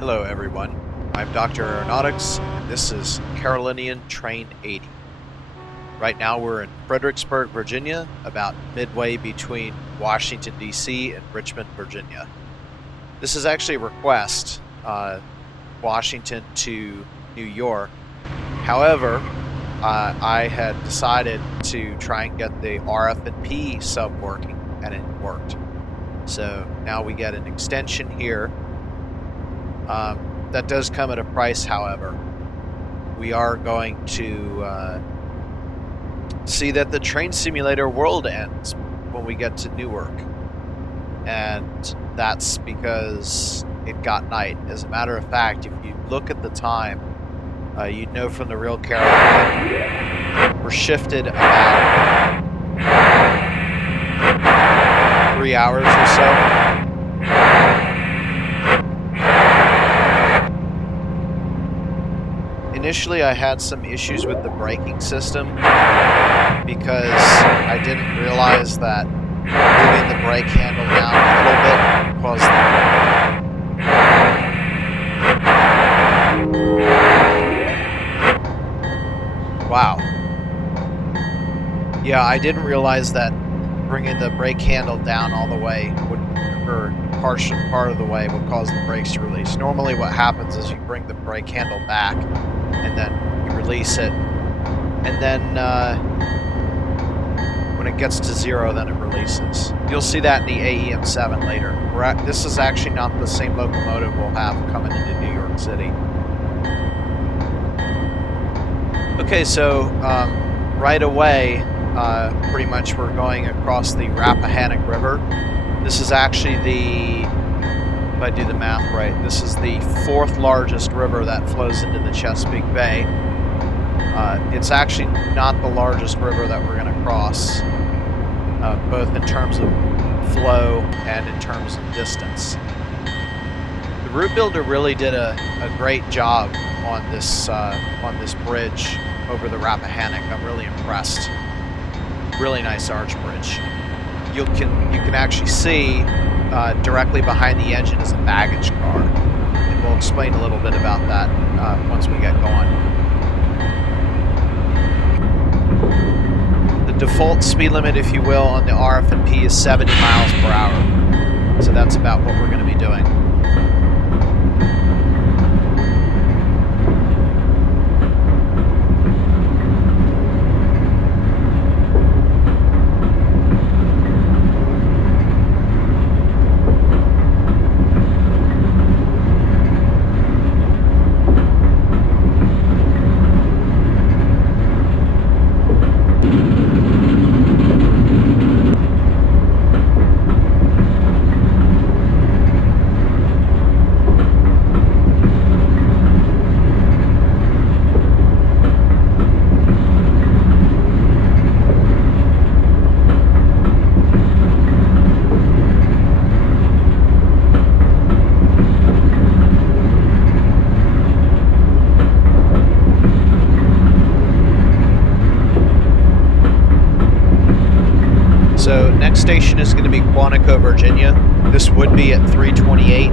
Hello everyone, I'm Dr. Aeronautics and this is Carolinian Train 80. Right now we're in Fredericksburg, Virginia, about midway between Washington, D.C. and Richmond, Virginia. This is actually a request, Washington to New York. However, I had decided to try and get the RF&P sub working, and it worked. So now we get an extension here. That does come at a price, however. We are going to see that the train simulator world ends when we get to Newark. And that's because it got night. As a matter of fact, if you look at the time, you'd know from the real Carolinian, we're shifted about 3 hours or so. Initially, I had some issues with the braking system because I didn't realize that moving the brake handle down a little bit caused Wow. Yeah, I didn't realize that bringing the brake handle down all the way or part of the way would cause the brakes to release. Normally what happens is you bring the brake handle back and then you release it, and then when it gets to zero, then it releases. You'll see that in the AEM7 later. This is actually not the same locomotive we'll have coming into New York City. Okay, so right away, pretty much we're going across the Rappahannock River. This is actually if I do the math right, this is the fourth largest river that flows into the Chesapeake Bay. It's actually not the largest river that we're going to cross, both in terms of flow and in terms of distance. The route builder really did a great job on this bridge over the Rappahannock. I'm really impressed. Really nice arch bridge. You can actually see directly behind the engine is a baggage car, and we'll explain a little bit about that once we get going. The default speed limit, if you will, on the RF&P is 70 miles per hour, so that's about what we're going to be doing. So next station is going to be Quantico, Virginia. This would be at 3:28,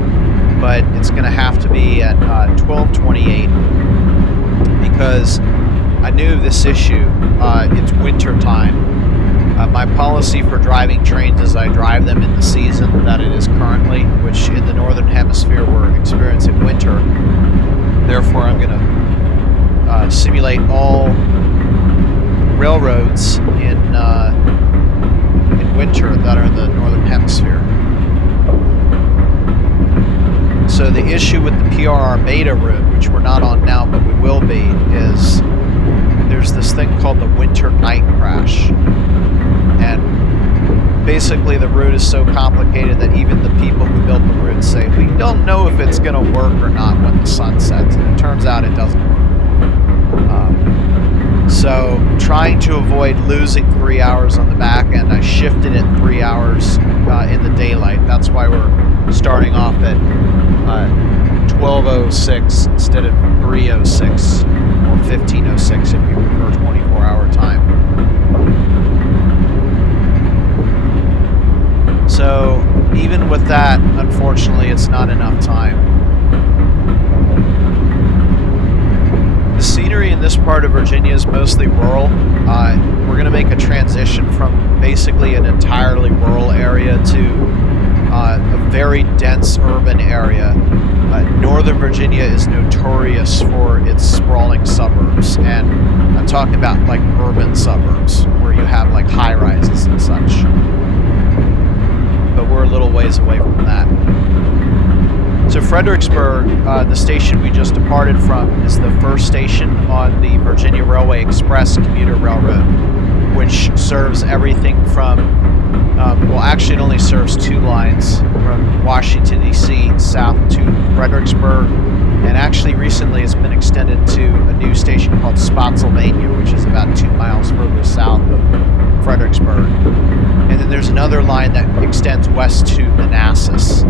but it's going to have to be at 12:28 because I knew this issue. It's winter time. My policy for driving trains is I drive them in the season that it is currently, which in the northern hemisphere we're experiencing winter. Therefore, I'm going to simulate all railroads in winter that are in the northern hemisphere. So the issue with the PRR Beta Route, which we're not on now but we will be, is there's this thing called the winter night crash. And basically the route is so complicated that even the people who built the route say, we don't know if it's going to work or not when the sun sets, and it turns out it doesn't work. So trying to avoid losing 3 hours on the back end, I shifted it 3 hours in the daylight. That's why we're starting off at 12:06 instead of 3:06 or 15:06 if you prefer 24-hour time. So even with that, unfortunately, it's not enough time. scenery in this part of Virginia is mostly rural. We're going to make a transition from basically an entirely rural area to a very dense urban area. Northern Virginia is notorious for its sprawling suburbs, and I'm talking about like urban suburbs where you have like high rises and such. But we're a little ways away from that. So Fredericksburg, the station we just departed from, is the first station on the Virginia Railway Express commuter railroad, which serves everything from, well, actually it only serves 2 lines, from Washington, D.C. south to Fredericksburg, and actually recently it's been extended to a new station called Spotsylvania, which is about 2 miles further south of Fredericksburg. And then there's another line that extends west to Manassas,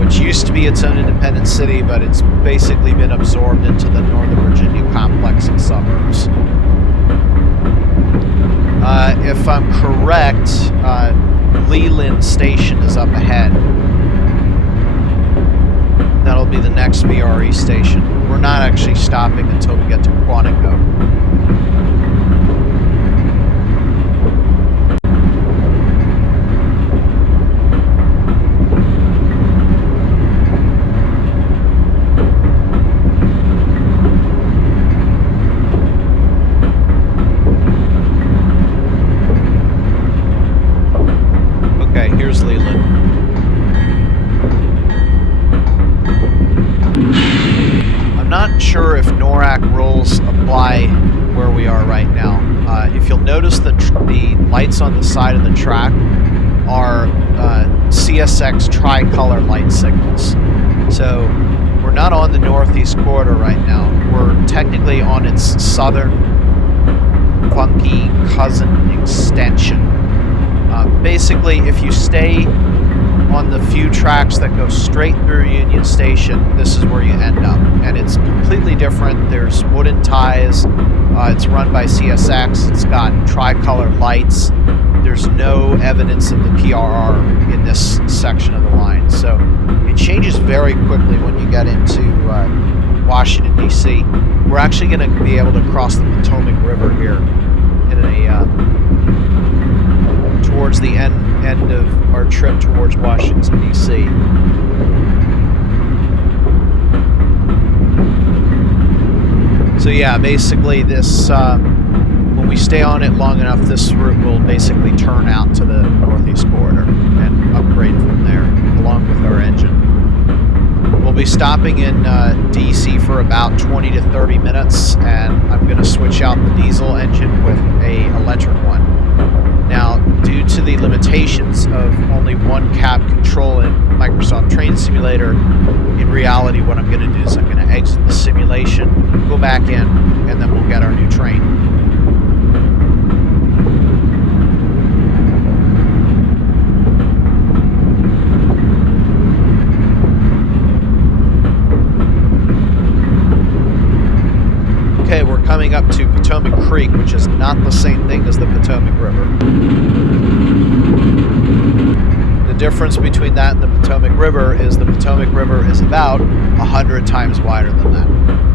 which used to be its own independent city, but it's basically been absorbed into the Northern Virginia complex and suburbs. If I'm correct, Leland Station is up ahead. That'll be the next VRE station. We're not actually stopping until we get to Quantico. Sure if NORAC rules apply where we are right now. If you'll notice, the lights on the side of the track are CSX tricolor light signals. So we're not on the northeast corridor right now. We're technically on its southern funky cousin extension. Basically, if you stay on the few tracks that go straight through Union Station, this is where you end up. And it's completely different. There's wooden ties. It's run by CSX. It's got tricolor lights. There's no evidence of the PRR in this section of the line. So it changes very quickly when you get into Washington, D.C. We're actually going to be able to cross the Potomac River here in towards the end of our trip towards Washington, D.C. So yeah, basically this, when we stay on it long enough, this route will basically turn out to the northeast corridor and upgrade from there, along with our engine. We'll be stopping in D.C. for about 20 to 30 minutes, and I'm going to switch out the diesel engine with a electric one. Now, due to the limitations of only one cab control in Microsoft Train Simulator, in reality what I'm going to do is I'm going to exit the simulation, go back in, and then we'll get our new train. Okay, we're coming up to Potomac Creek, which is not the same thing as the Potomac River. The difference between that and the Potomac River is the Potomac River is about 100 times wider than that.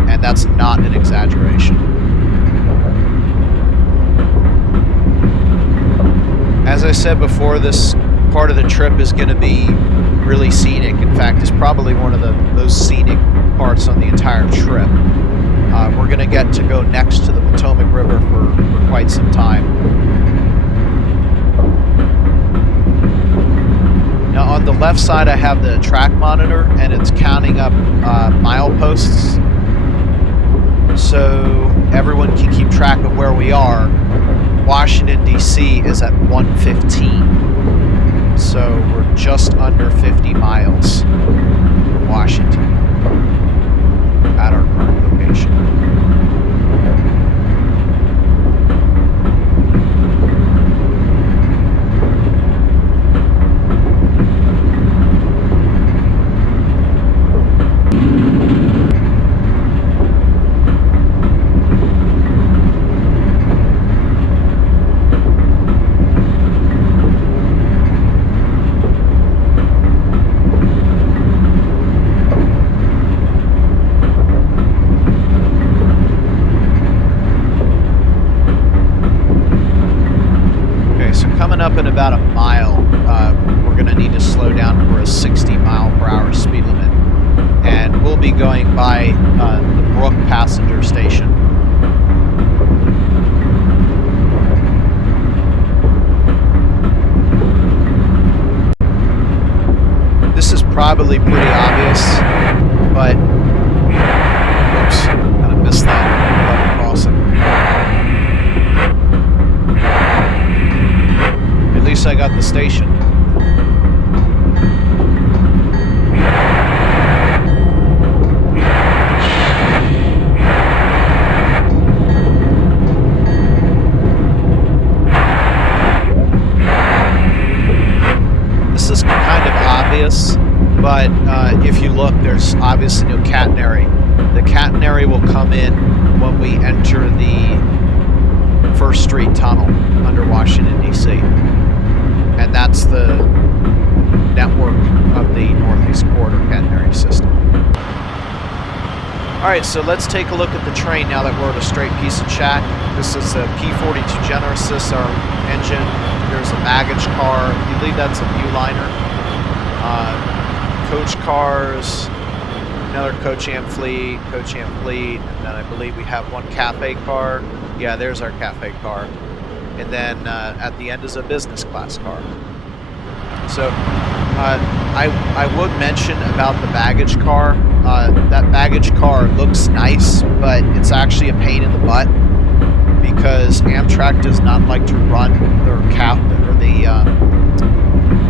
And that's not an exaggeration. As I said before, this part of the trip is going to be really scenic. In fact, it's probably one of the most scenic parts on the entire trip. We're going to get to go next to the Potomac River for quite some time. Now on the left side I have the track monitor, and it's counting up mileposts, so everyone can keep track of where we are. Washington, D.C. is at 115, so we're just under 50 miles from Washington at our current location. slow down for a 60-mile-per-hour speed limit. And we'll be going by the Brook passenger station. This is probably pretty obvious, but oops, kind of missed that level crossing. At least I got the station. This is kind of obvious, but if you look, there's obviously no catenary. The catenary will come in when we enter the First Street Tunnel under Washington, D.C. And that's the network of the Northeast Corridor catenary system. Alright, so let's take a look at the train now that we're at a straight piece of chat. This is a P42 Genesis, our engine. There's a baggage car. I believe that's a Viewliner. Coach cars, another coach Amfleet, and then I believe we have one cafe car. Yeah, there's our cafe car. And then at the end is a business class car. So I would mention about the baggage car. That baggage car looks nice, but it's actually a pain in the butt because Amtrak does not like to run their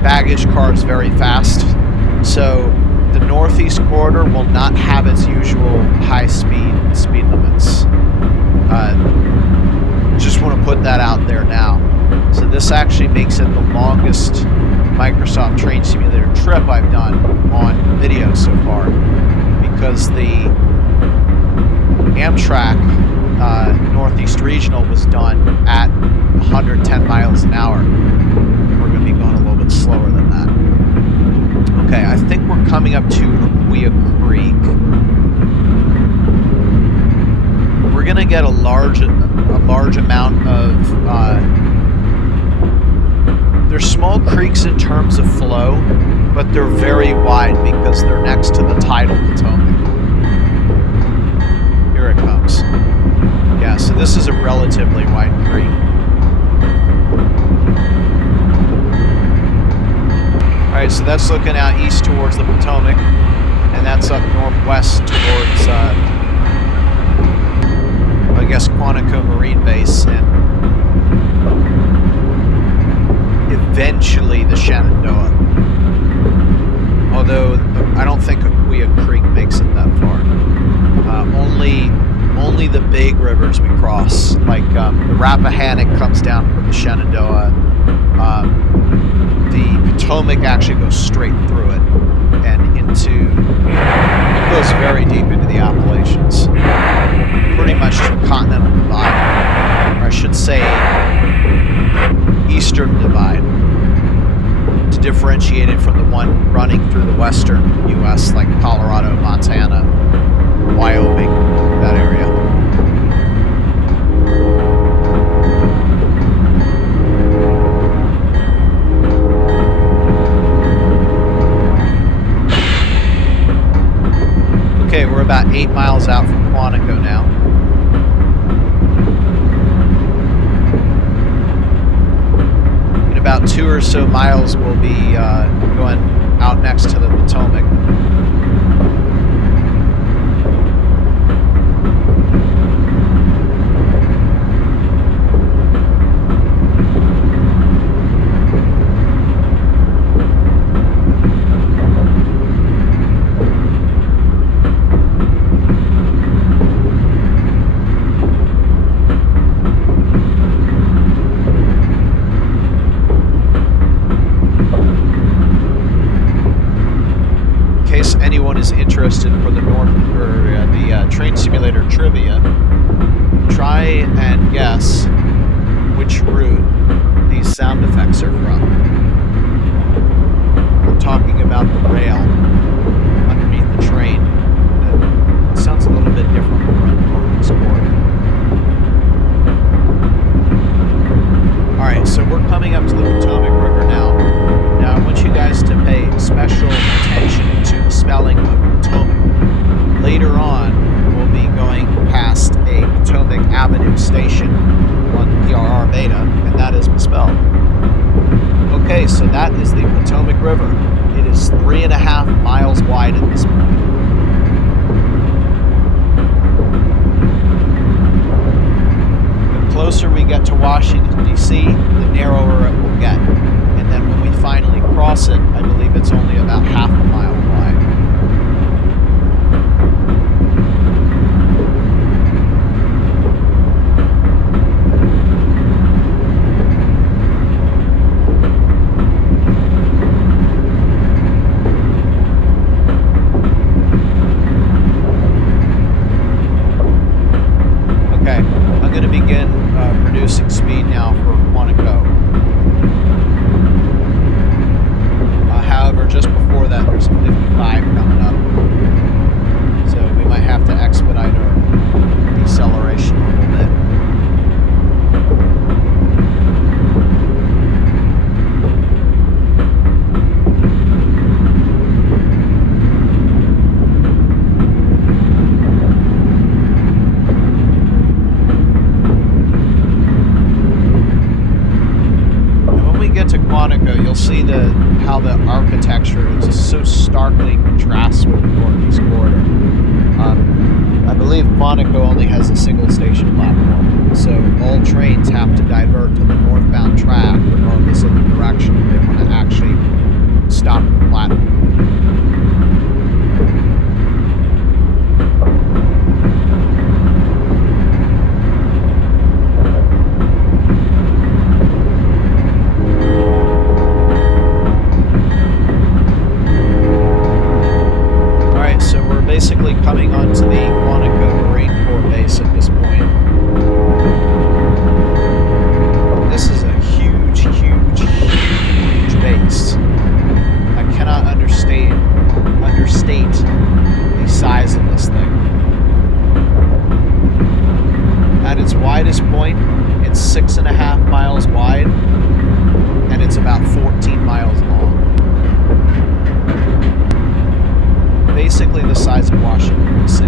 baggage cars very fast. So the Northeast Corridor will not have its usual high speed limits. Just want to put that out there now. So this actually makes it the longest Microsoft Train Simulator trip I've done on video so far, because the Amtrak Northeast Regional was done at 110 miles an hour. And we're going to be going a little bit slower than that. Okay, I think we're coming up to Aquia Creek. We're going to get a large amount of they're small creeks in terms of flow, but they're very wide because they're next to the tidal Potomac. Here it comes. Yeah, so this is a relatively wide creek. Alright, so that's looking out east towards the Potomac, and that's up northwest towards, I guess, Quantico Marine Base, and eventually the Shenandoah. Although I don't think Aquia Creek makes it that far. Only the big rivers we cross, like the Rappahannock comes down from the Shenandoah. The Potomac actually goes straight through it and it goes very deep into the Appalachians, pretty much to a continental divide, or I should say eastern divide, to differentiate it from the one running through the western U.S. like Colorado, Montana, Wyoming, that area. Okay, we're about 8 miles out from Quantico now. In about 2 or so miles, we'll be going out next to the Potomac. Interested for the Train Simulator trivia, try and guess which route these sound effects are from. We're talking about the rail underneath the train. It sounds a little bit different when we're on the Northeast Corridor. Alright, so we're coming up to the Potomac River now. Now I want you guys to pay see, the narrower it will get. And then when we finally cross it, I believe it's only about half a mile wide. Okay, I'm going to begin reducing speed now for Quantico. However, just before that, there's a 55 coming up. So we might have to expedite our deceleration a little bit. You'll see how the architecture is so starkly contrasts with the Northeast corridor. I believe Quantico only has a single station platform, so all trains have to divert to the northbound track regardless of the direction if they want to actually stop at the platform. Basically coming onto the Quantico Marine Corps base at this point. This is a huge, huge, huge base. I cannot understate the size of this thing. At its widest point, it's 6.5 miles wide, and it's about 14 miles long. Basically the size of Washington, D.C.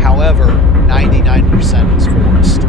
However, 99% is forest.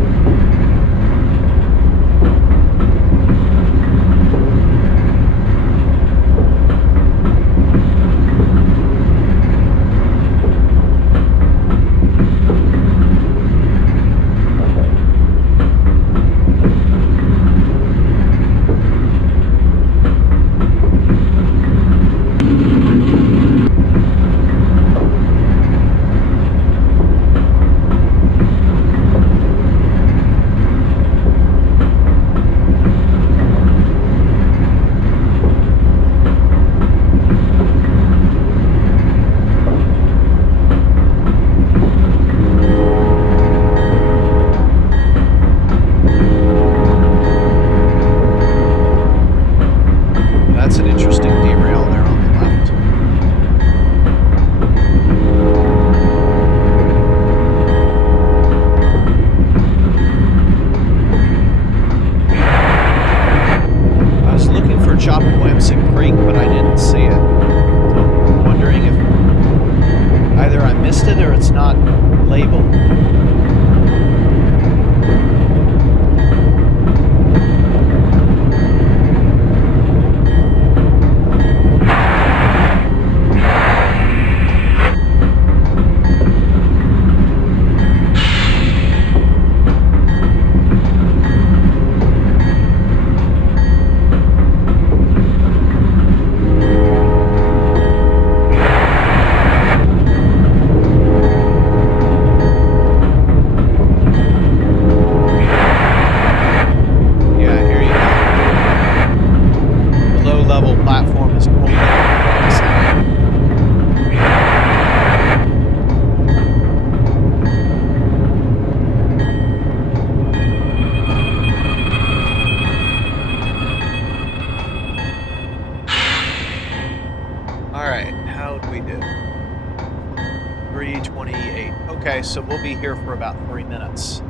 Okay, so we'll be here for about 3 minutes,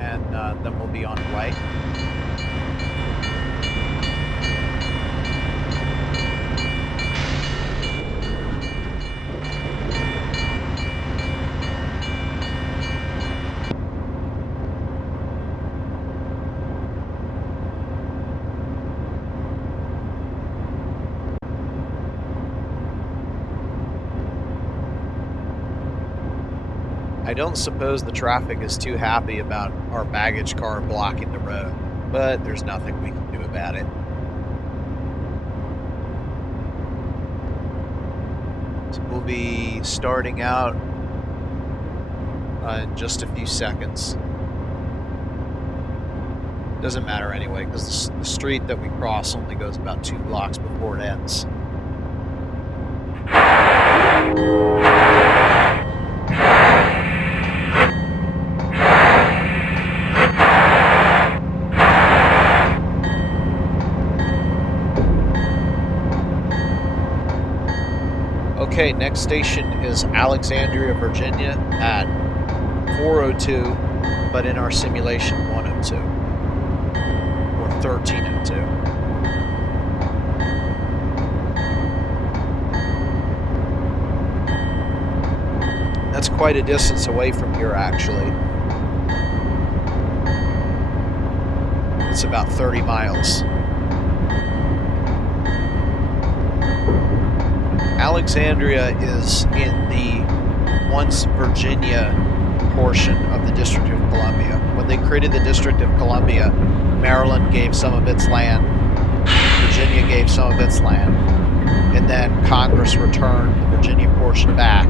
and then we'll be on the way. I don't suppose the traffic is too happy about our baggage car blocking the road, but there's nothing we can do about it. So we'll be starting out in just a few seconds. Doesn't matter anyway, because the street that we cross only goes about 2 blocks before it ends. Okay, next station is Alexandria, Virginia at 4:02, but in our simulation 1:02 or 13:02. That's quite a distance away from here, actually. It's about 30 miles. Alexandria is in the once Virginia portion of the District of Columbia. When they created the District of Columbia, Maryland gave some of its land, Virginia gave some of its land, and then Congress returned the Virginia portion back,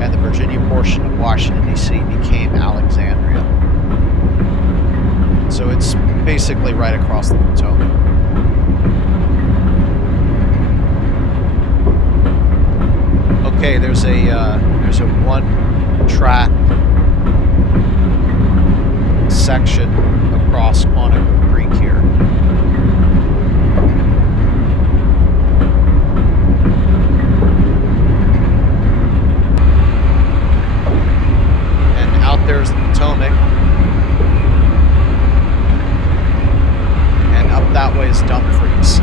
and the Virginia portion of Washington, D.C. became Alexandria. So it's basically right across the Potomac. Okay, there's a one-track section across Quantico Creek here. And out there's the Potomac. And up that way is Dumfries.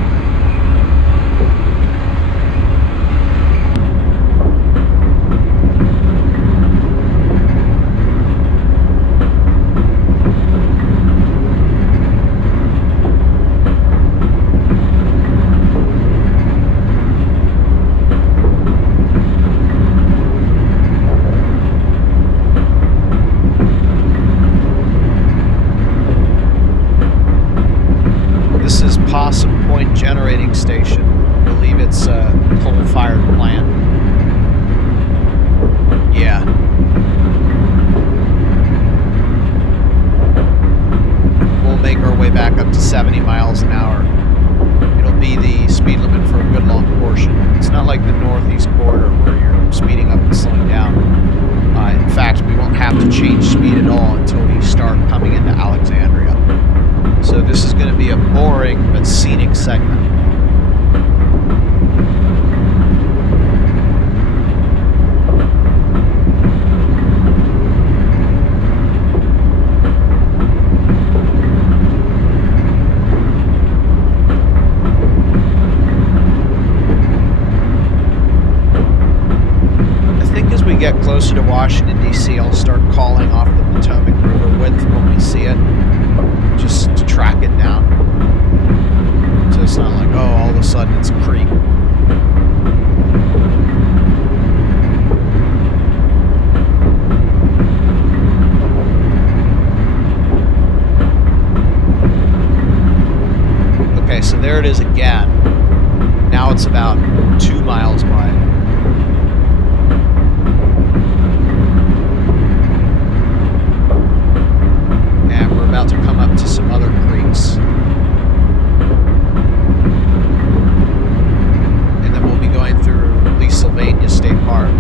Generating station. I believe it's a coal-fired plant. Yeah. We'll make our way back up to 70 miles an hour. It'll be the speed limit for a good long portion. It's not like the northeast corridor where you're speeding up and slowing down. In fact, we won't have to change speed at all until we start coming into Alexandria. So this is going to be a boring but scenic segment. I think as we get closer to Washington, D.C., I'll start calling off the Potomac River width when we see it, just to track it down. So it's not like, oh, all of a sudden it's a creek. Okay, so there it is again. Now it's about 2 miles wide. About to come up to some other creeks. And then we'll be going through Leesylvania State Park.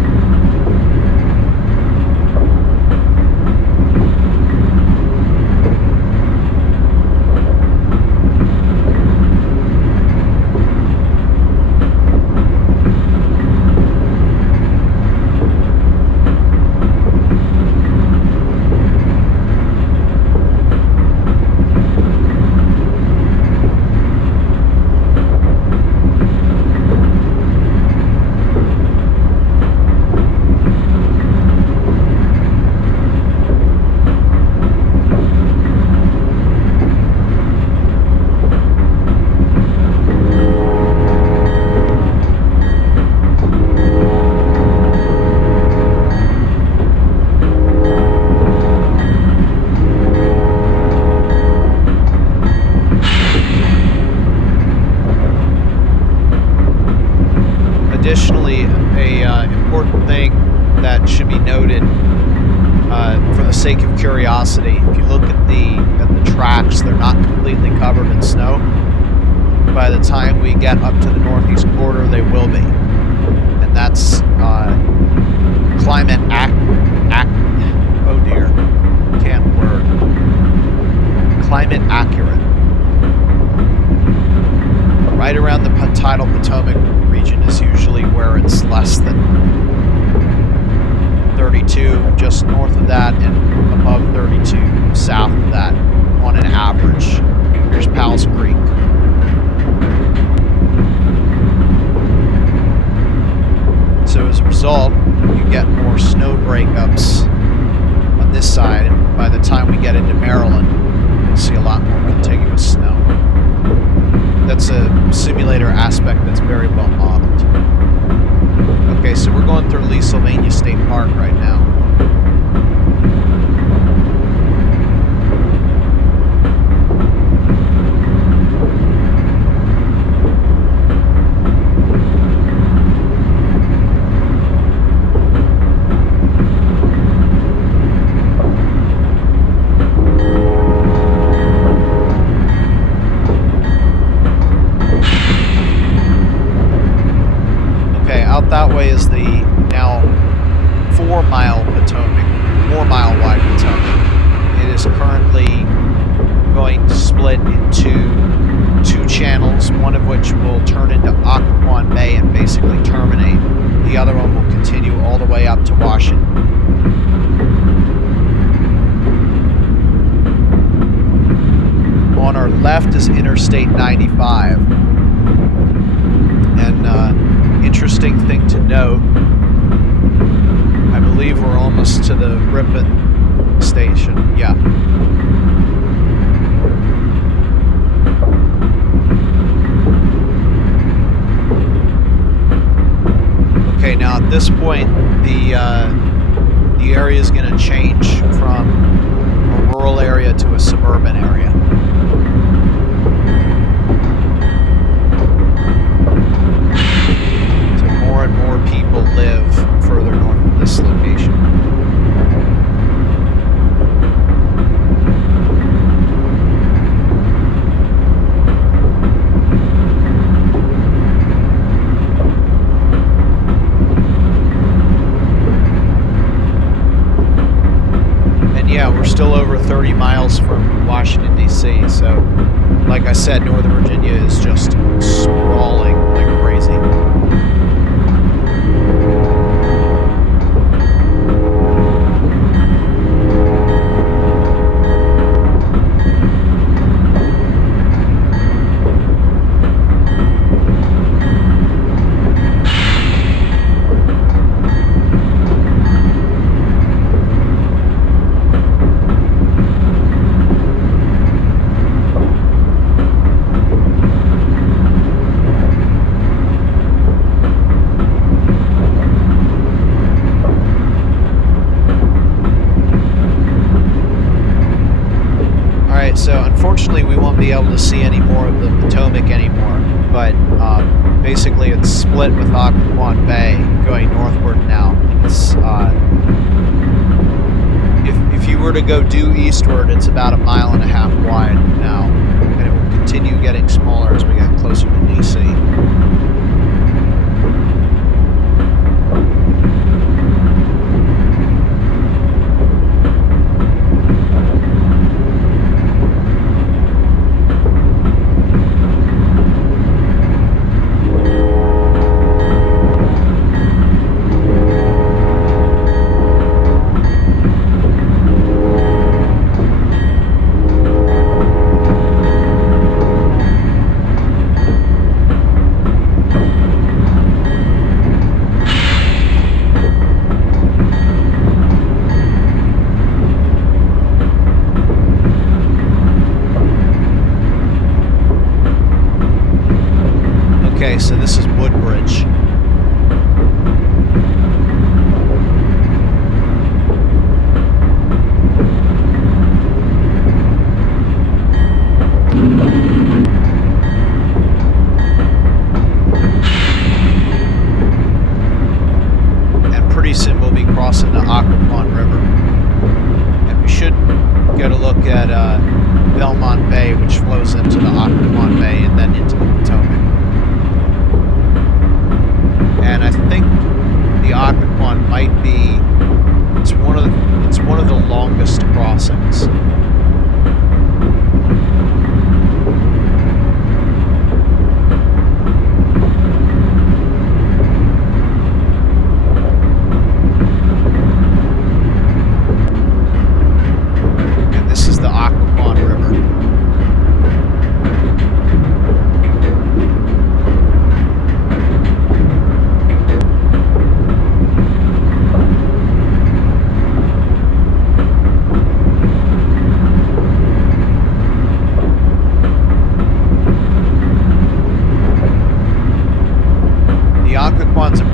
thing that should be noted for the sake of curiosity. If you look at the tracks, they're not completely covered in snow. By the time we get up to the northeast quarter, they will be. And that's climate oh dear, can't word. Climate accurate. Right around the tidal Potomac region is usually where it's less than 32, just north of that, and above 32 south of that on an average. Here's Powell's Creek. So as a result, you get more snow breakups on this side, and by the time we get into Maryland, you'll see a lot more contiguous snow. That's a simulator aspect that's very well modeled. Okay, so we're going through Leesylvania State Park right now. That way is the now 4-mile Potomac, 4-mile wide Potomac. It is currently going to split into 2 channels, one of which will turn into Occoquan Bay and basically terminate. The other one will continue all the way up to Washington. On our left is Interstate 95. And interesting thing to note, I believe we're almost to the Ripon station. Yeah. Okay, now at this point, the area is going to change from a rural area to a suburban area. More and more people live further north of this location. And yeah, we're still over 30 miles from Washington, D.C., so like I said, Northern Virginia is just sprawling like crazy. So unfortunately we won't be able to see any more of the Potomac anymore, but basically it's split with Occoquan Bay going northward now. It's, if you were to go due eastward, it's about 1.5 miles wide now, and it will continue getting smaller as we get closer to D.C. soon we'll be crossing the Occoquan River. And we should get a look at Belmont Bay, which flows into the Occoquan Bay and then into the Potomac. And I think the Occoquan might be, it's one of the longest crossings.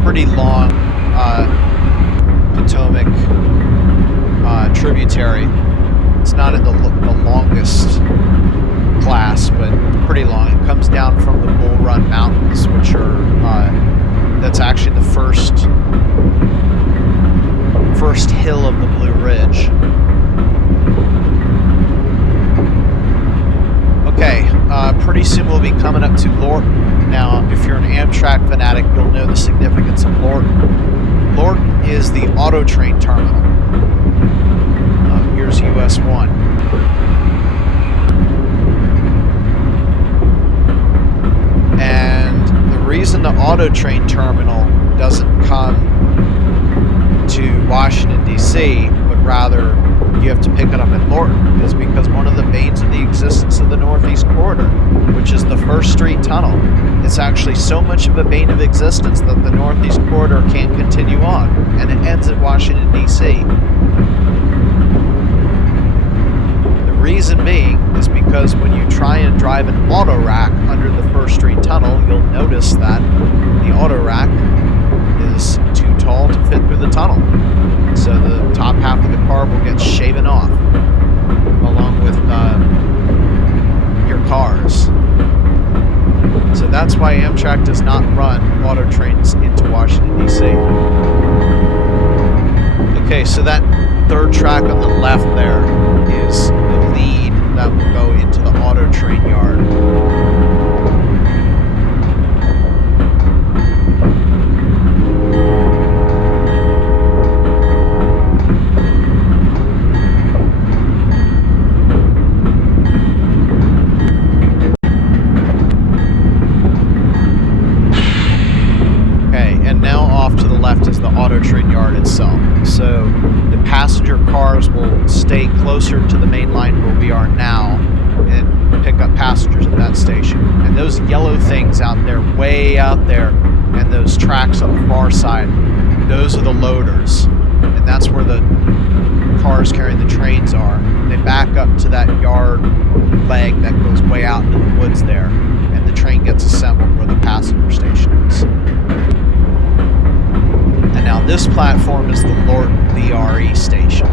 Pretty long Potomac tributary. It's not in the longest class, but pretty long. It comes down from the Bull Run Mountains, which are that's actually the first hill of the Blue Ridge. Okay, pretty soon we'll be coming up to Lorton. Now, if you're an Amtrak fanatic, you'll know the significance of Lorton. Lorton is the auto train terminal. Here's US 1. And the reason the auto train terminal doesn't come to Washington, D.C., but rather you have to pick it up at Lorton is because one of the banes of the existence of the Northeast Corridor, which is the First Street Tunnel, it's actually so much of a bane of existence that the Northeast Corridor can't continue on, and it ends at Washington, D.C. The reason being is because when you try and drive an auto rack under the First Street Tunnel, you'll notice that the auto rack is too tall to fit through the tunnel. So the top half of the car will get shaven off, along with your cars. So that's why Amtrak does not run auto trains into Washington, D.C. Okay, so that third track on the left there is the lead that will go into the auto train yard. Auto train yard itself. So the passenger cars will stay closer to the main line where we are now and pick up passengers at that station. And those yellow things out there, way out there, and those tracks on the far side, those are the loaders. And that's where the cars carrying the trains are. They back up to that yard leg that goes way out into the woods there, and the train gets assembled where the passenger station is. And now this platform is the Lorton VRE station.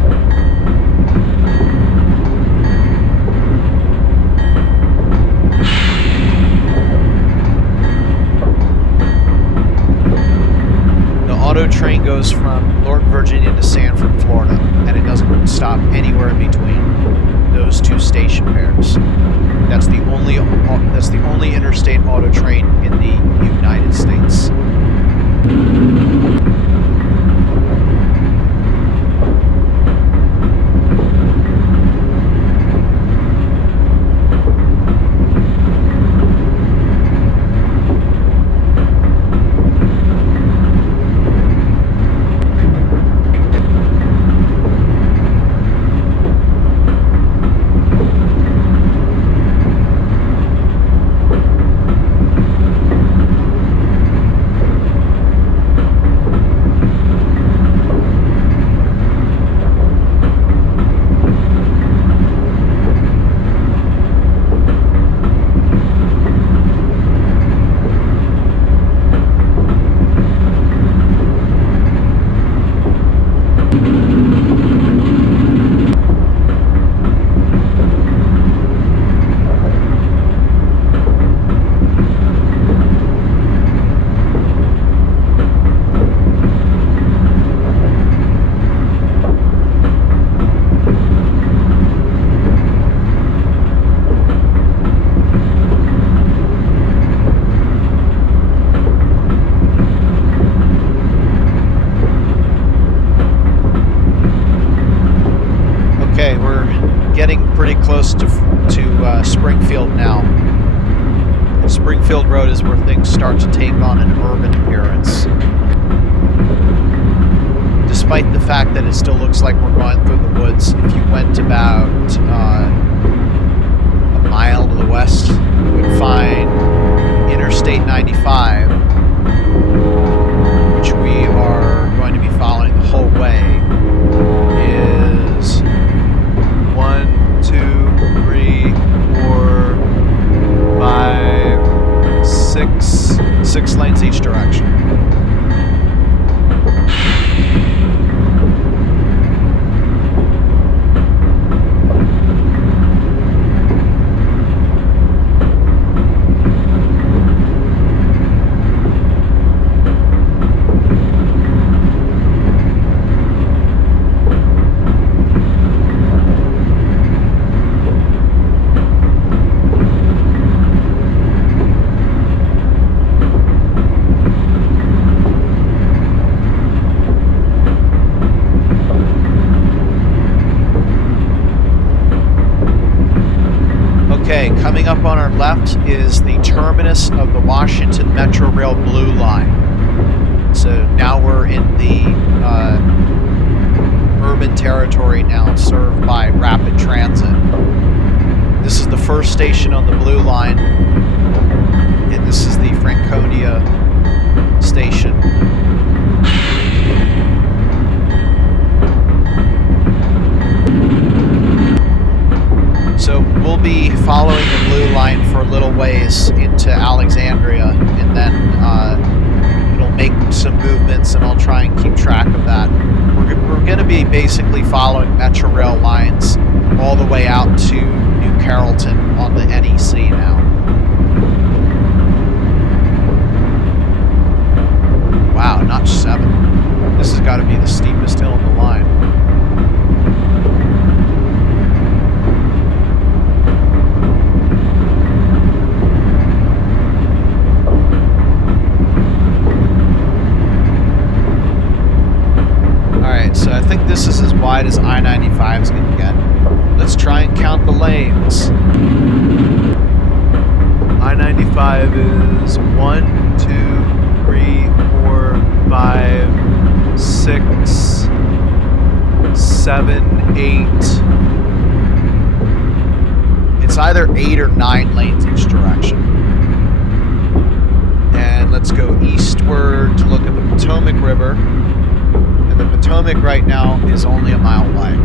The auto train goes from Lorton, Virginia to Sanford, Florida, and it doesn't stop anywhere in between those two station pairs. That's the only interstate auto train in the United States. getting pretty close to Springfield now. Springfield Road is where things start to take on an urban appearance. Despite the fact that it still looks like we're going through the woods, if you went about a mile to the west, you would find Interstate 95, which we are going to be following the whole way, is 1, 2, 3, 4, 5, 6 lanes each direction. Coming up on our left is the terminus of the Washington Metro Rail Blue Line. So now we're in the urban territory now, served by rapid transit. This is the first station on the Blue Line, and this is the Franconia station. So we'll be following the Blue Line for a little ways into Alexandria, and then it'll make some movements, and I'll try and keep track of that. We're going to be basically following Metro Rail lines all the way out to New Carrollton on the NEC now. Wow, Notch 7. This has got to be the steepest hill in the line. So I think this is as wide as I-95 is going to get. Let's try and count the lanes. I-95 is 1, 2, 3, 4, 5, 6, 7, 8. It's either 8 or 9 lanes each direction. And let's go eastward to look at the Potomac River. The Potomac right now is only a mile wide.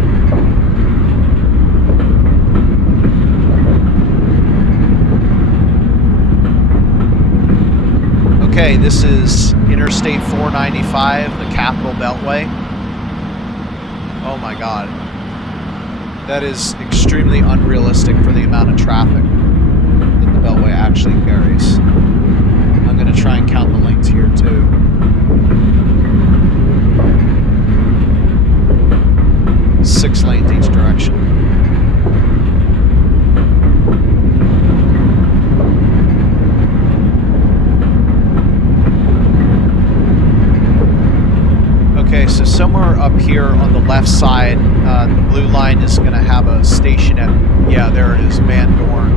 Okay, this is Interstate 495, the Capital Beltway. Oh my God. That is extremely unrealistic for the amount of traffic that the Beltway actually carries. I'm going to try and count the lanes here too. Six lanes each direction. Okay, so somewhere up here on the left side, the Blue Line is going to have a station at, yeah, there it is, Van Dorn.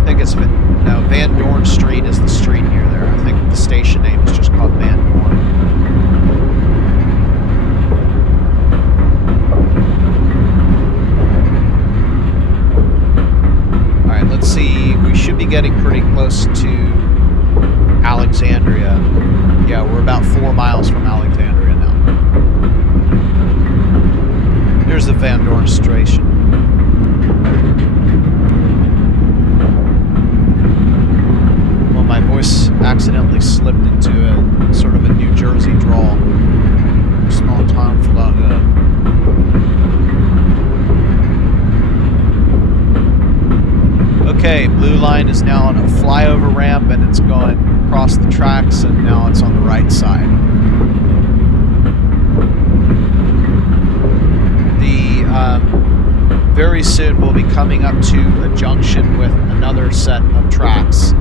I think it's, no, Van Dorn Street is the street near there. I think the station name is just called Van Dorn. Let's see, we should be getting pretty close to Alexandria. Yeah, we're about 4 miles from Alexandria now. Here's the Van Dorn station. Well, my voice accidentally slipped into a sort of a New Jersey drawl. Small time for that. Okay, Blue Line is now on a flyover ramp, and it's going across the tracks, and now it's on the right side. Very soon we'll be coming up to a junction with another set of tracks,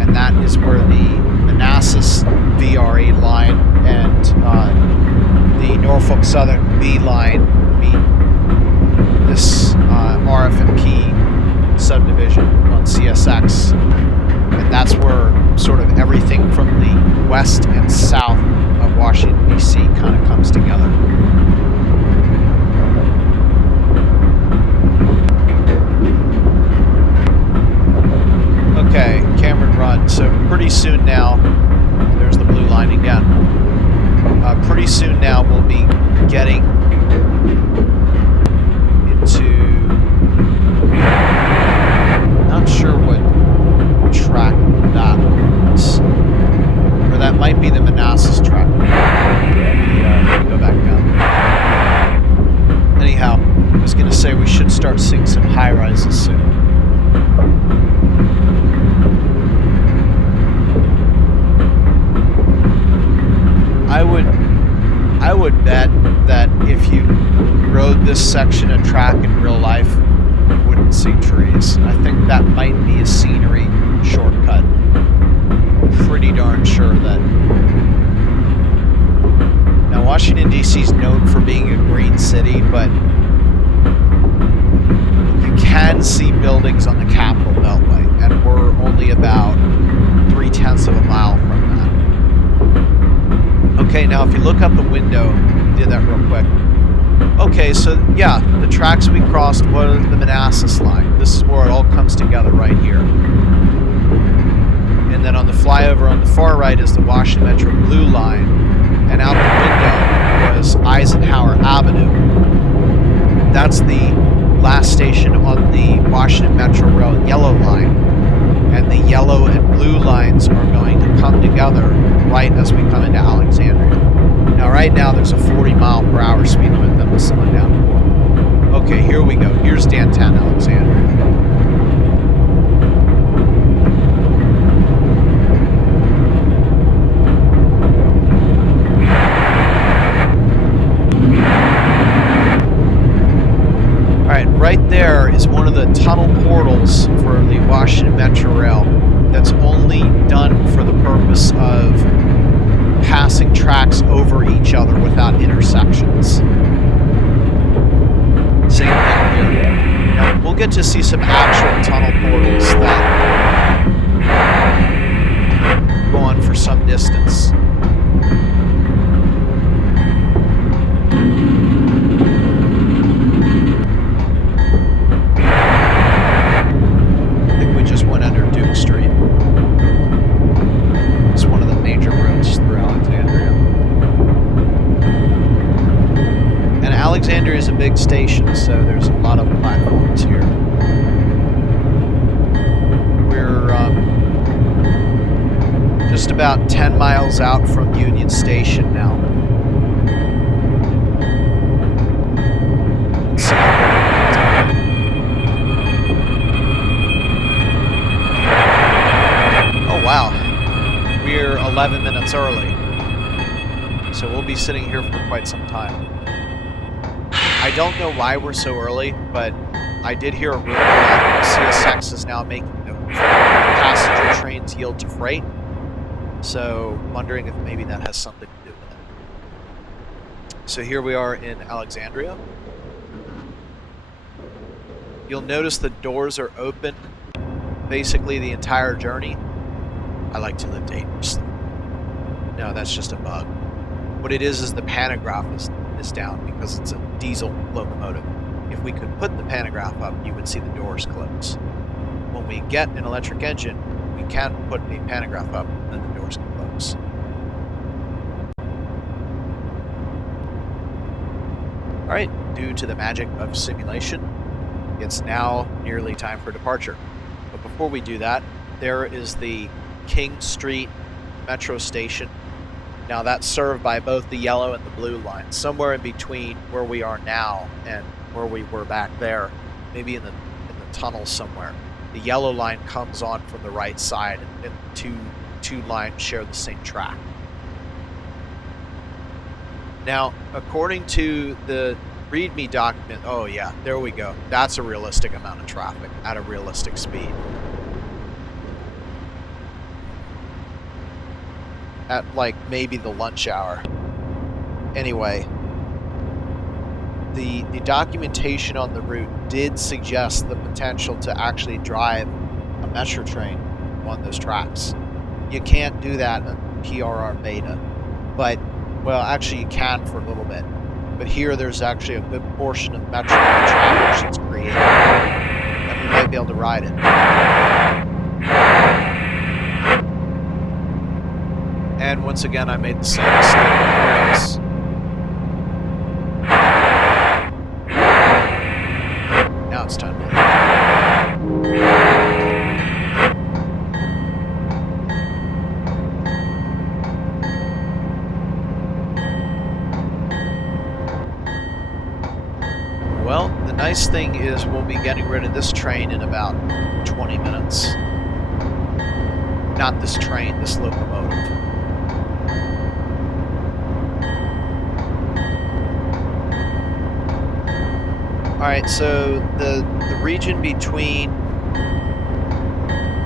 and that is where the Manassas VRE line and the Norfolk Southern B line meet. RF&P subdivision on CSX, and that's where sort of everything from the west and south of Washington, D.C. kind of comes together. Okay, Cameron Run. So pretty soon now, there's the blue line again. Pretty soon now we'll be getting into, not sure what track that is, or that might be the Manassas track. Let me go back down there. Anyhow, I was going to say we should start seeing some high rises soon. I would bet that if you rode this section of track in real life, you wouldn't see trees. I think that might be a scenery shortcut. Pretty darn sure that. Now, Washington, D.C. is known for being a green city, but you can see buildings on the Capitol Beltway, and we're only about 0.3 of a mile from that. Okay, now if you look out the window, did that real quick. Okay, so yeah, the tracks we crossed were the Manassas line. This is where it all comes together right here. And then on the flyover on the far right is the Washington Metro Blue Line, and out the window was Eisenhower Avenue. That's the last station on the Washington Metro Rail yellow line, and the yellow and blue lines are going to come together right as we come into Alexandria. Now, right now, there's a 40-mile-per-hour speed limit that will slow down to 4. Okay, here we go. Here's downtown Alexandria. All right, right there is one of the tunnel portals for the Washington Metro Rail that's only done for the purpose of passing tracks over each other without intersections. Same thing here. Now, we'll get to see some actual tunnel portals that go on for some distance. I think we just went under Duke Street. It's one of the major roads through Alexandria. And Alexandria is a big station, so there's a lot of platforms here. We're just about 10 miles out from Union Station now. Let's see how we're oh, wow. We're 11 minutes early, so we'll be sitting here for quite some time. I don't know why we're so early, but I did hear a rumor that CSX is now making the passenger trains yield to freight, so wondering if maybe that has something to do with it. So here we are in Alexandria. You'll notice the doors are open basically the entire journey. I like to live dangerously. No, that's just a bug. What it is the pantograph is down because it's a diesel locomotive. If we could put the pantograph up, you would see the doors close. When we get an electric engine, we can't put a pantograph up, and then the doors can close. Alright, due to the magic of simulation, it's now nearly time for departure. But before we do that, there is the King Street Metro Station. Now that's served by both the yellow and the blue lines, somewhere in between where we are now and where we were back there, maybe in the tunnel somewhere. The yellow line comes on from the right side, and two lines share the same track. Now, according to the README document, oh yeah, there we go. That's a realistic amount of traffic at a realistic speed. At like maybe the lunch hour. Anyway, the documentation on the route did suggest the potential to actually drive a metro train on those tracks. You can't do that in PRR Beta, but, well, actually you can for a little bit. But here there's actually a good portion of metro track that's created, and we might be able to ride it. And once again, I made the same mistake. Now it's time to leave. Well, the nice thing is we'll be getting rid of this train in about 20 minutes. Not this train, this locomotive. Alright, so the region between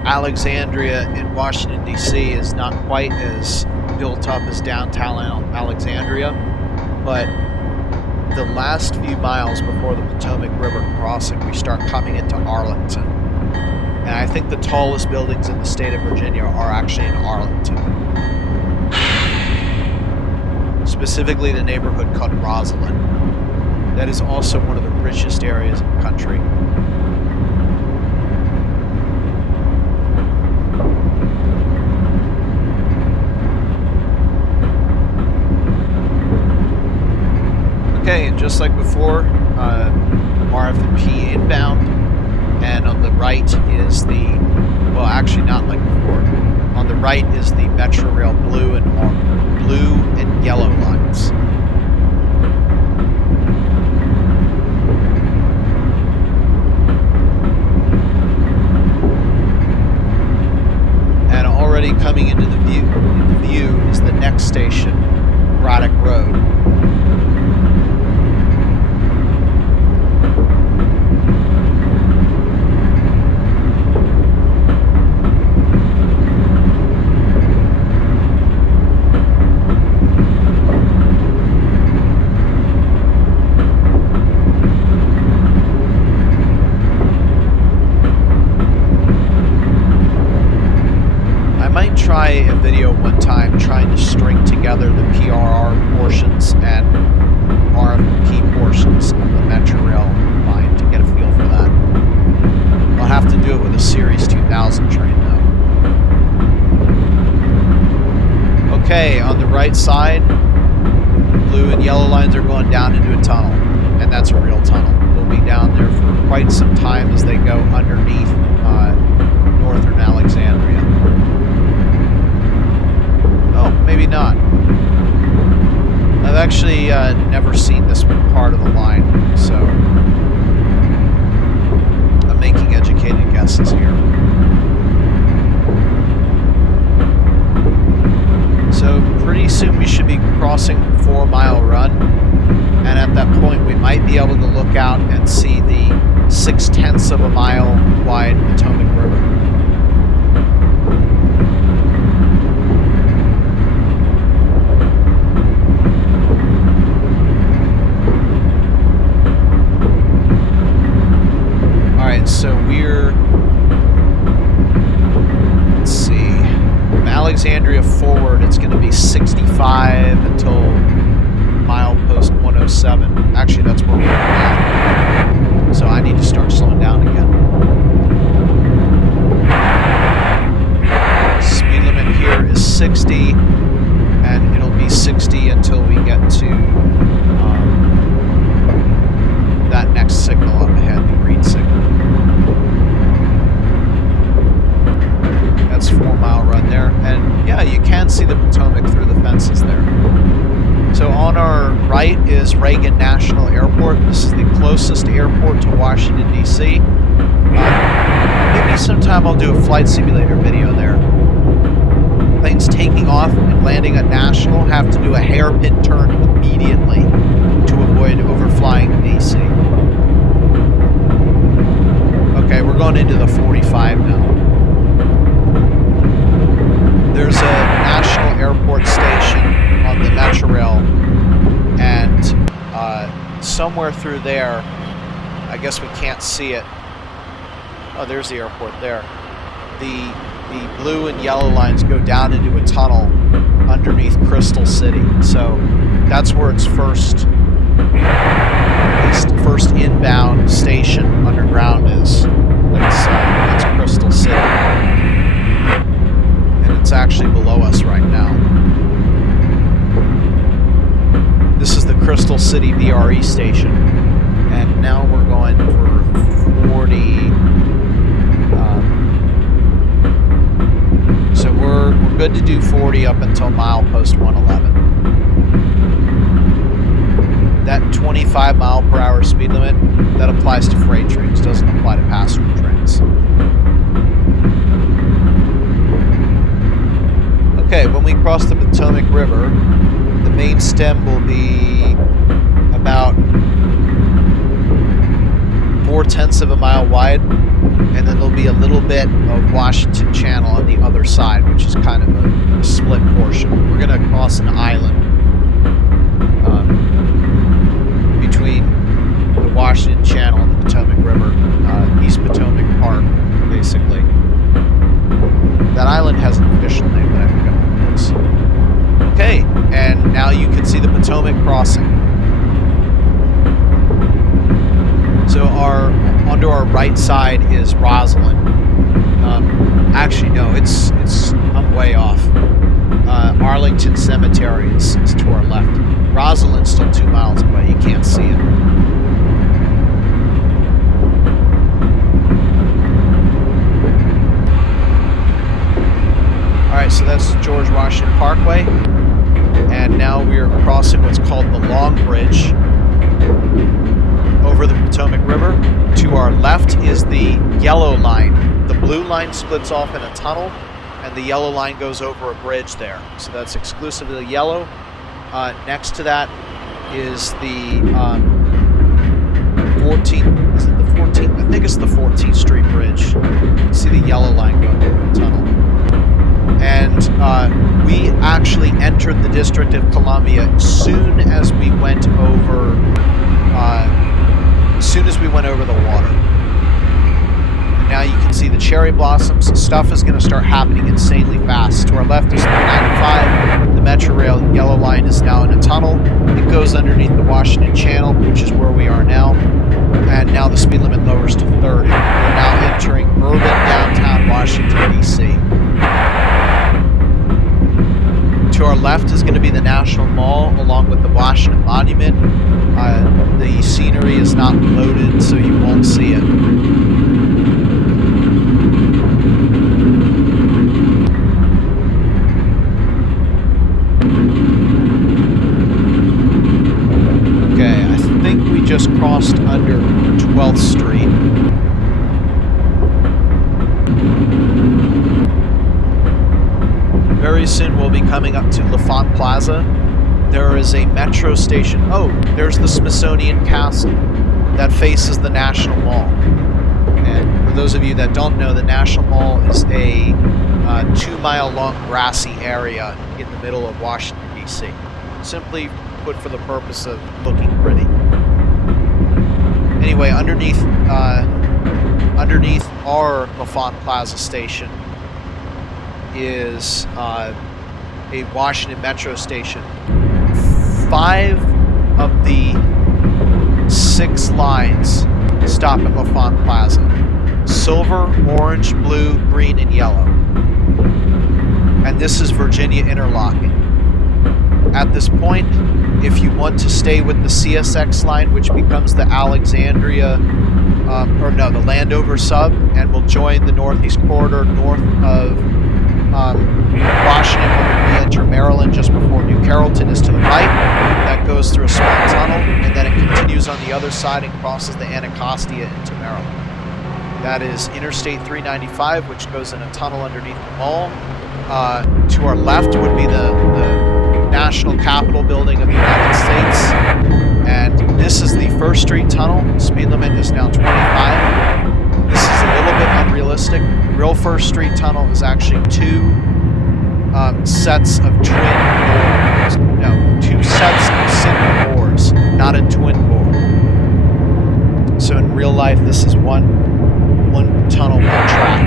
Alexandria and Washington, D.C. is not quite as built up as downtown Alexandria, but the last few miles before the Potomac River crossing, we start coming into Arlington. And I think the tallest buildings in the state of Virginia are actually in Arlington. Specifically the neighborhood called Rosslyn. That is also one of the richest areas in the country. Okay, and just like before, RF&P inbound, and on the right is the, well, actually not like before. On the right is the Metrorail blue and yellow lines. And already coming into the view is the next station, Braddock Road. Try a video one time trying to string together the PRR portions and RF&P portions of the Metrorail line to get a feel for that. I'll have to do it with a Series 2000 train though. Okay, on the right side, blue and yellow lines are going down into a tunnel, and that's a real tunnel. They'll be down there for quite some time as they go underneath northern Alexandria. Oh, maybe not. I've actually never seen this part of the line, so I'm making educated guesses here. So pretty soon we should be crossing 4 Mile Run, and at that point we might be able to look out and see the 0.6 of a mile wide Potomac River. So we're, let's see, from Alexandria forward, it's going to be 65 until milepost 107. Actually, that's where we're at. So I need to start slowing down again. Speed limit here is 60, and it'll be 60 until we get to that next signal up ahead, the green signal. That's 4 Mile Run there, and yeah, you can see the Potomac through the fences there. So on our right is Reagan National Airport. This is the closest airport to Washington, D.C. Maybe sometime I'll do a flight simulator video there. Planes taking off and landing at National have to do a hairpin turn immediately to avoid overflying D.C. Okay, we're going into the 45 now. There's a National Airport station on the Metrorail, and somewhere through there. I guess we can't see it. Oh, there's the airport there. The blue and yellow lines go down into a tunnel underneath Crystal City. So that's where its first inbound station underground is. That's Crystal City. And it's actually below us right now. This is the Crystal City VRE station. And now we're going for 40. So we're good to do 40 up until milepost 111. That 25 mile per hour speed limit, that applies to freight trains, doesn't apply to passenger trains. Okay, when we cross the Potomac River, the main stem will be about 4/10 of a mile wide, and then there'll be a little bit of Washington Channel on the other side, which is kind of a split portion. We're going to cross an island between the Washington Channel and the Potomac River, East Potomac Park, basically. That island has an official name, but I forget what it is. Okay, and now you can see the Potomac crossing. So onto our right side is Rosslyn. Actually, no, I'm way off. Arlington Cemetery is to our left. Rosslyn's still 2 miles away. You can't see it. All right, so that's George Washington Parkway, and now we are crossing what's called the Long Bridge over the Potomac River. To our left is the yellow line. The blue line splits off in a tunnel, and the yellow line goes over a bridge there. So that's exclusively yellow. Next to that is the 14th. Is it the 14th? I think it's the 14th Street Bridge. You can see the yellow line going through the tunnel. And we actually entered the District of Columbia as soon as we went over. As soon as we went over the water. And now you can see the cherry blossoms. Stuff is going to start happening insanely fast. To our left is 395. The Metro Rail yellow line is now in a tunnel. It goes underneath the Washington Channel, which is where we are now. And now the speed limit lowers to 30. We're now entering urban downtown Washington, D.C. To our left is going to be the National Mall along with the Washington Monument. The scenery is not loaded, so you won't see it. Okay, I think we just crossed under 12th Street. Very soon we'll be coming up to LaFont Plaza. There is a metro station. Oh, there's the Smithsonian Castle that faces the National Mall. And for those of you that don't know, the National Mall is a 2-mile-long grassy area in the middle of Washington, D.C. Simply put, for the purpose of looking pretty. Anyway, underneath our LaFont Plaza station is a Washington Metro station. 5 of the 6 lines stop at LaFont Plaza. Silver, orange, blue, green, and yellow. And this is Virginia interlocking. At this point, if you want to stay with the CSX line, which becomes the Alexandria, the Landover sub, and will join the Northeast Corridor north of Washington, when we enter Maryland just before New Carrollton, is to the right. That goes through a small tunnel, and then it continues on the other side and crosses the Anacostia into Maryland. That is Interstate 395, which goes in a tunnel underneath the mall. To our left would be the National Capitol Building of the United States. And this is the First Street Tunnel. Speed limit is now 25. This is a little bit unrealistic. The real First Street Tunnel is actually 2 sets of twin bores. No, 2 sets of single bores, not a twin bore. So in real life, this is one tunnel, one track.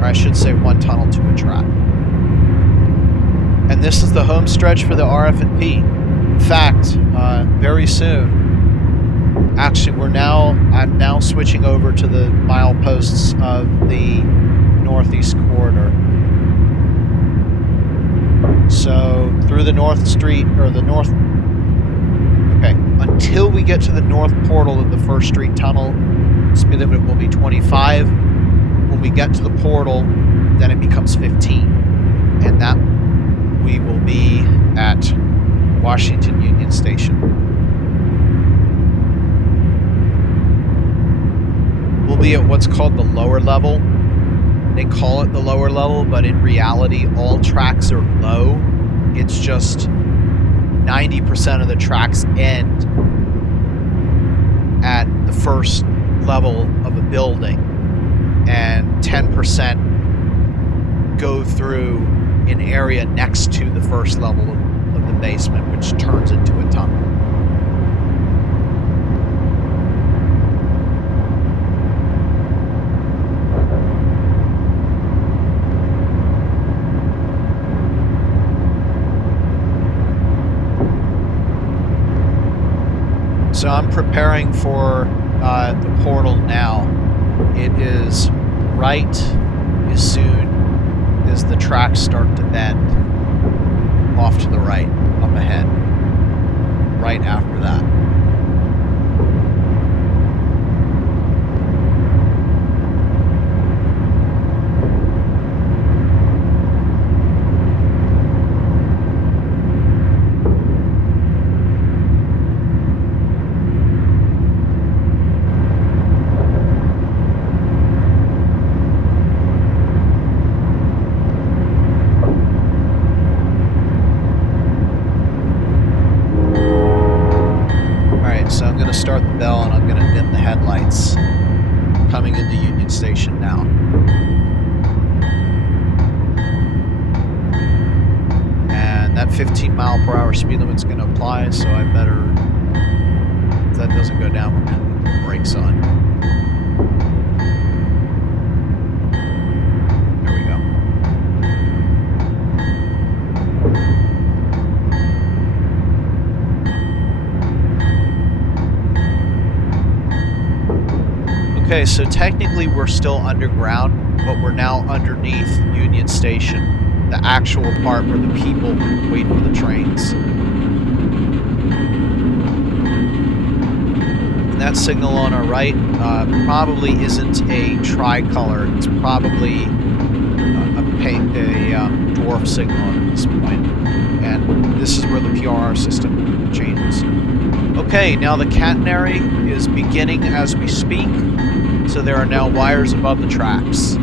Or I should say one tunnel to a track. And this is the home stretch for the RF&P. In fact, very soon, actually I'm now switching over to the mileposts of the Northeast Corridor. So through the North Street, or the North, okay, until we get to the North Portal of the First Street Tunnel, speed limit will be 25. When we get to the portal, then it becomes 15. And that we will be at Washington Union Station. We'll be at what's called the lower level. They call it the lower level, but in reality, all tracks are low. It's just 90% of the tracks end at the first level of a building, and 10% go through an area next to the first level of the basement, which turns into a tunnel. So I'm preparing for the portal now. It is right as soon as the tracks start to bend off to the right, up ahead, right after that. Start the bell, and I'm going to dim the headlights coming into Union Station now. And that 15 mile per hour speed limit is going to apply, so I better, if that doesn't go down, we're going to put the brakes on. There we go. Okay, so technically we're still underground, but we're now underneath Union Station, the actual part where the people wait for the trains. And that signal on our right probably isn't a tricolor. It's probably a dwarf signal at this point. And this is where the PRR system changes. Okay, now the catenary is beginning as we speak. So there are now wires above the tracks.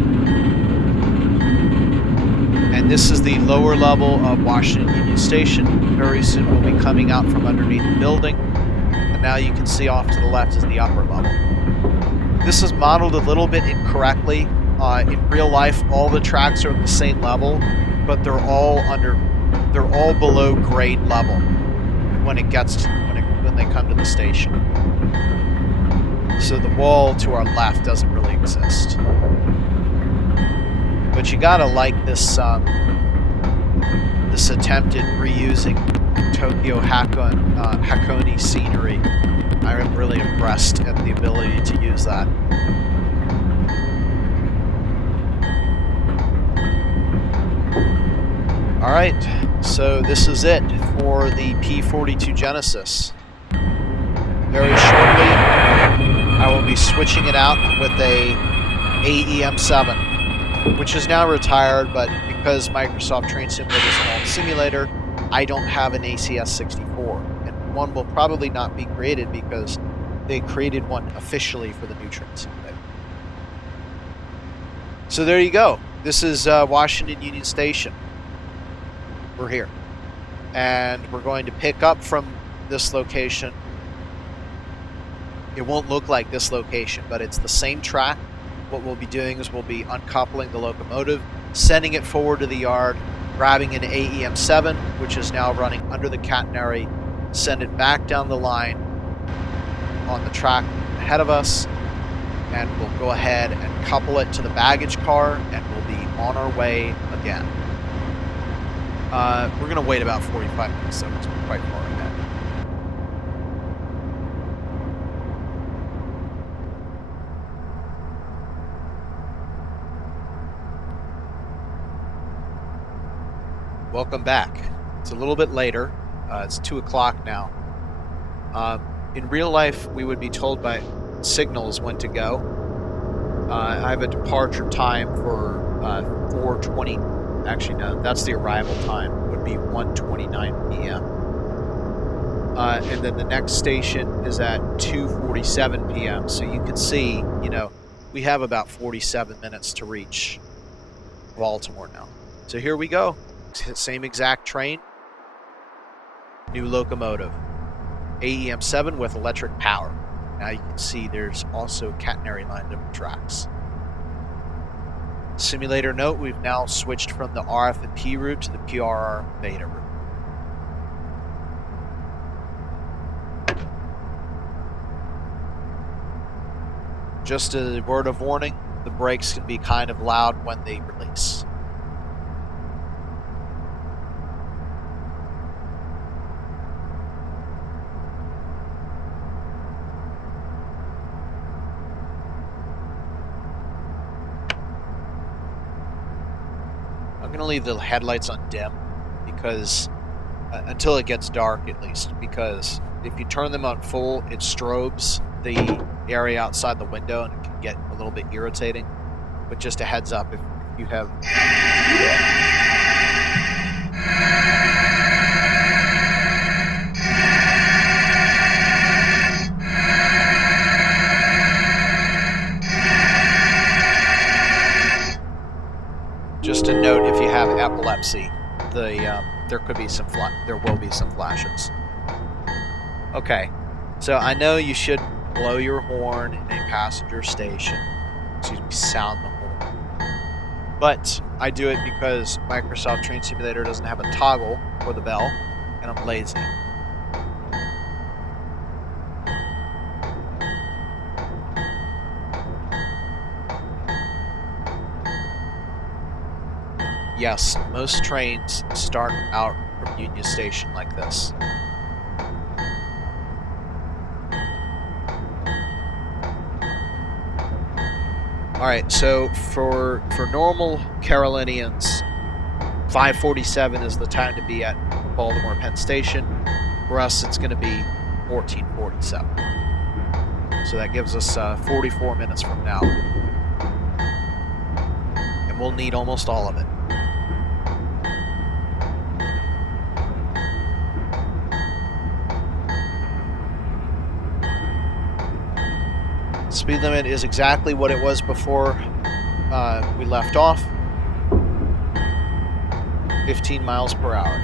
And this is the lower level of Washington Union Station. Very soon we'll be coming out from underneath the building. And now you can see off to the left is the upper level. This is modeled a little bit incorrectly. In real life, all the tracks are at the same level, but they're all below grade level when they come to the station. So the wall to our left doesn't really exist. But you gotta like this this attempted reusing Tokyo Hakone scenery. I am really impressed at the ability to use that. Alright, so this is it for the P42 Genesis. Very shortly, I will be switching it out with a AEM7, which is now retired, but because Microsoft Train Simulator is an old simulator, I don't have an ACS64, and one will probably not be created because they created one officially for the new Train Simulator. So there you go. This is Washington Union Station. We're here. And we're going to pick up from this location. It won't look like this location, but it's the same track. What we'll be doing is we'll be uncoupling the locomotive, sending it forward to the yard, grabbing an AEM7, which is now running under the catenary, send it back down the line on the track ahead of us, and we'll go ahead and couple it to the baggage car, and we'll be on our way again. We're going to wait about 45 minutes, so it's quite far ahead. Welcome back. It's a little bit later. It's 2 o'clock now. In real life, we would be told by signals when to go. I have a departure time for 4:20. Actually, no, that's the arrival time. It would be 1:29 p.m. And then the next station is at 2:47 p.m. So you can see, you know, we have about 47 minutes to reach Baltimore now. So here we go. Same exact train, new locomotive, AEM7 with electric power. Now you can see there's also catenary lined up tracks. Simulator note, we've now switched from the RF&P route to the PRR Beta Route. Just a word of warning, the brakes can be kind of loud when they release. I'm going to leave the headlights on dim because until it gets dark at least, because if you turn them on full, it strobes the area outside the window and it can get a little bit irritating. But just a heads up, if you have just a note, if you have epilepsy, there will be some flashes. Okay, so I know you should blow your horn in a passenger station. So you sound the horn. But I do it because Microsoft Train Simulator doesn't have a toggle for the bell, and I'm lazy. Yes, most trains start out from Union Station like this. Alright, so for normal Carolinians, 5:47 is the time to be at Baltimore Penn Station. For us, it's going to be 14:47. So that gives us 44 minutes from now. And we'll need almost all of it. Speed limit is exactly what it was before we left off. 15 miles per hour.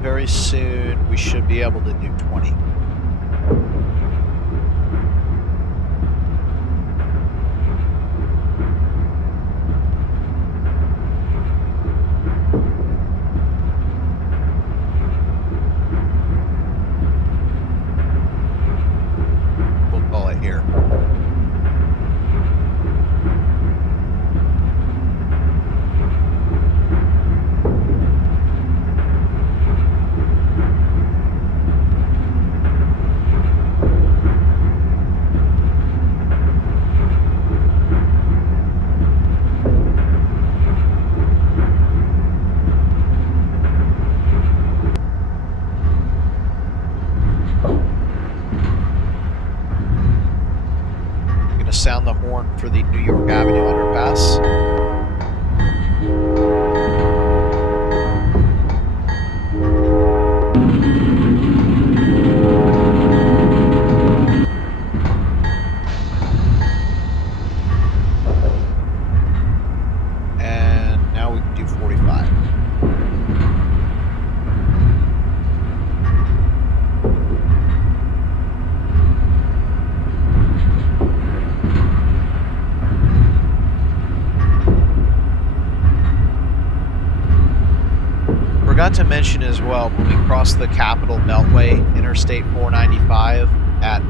Very soon we should be able to do 20. We'll call it here. down the horn for the New York Avenue underpass. And now we can do 45. Forgot to mention as well, when we cross the Capitol Beltway, Interstate 495 at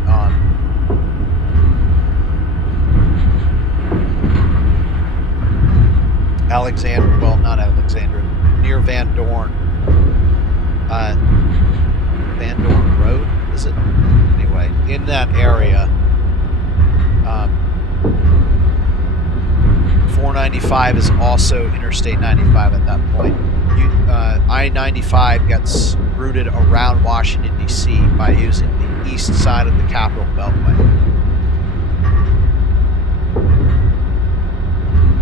Alexander, well, not Alexandria, near Van Dorn. Van Dorn Road, is it? Anyway, in that area, 495 is also Interstate 95 at that point. I-95 gets routed around Washington, D.C. by using the east side of the Capitol Beltway.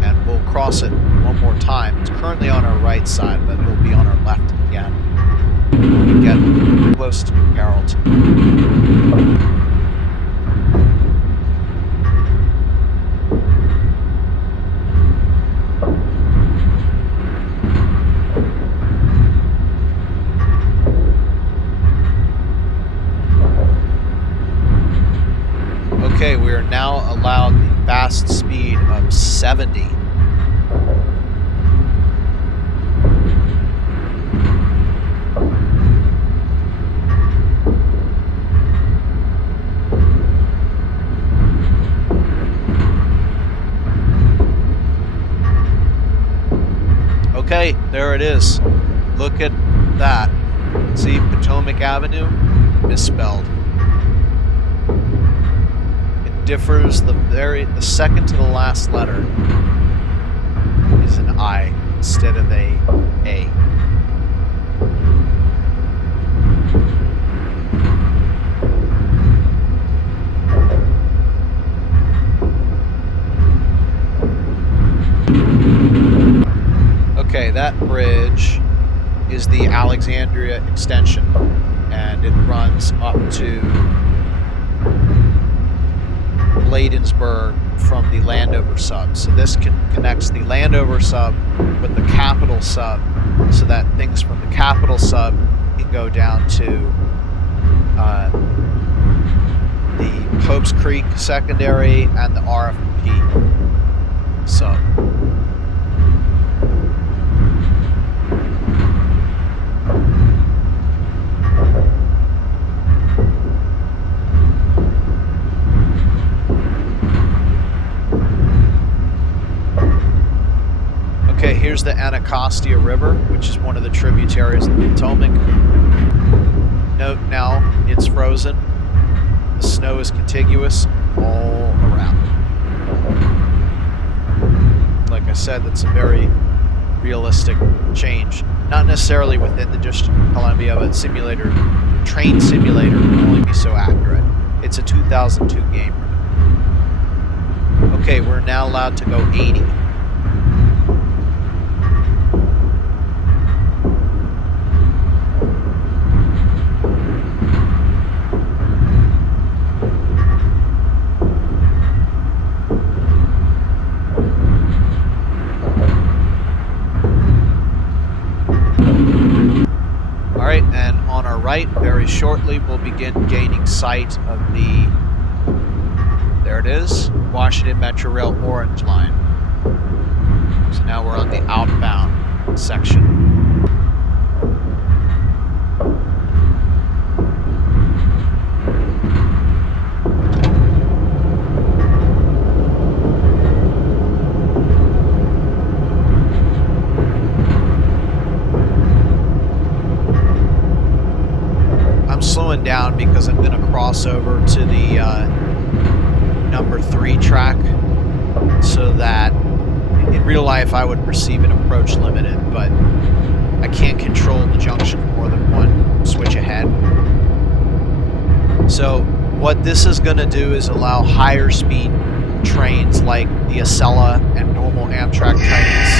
And we'll cross it one more time. It's currently on our right side, but it'll be on our left again when we get close to New Carrollton. Okay, we are now allowed the fast speed of 70. Okay, there it is. Look at that. See, Potomac Avenue misspelled. Differs the second to the last letter is an I instead of a A. Okay, that bridge is the Alexandria extension, and it runs up to Bladensburg from the Landover sub. So this connects the Landover sub with the Capitol sub, so that things from the Capitol sub can go down to the Pope's Creek secondary and the RF&P sub. Okay, here's the Anacostia River, which is one of the tributaries of the Potomac. Note now, it's frozen. The snow is contiguous all around. Like I said, that's a very realistic change. Not necessarily within the District of Columbia, but train simulator can only be so accurate. It's a 2002 game. Okay, we're now allowed to go 80. Right, very shortly we'll begin gaining sight of the, there it is, Washington Metro Rail Orange Line. So now we're on the outbound section. Slowing down because I'm going to cross over to the number 3 track, so that in real life I would perceive an approach limited, but I can't control the junction more than one switch ahead. So what this is going to do is allow higher speed trains like the Acela and normal Amtrak trains.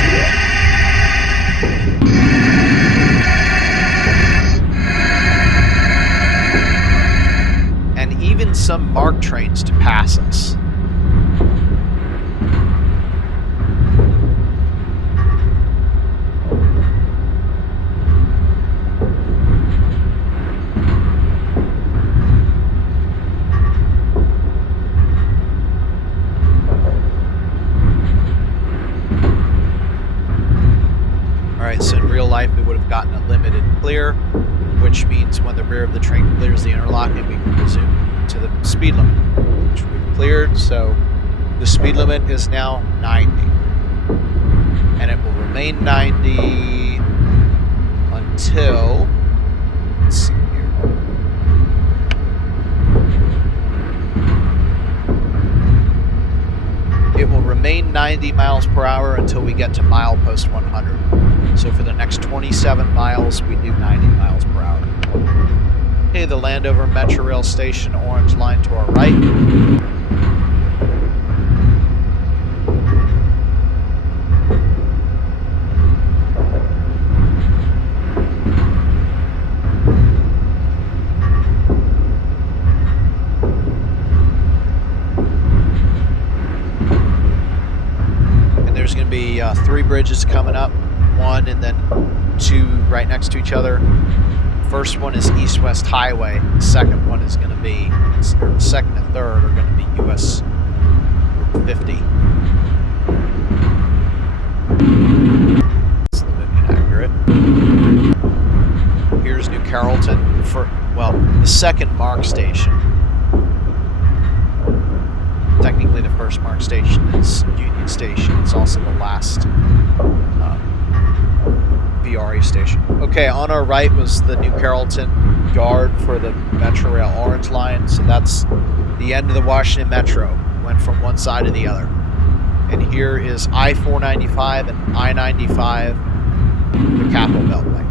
And even some MARC trains to pass us. So in real life, we would have gotten a limited clear, which means when the rear of the train clears the interlocking, we can resume to the speed limit, which we've cleared. So the speed limit is now 90, and it will remain 90 until, let's see here. It will remain 90 miles per hour until we get to milepost 100. So for the next 27 miles, we do 90 miles per hour. Okay, the Landover Metro Rail Station, orange line to our right. And there's going to be 3 bridges coming up. One and then 2 right next to each other. First one is East-West Highway. The second one is going to be, or the second and third are going to be US Route 50. That's a little bit inaccurate. Here's New Carrollton. The second MARC station. Technically, the first MARC station is Union Station. It's also the last PRR station. Okay, on our right was the New Carrollton yard for the Metro Rail orange line. So that's the end of the Washington Metro. Went from one side to the other. And here is I-495 and I-95, the Capital Beltway.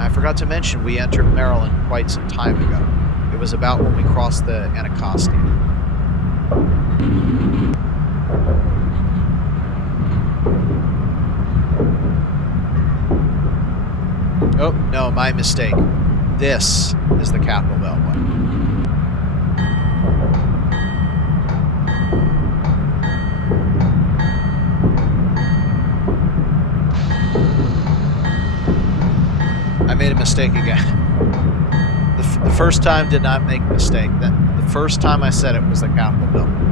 I forgot to mention we entered Maryland quite some time ago. It was about when we crossed the Anacostia. Oh, no, my mistake. This is the Capital Beltway. I made a mistake again. The first time did not make a mistake. The first time I said it was the Capital Beltway.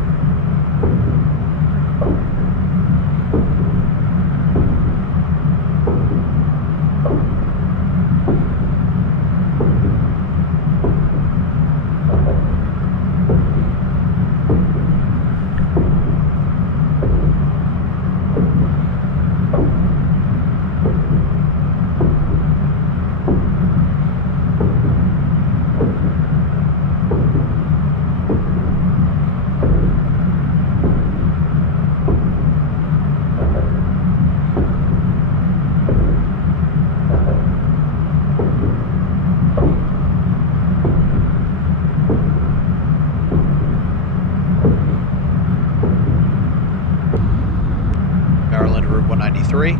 Maryland Route 193.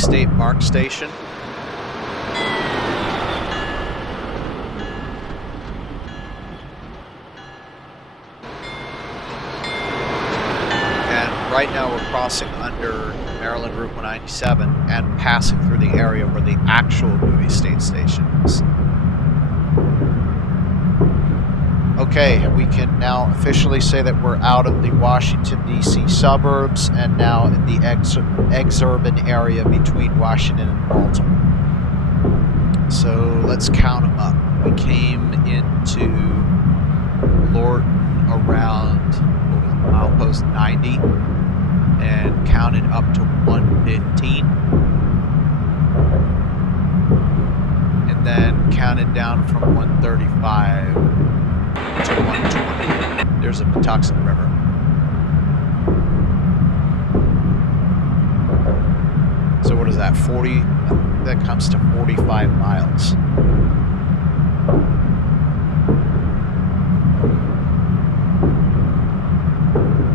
State MARC station. And right now we're crossing under Maryland Route 197 and passing through the area where the actual Bowie State Station is. Okay, we can now officially say that we're out of the Washington, D.C. suburbs and now in the exurban area between Washington and Baltimore. So let's count them up. We came into Lorton around milepost 90 and counted up to 115. And then counted down from 135 to 120. There's a Patuxent River. So what is that, 40? That comes to 45 miles.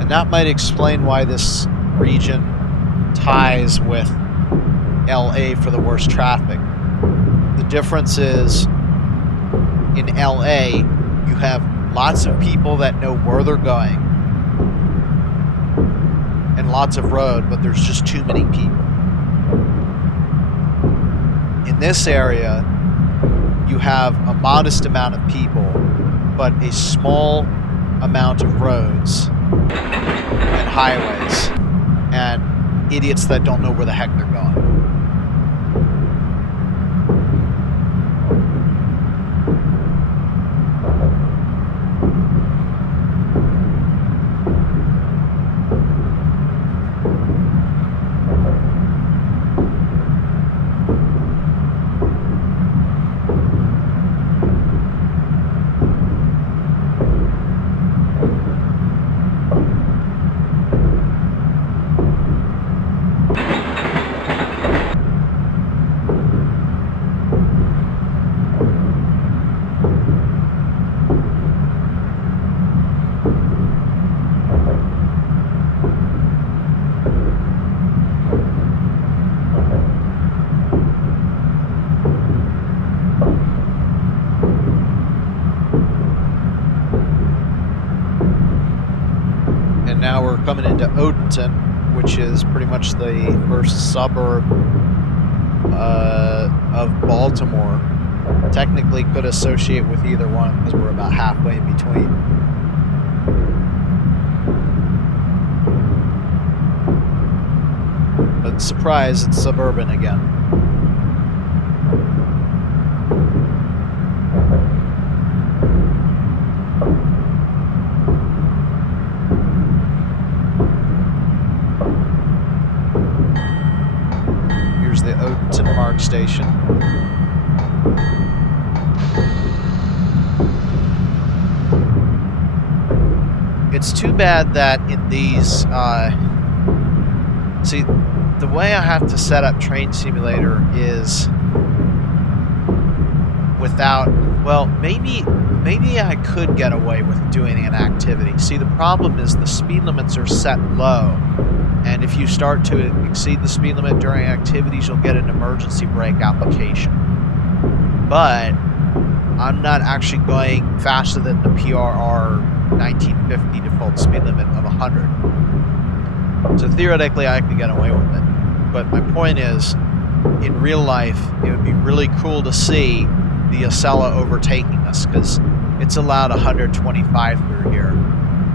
And that might explain why this region ties with LA for the worst traffic. The difference is in LA, you have lots of people that know where they're going and lots of road, but there's just too many people. In this area, you have a modest amount of people, but a small amount of roads and highways and idiots that don't know where the heck they're going. Now we're coming into Odenton, which is pretty much the first suburb of Baltimore. Technically could associate with either one because we're about halfway in between. But surprise, it's suburban again. The Odenton MARC station. It's too bad that in these, see, the way I have to set up Train Simulator is without, well, maybe I could get away with doing an activity. See, the problem is the speed limits are set low. And if you start to exceed the speed limit during activities, you'll get an emergency brake application. But I'm not actually going faster than the PRR 1950 default speed limit of 100. So theoretically, I could get away with it. But my point is, in real life, it would be really cool to see the Acela overtaking us, because it's allowed 125 through here.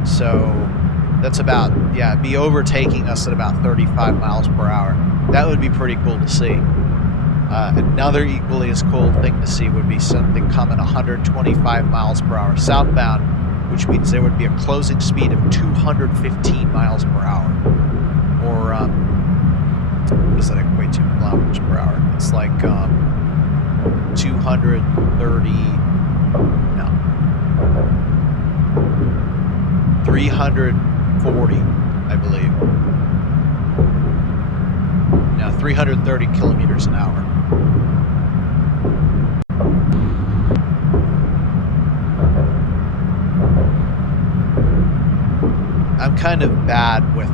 So that's about, yeah, be overtaking us at about 35 miles per hour. That would be pretty cool to see. Another equally as cool thing to see would be something coming 125 miles per hour southbound, which means there would be a closing speed of 215 miles per hour. Or, what does that equate to? Kilometers per hour. It's like 230, no, 340, I believe. Now 330 kilometers an hour. I'm kind of bad with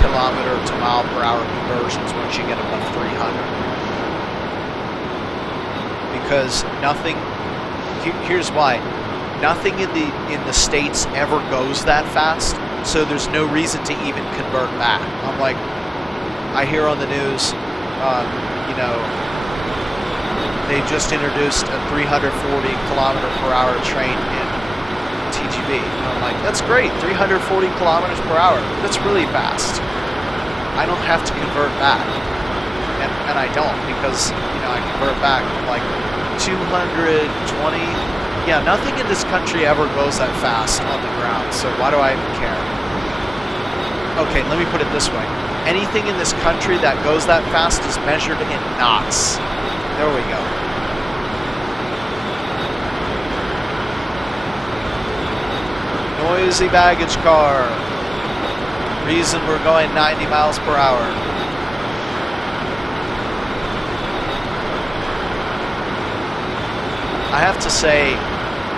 kilometer to mile per hour conversions once you get above 300. Because nothing, here's why, nothing in the States ever goes that fast, so there's no reason to even convert back. I'm like, I hear on the news, you know, they just introduced a 340 kilometer per hour train in TGV. And I'm like, that's great, 340 kilometers per hour. That's really fast. I don't have to convert back. And I don't, because, you know, I convert back like 220. Yeah, nothing in this country ever goes that fast on the ground, so why do I even care? Okay, let me put it this way. Anything in this country that goes that fast is measured in knots. There we go. Noisy baggage car. Reason we're going 90 miles per hour. I have to say,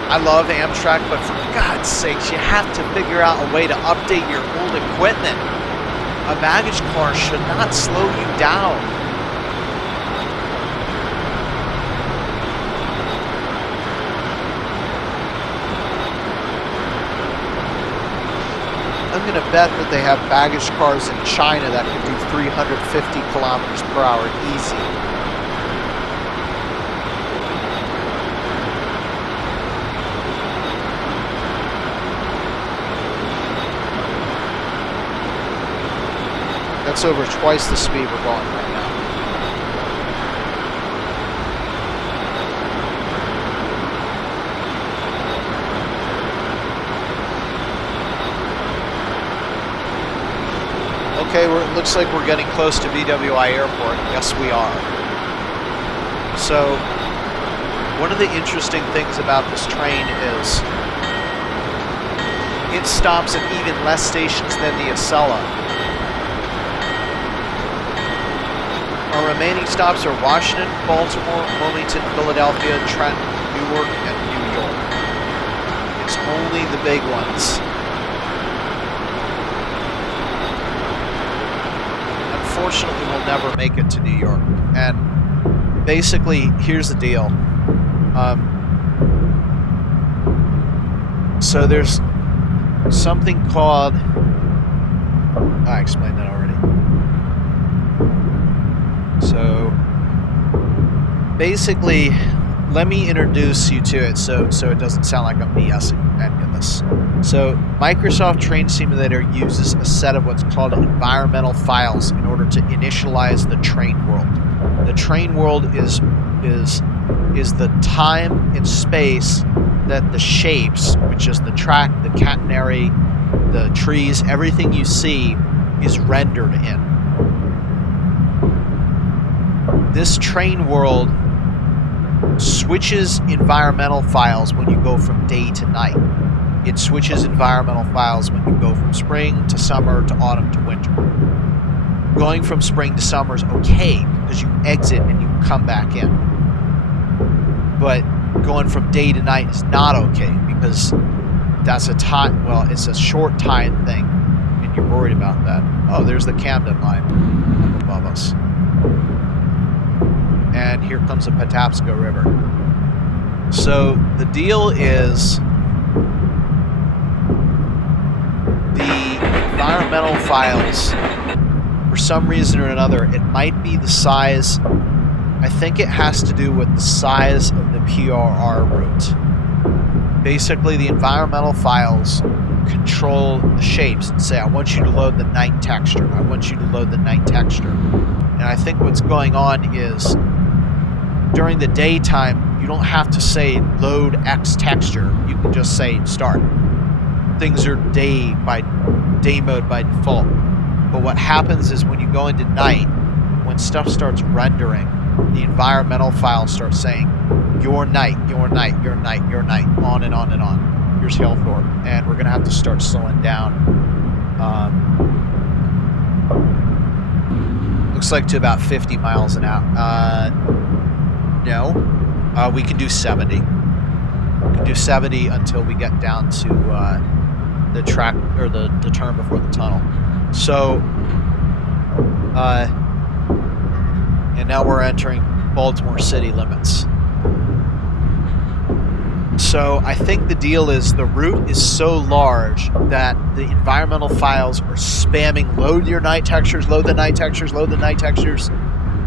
I love Amtrak, but for God's sakes, you have to figure out a way to update your old equipment. A baggage car should not slow you down. I'm going to bet that they have baggage cars in China that can do 350 kilometers per hour easy. That's over twice the speed we're going right now. Okay, it looks like we're getting close to BWI Airport. Yes, we are. So, one of the interesting things about this train is it stops at even less stations than the Acela. Our remaining stops are Washington, Baltimore, Wilmington, Philadelphia, Trenton, Newark, and New York. It's only the big ones. Unfortunately, we'll never make it to New York. And basically, here's the deal. So there's something called... I explained that already. So basically, let me introduce you to it so it doesn't sound like I'm BSing any of this. So Microsoft Train Simulator uses a set of what's called environmental files in order to initialize the train world. The train world is the time and space that the shapes, which is the track, the catenary, the trees, everything you see is rendered in. This train world switches environmental files when you go from day to night. It switches environmental files when you go from spring to summer to autumn to winter. Going from spring to summer is okay because you exit and you come back in. But going from day to night is not okay because that's a time, well, it's a short time thing and you're worried about that. Oh, there's the Camden line up above us. And here comes the Patapsco River. So the deal is the environmental files, for some reason or another, it might be the size, I think it has to do with the size of the PRR route. Basically, the environmental files control the shapes and say, I want you to load the night texture. I want you to load the night texture. And I think what's going on is during the daytime, you don't have to say load X texture. You can just say start. Things are day mode by default. But what happens is when you go into night, when stuff starts rendering, the environmental file starts saying your night, your night, your night, your night, on and on and on. Here's Hillthorpe, and we're gonna have to start slowing down. Looks like to about 50 miles an hour. No, we can do 70. We can do 70 until we get down to the track or the turn before the tunnel. So And now we're entering Baltimore city limits. So I think the deal is the route is so large that the environmental files are spamming load your night textures, load the night textures, load the night textures.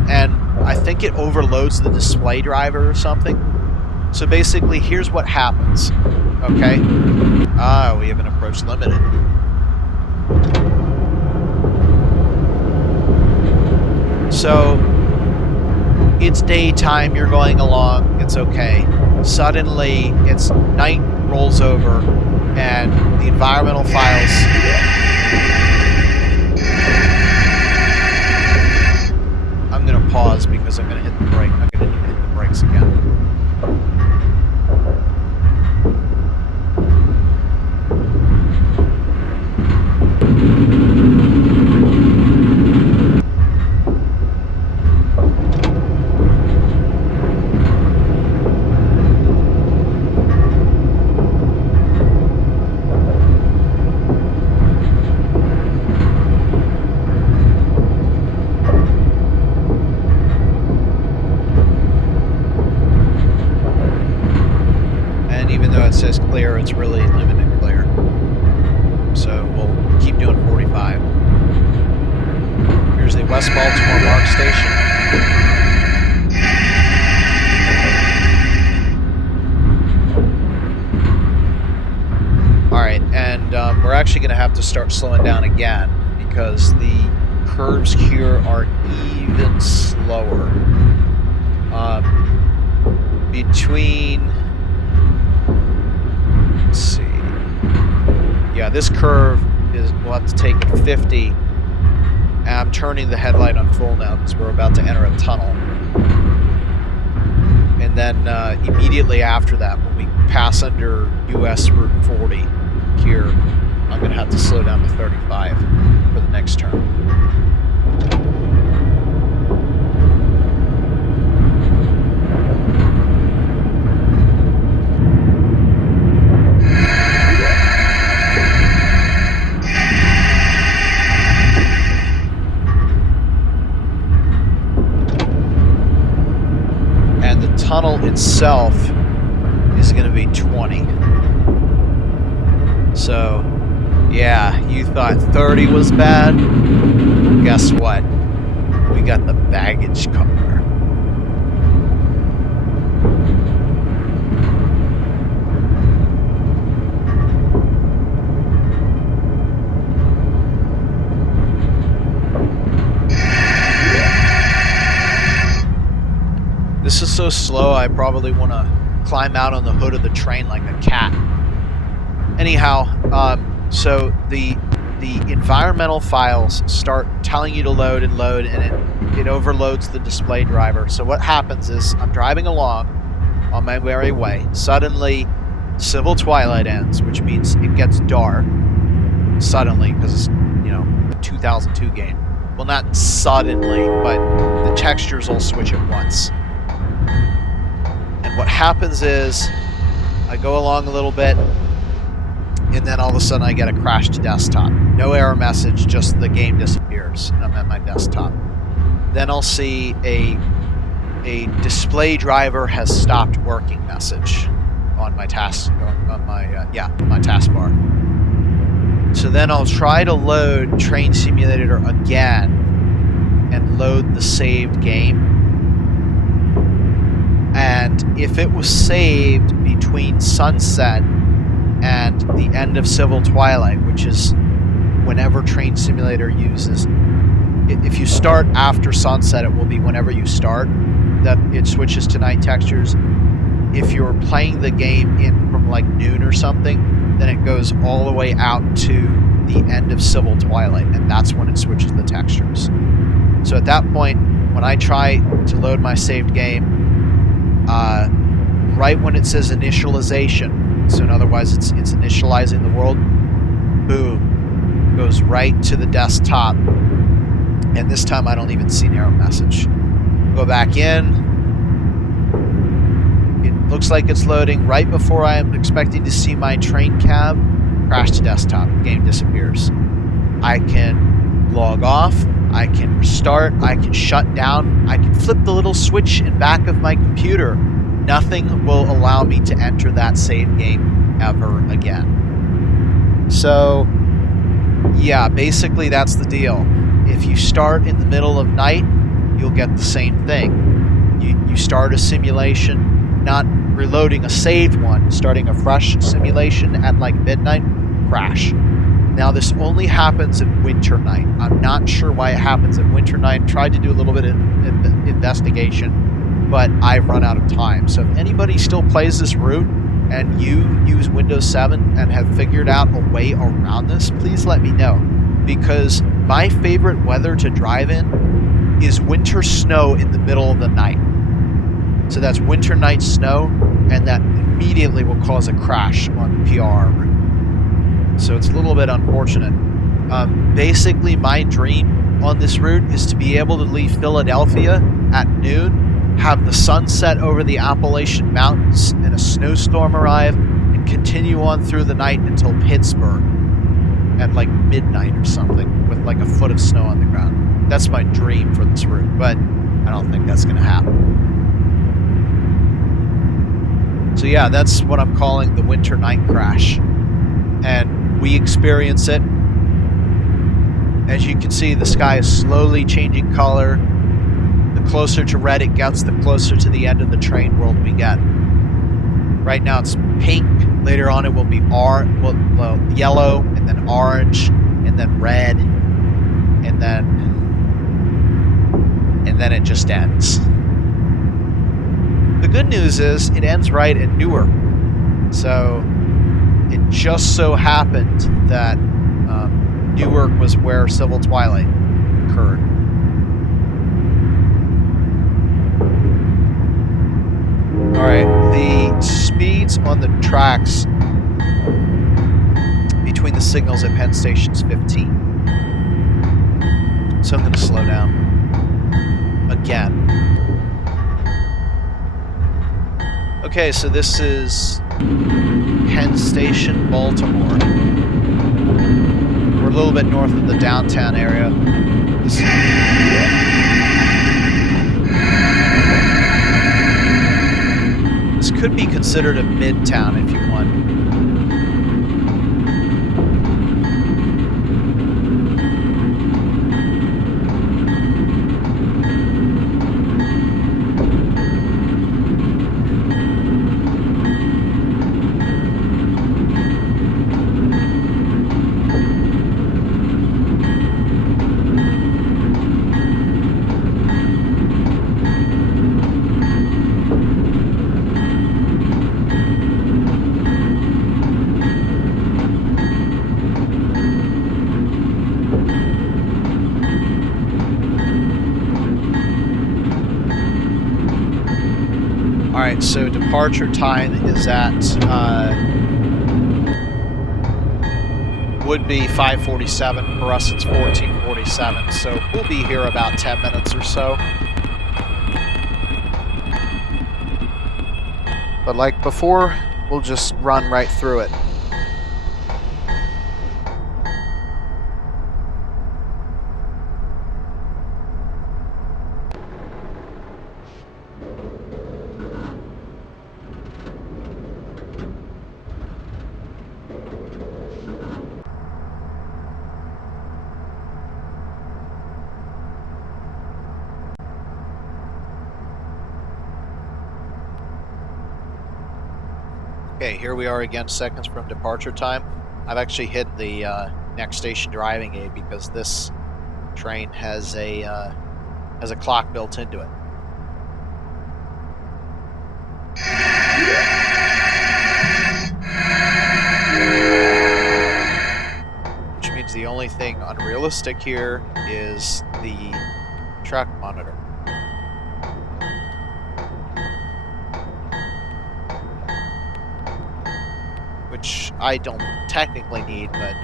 And I think it overloads the display driver or something. So basically, here's what happens. Okay. We have an approach limited. So it's daytime, you're going along, it's okay. Suddenly, it's night rolls over, and the environmental files. I'm going to pause because I'm going to hit the brake. I'm going to need to hit the brakes again. Says clear, it's really limited clear. So we'll keep doing 45. Here's the West Baltimore MARC station. Alright, and we're actually going to have to start slowing down again because the curves here are even slower. Between... Let's see. Yeah, this curve is, we'll have to take it 50. And I'm turning the headlight on full now because we're about to enter a tunnel. And then immediately after that, when we pass under US Route 40 here, I'm going to have to slow down to 35 for the next turn. Tunnel itself is going to be 20. So, yeah, you thought 30 was bad? Well, guess what? We got the baggage car. This is so slow, I probably want to climb out on the hood of the train like a cat. Anyhow, so the environmental files start telling you to load and load, and it overloads the display driver. So what happens is I'm driving along on my merry way. Suddenly, civil twilight ends, which means it gets dark suddenly because it's, you know, a 2002 game. Well, not suddenly, but the textures will switch at once. And what happens is I go along a little bit, and then all of a sudden I get a crash to desktop. No error message, just the game disappears, and I'm at my desktop. Then I'll see a display driver has stopped working message on my my taskbar. So then I'll try to load Train Simulator again and load the saved game. And if it was saved between sunset and the end of Civil Twilight, which is whenever Train Simulator uses, if you start after sunset, it will be whenever you start that it switches to night textures. If you're playing the game in from like noon or something, then it goes all the way out to the end of Civil Twilight, and that's when it switches the textures. So at that point, when I try to load my saved game, right when it says initialization, so in other words, it's initializing the world, boom, goes right to the desktop, and this time I don't even see an error message. Go back in, it looks like it's loading right before I am expecting to see my train cab, crash to desktop, game disappears. I can log off, I can restart, I can shut down, I can flip the little switch in back of my computer. Nothing will allow me to enter that save game ever again. So, yeah, basically that's the deal. If you start in the middle of night, you'll get the same thing. You start a simulation, not reloading a saved one, starting a fresh simulation at like midnight, crash. Now this only happens at winter night. I'm not sure why it happens at winter night. Tried to do a little bit of investigation, but I've run out of time. So if anybody still plays this route and you use Windows 7 and have figured out a way around this, please let me know. Because my favorite weather to drive in is winter snow in the middle of the night. So that's winter night snow, and that immediately will cause a crash on the PRR route. So it's a little bit unfortunate. Basically, my dream on this route is to be able to leave Philadelphia at noon, have the sun set over the Appalachian Mountains, and a snowstorm arrive, and continue on through the night until Pittsburgh at like midnight or something, with like a foot of snow on the ground. That's my dream for this route, but I don't think that's going to happen. So yeah, that's what I'm calling the winter night crash. And we experience it. As you can see, the sky is slowly changing color. The closer to red it gets, the closer to the end of the train world we get. Right now it's pink. Later on it will be yellow, and then orange, and then red, and then it just ends. The good news is it ends right at Newark. So it just so happened that Newark was where Civil Twilight occurred. Alright, the speeds on the tracks between the signals at Penn Station is 15. So I'm going to slow down again. Okay, so this is Penn Station, Baltimore. We're a little bit north of the downtown area. This could be considered a midtown if you want. Alright, so departure time is at, would be 5:47. For us, it's 14:47. So we'll be here about 10 minutes or so. But like before, we'll just run right through it. Okay, here we are again, seconds from departure time. I've actually hit the next station driving aid because this train has a clock built into it. Which means the only thing unrealistic here is the track monitor. Which I don't technically need, but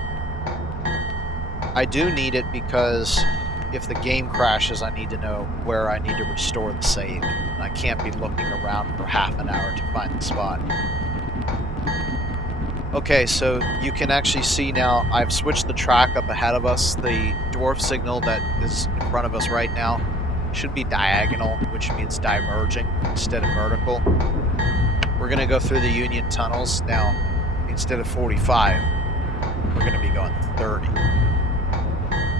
I do need it because if the game crashes, I need to know where I need to restore the save. And I can't be looking around for half an hour to find the spot. Okay, so you can actually see now I've switched the track up ahead of us. The dwarf signal that is in front of us right now should be diagonal, which means diverging instead of vertical. We're going to go through the Union tunnels now. Instead of 45, we're going to be going 30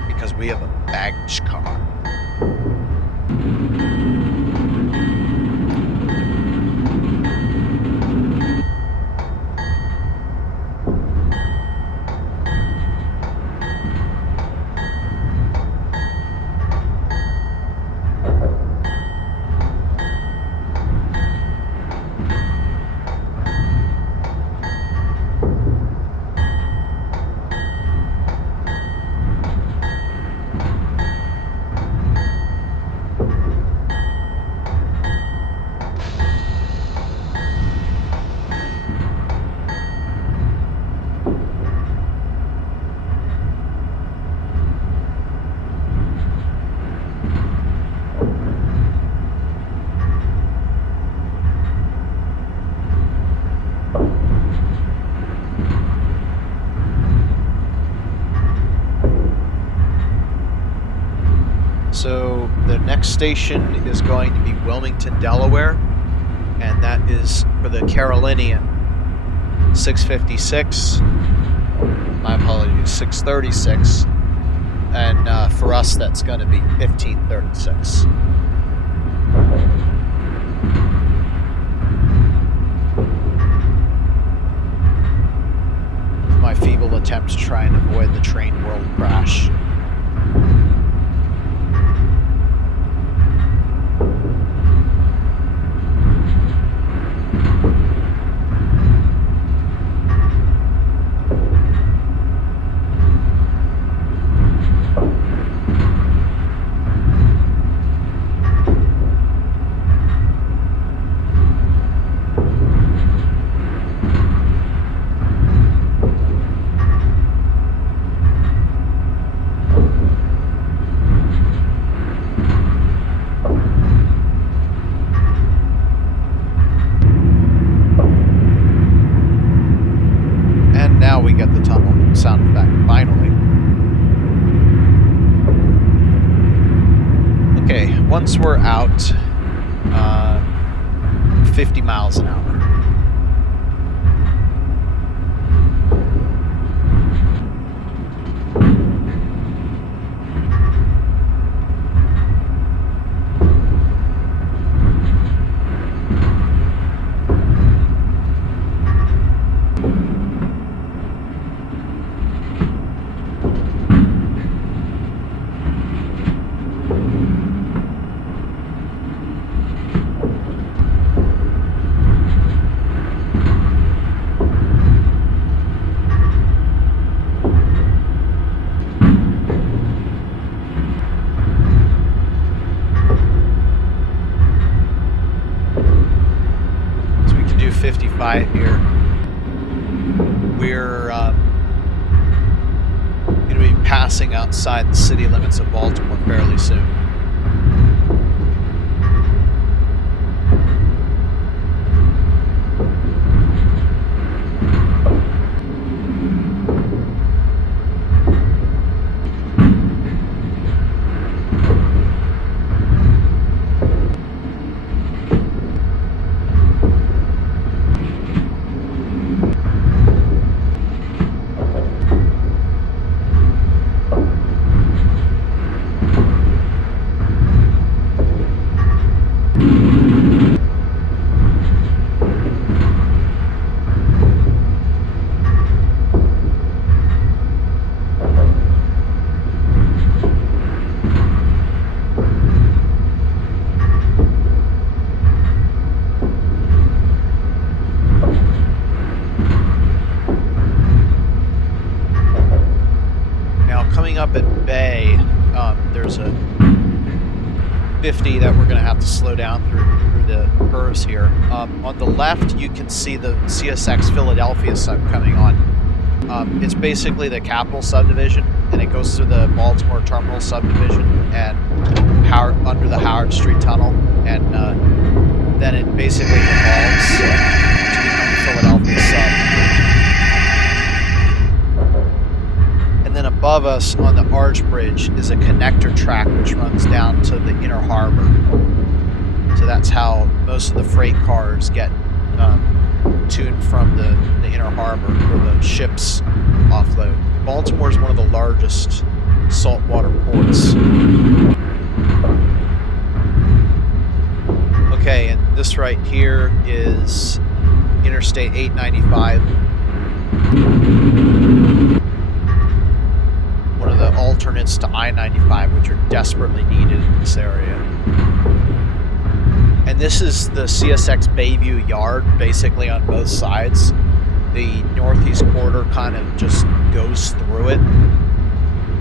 because we have a baggage car. So the next station is going to be Wilmington, Delaware, and that is for the Carolinian 656. My apologies, 636. And for us, that's going to be 1536. With my feeble attempt to try and avoid the train world crash. Now we get the tunnel sound effect, finally. Okay, once we're out, 50 miles an hour. Here. We're going to be passing outside the city limits of Baltimore fairly soon. Up at Bay, there's a 50 that we're going to have to slow down through the curves here. On the left, you can see the CSX Philadelphia sub coming on. It's basically the Capitol subdivision, and it goes through the Baltimore Terminal subdivision and under the Howard Street Tunnel, and then it basically evolves to become the Philadelphia sub. above us on the arch bridge is a connector track which runs down to the inner harbor. So that's how most of the freight cars get tuned from the inner harbor where the ships offload. Baltimore is one of the largest saltwater ports. Okay, and this right here is Interstate 895. One of the alternates to I-95, which are desperately needed in this area. And this is the CSX Bayview Yard, basically on both sides. The northeast quarter kind of just goes through it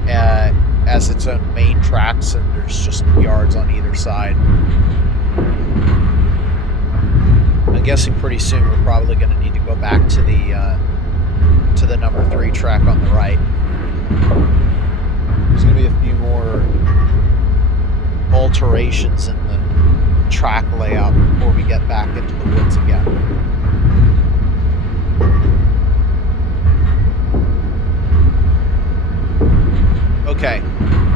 as its own main tracks, and there's just yards on either side. I'm guessing pretty soon we're probably going to need to go back to the number 3 track on the right. There's going to be a few more alterations in the track layout before we get back into the woods again. Okay,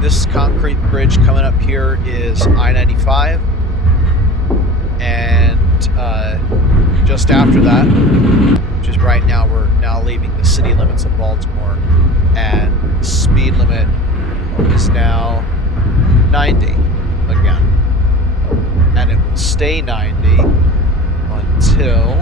this concrete bridge coming up here is I-95, and just after that, which is right now, we're now leaving the city limits of Baltimore, and the speed limit is now 90 again, and it will stay 90 until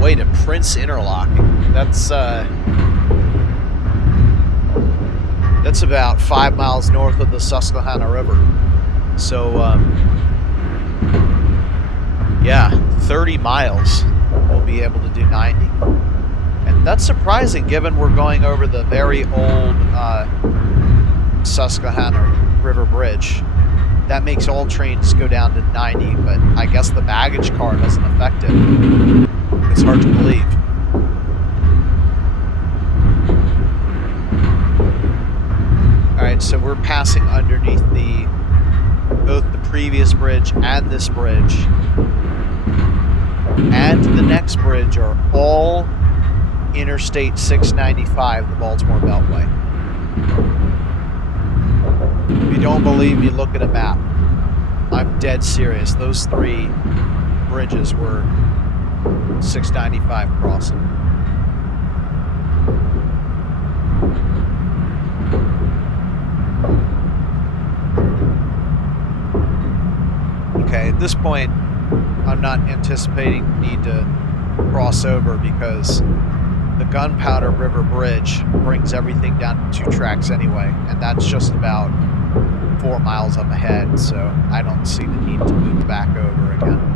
way to Prince Interlocking. That's about 5 miles north of the Susquehanna River. So yeah, 30 miles we'll be able to do 90. And that's surprising given we're going over the very old Susquehanna River Bridge. That makes all trains go down to 90, but I guess the baggage car doesn't affect it. It's hard to believe. Alright, so we're passing underneath both the previous bridge and this bridge. And the next bridge are all Interstate 695, the Baltimore Beltway. If you don't believe me, look at a map. I'm dead serious. Those 3 bridges were 695 crossing. Okay, at this point, I'm not anticipating the need to cross over because the Gunpowder River Bridge brings everything down to 2 tracks anyway, and that's just about 4 miles up ahead, so I don't see the need to move back over again.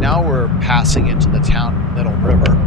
Now we're passing into the town Middle River.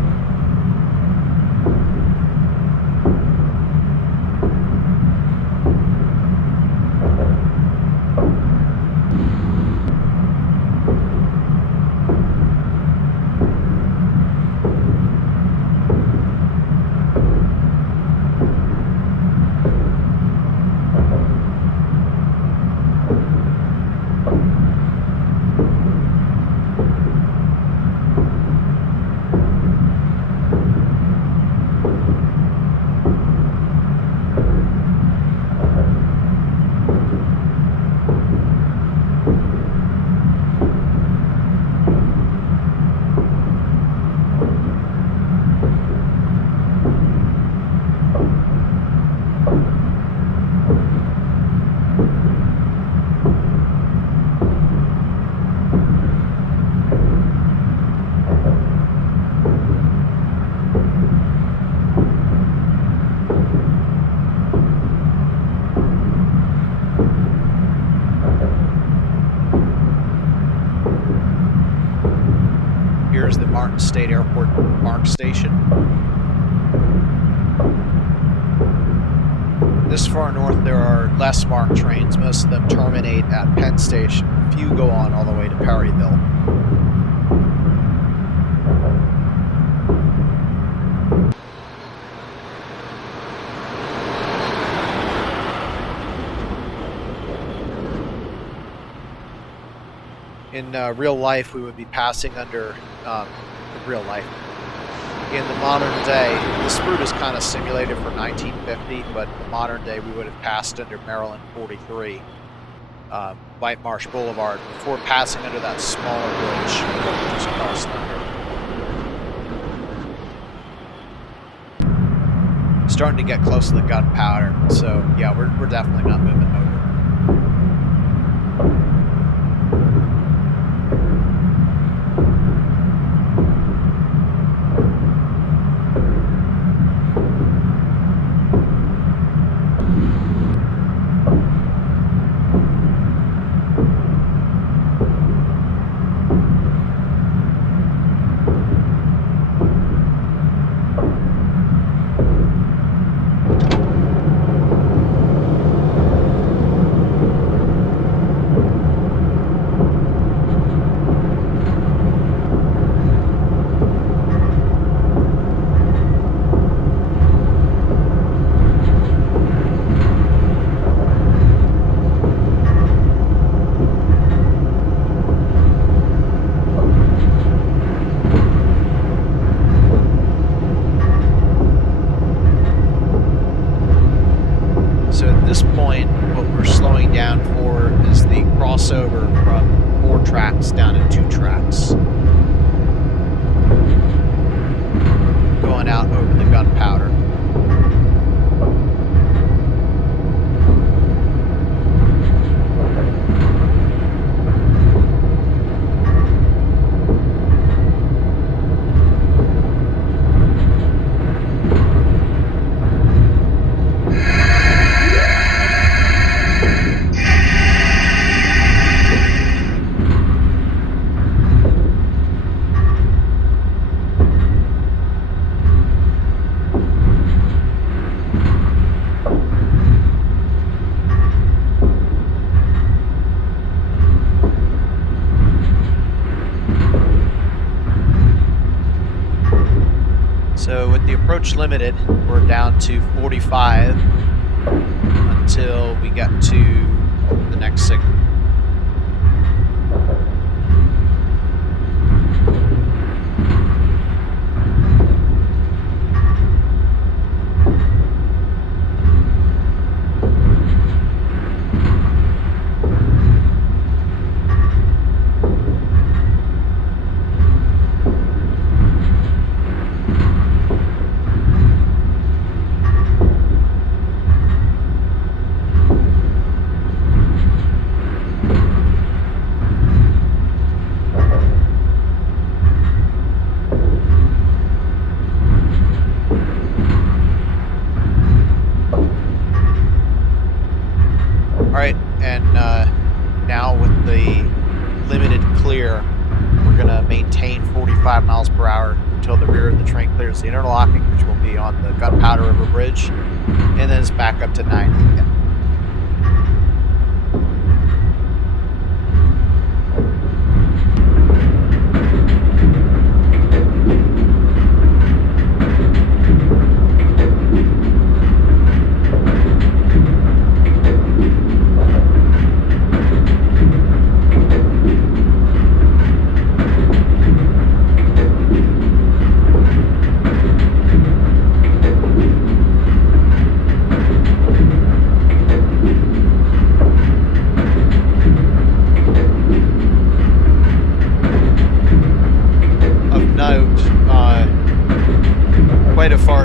Here's the Martin State Airport MARC station. This far north, there are less marked trains. Most of them terminate at Penn Station. A few go on all the way to Perryville. In real life, we would be passing under real life. In the modern day, this route is kind of simulated for 1950, but in the modern day, we would have passed under Maryland 43, White Marsh Boulevard, before passing under that smaller bridge that we just crossed under. Starting to get close to the gunpowder, so yeah, we're definitely not moving over. Crossover from 4 tracks down to 2 tracks, going out over the gunpowder. Limited, we're down to 45 until we get to the next signal. Now with the limited clear, we're going to maintain 45 miles per hour until the rear of the train clears the interlocking, which will be on the Gunpowder River Bridge, and then it's back up to 90 again.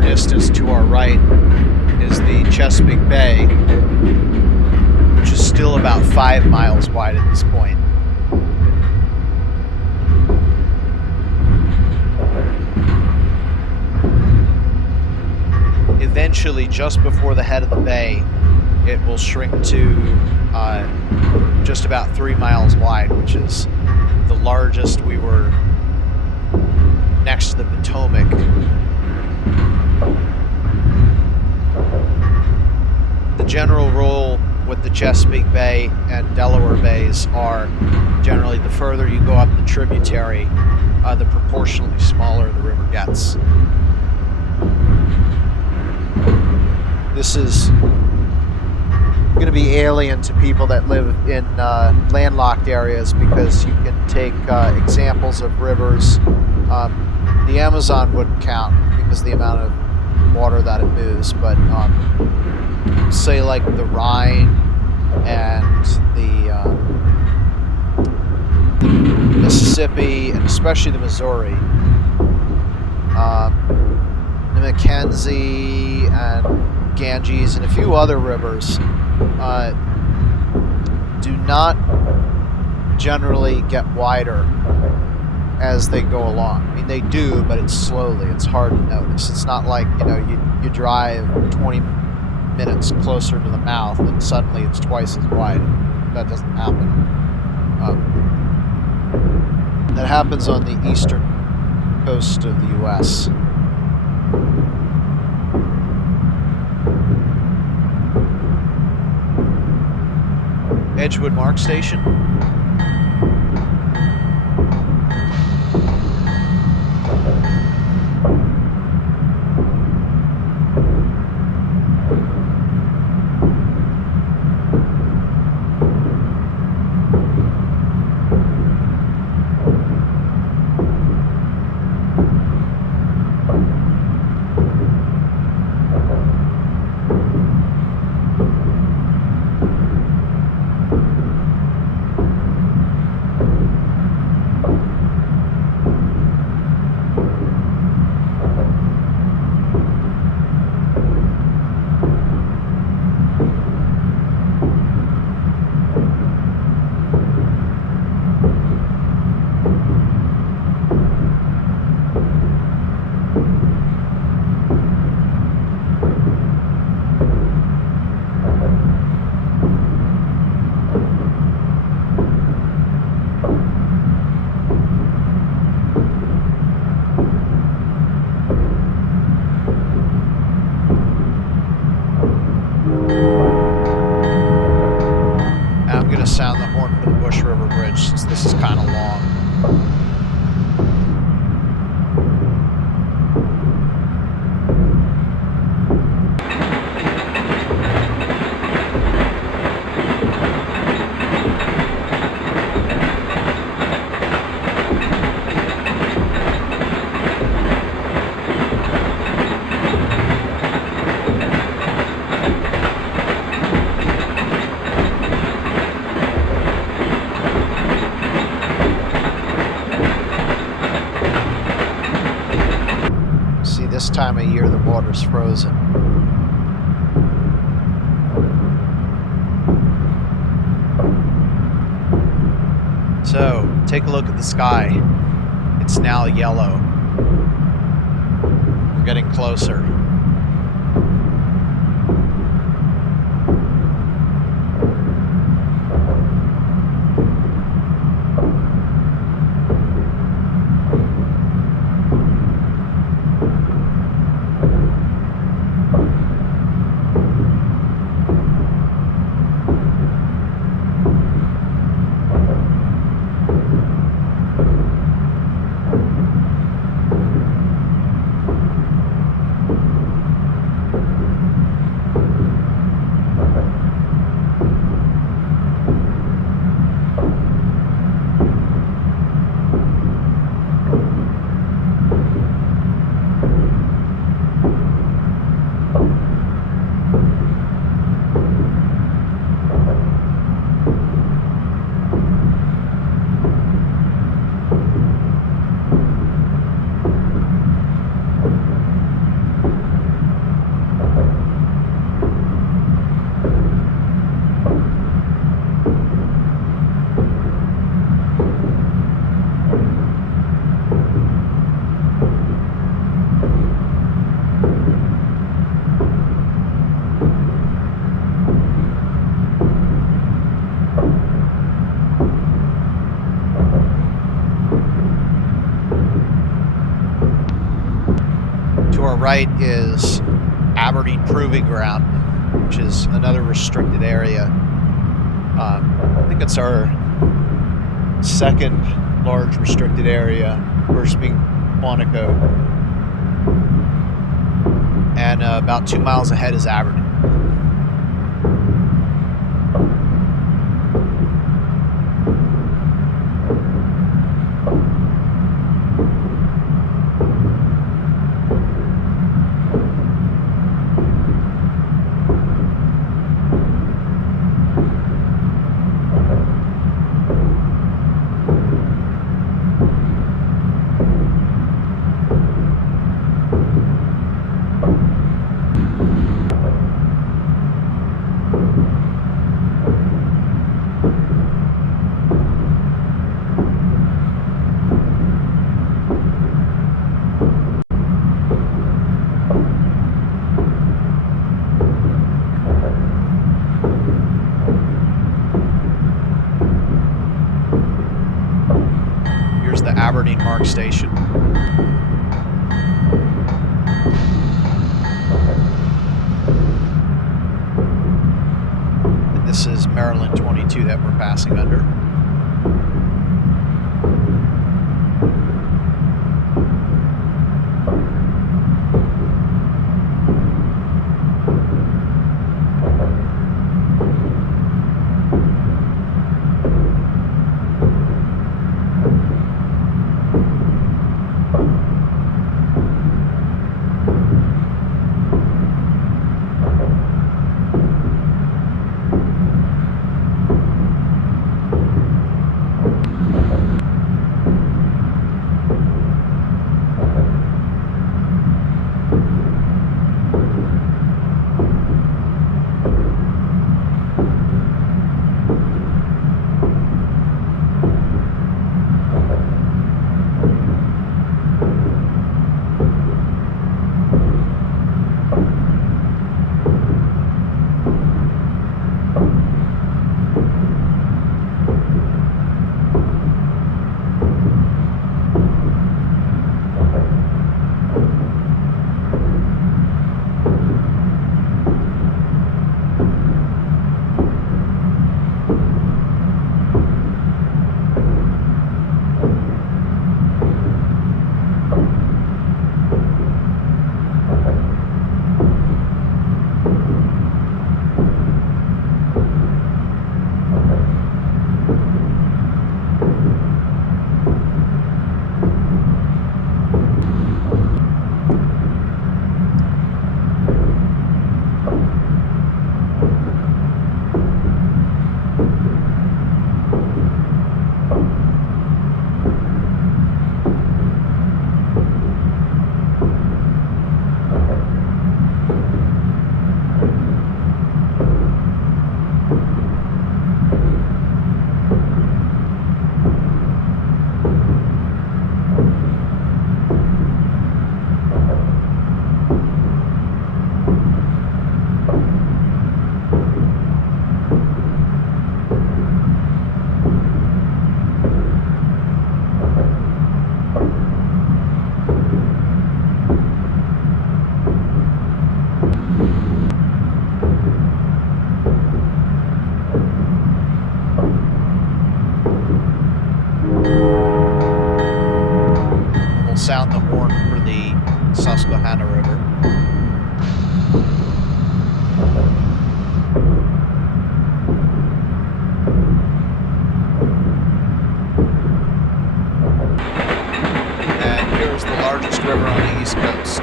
Distance to our right is the Chesapeake Bay, which is still about 5 miles wide at this point. Eventually, just before the head of the bay, it will shrink to just about 3 miles wide, which is the largest. We were next to the Potomac. The general rule with the Chesapeake Bay and Delaware Bays are generally the further you go up the tributary, the proportionally smaller the river gets. This is going to be alien to people that live in landlocked areas because you can take examples of rivers. The Amazon wouldn't count because of the amount of water that it moves, but say like the Rhine and the Mississippi, and especially the Missouri, the Mackenzie and Ganges and a few other rivers do not generally get wider as they go along. I mean, they do, but it's slowly. It's hard to notice. It's not like, you know, you drive 20 minutes closer to the mouth and suddenly it's twice as wide. That doesn't happen. That happens on the eastern coast of the U.S. Edgewood Mark Station. Sound the horn for the Bush River Bridge since this is kind of long. This time of year the water's frozen. So take a look at the sky. It's now yellow. We're getting closer. To our right is Aberdeen Proving Ground. which is another restricted area. I think it's our second large restricted area, first being Quantico. And about 2 miles ahead is Aberdeen. Aberdeen Mark Station. And this is Maryland 22 that we're passing under. Sound the horn for the Susquehanna River. And here's the largest river on the East Coast.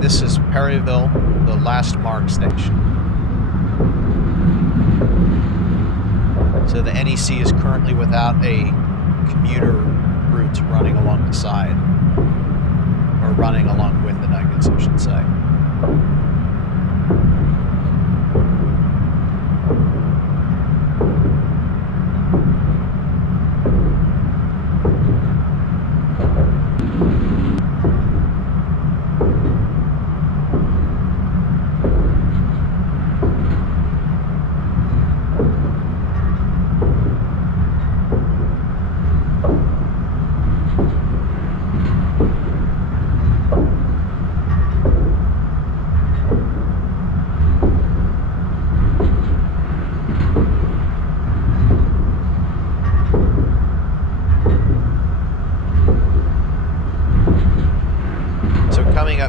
This is Perryville, the last Mark station. So the NEC is currently without a commuter route running along the side, or running along with it, I guess I should say.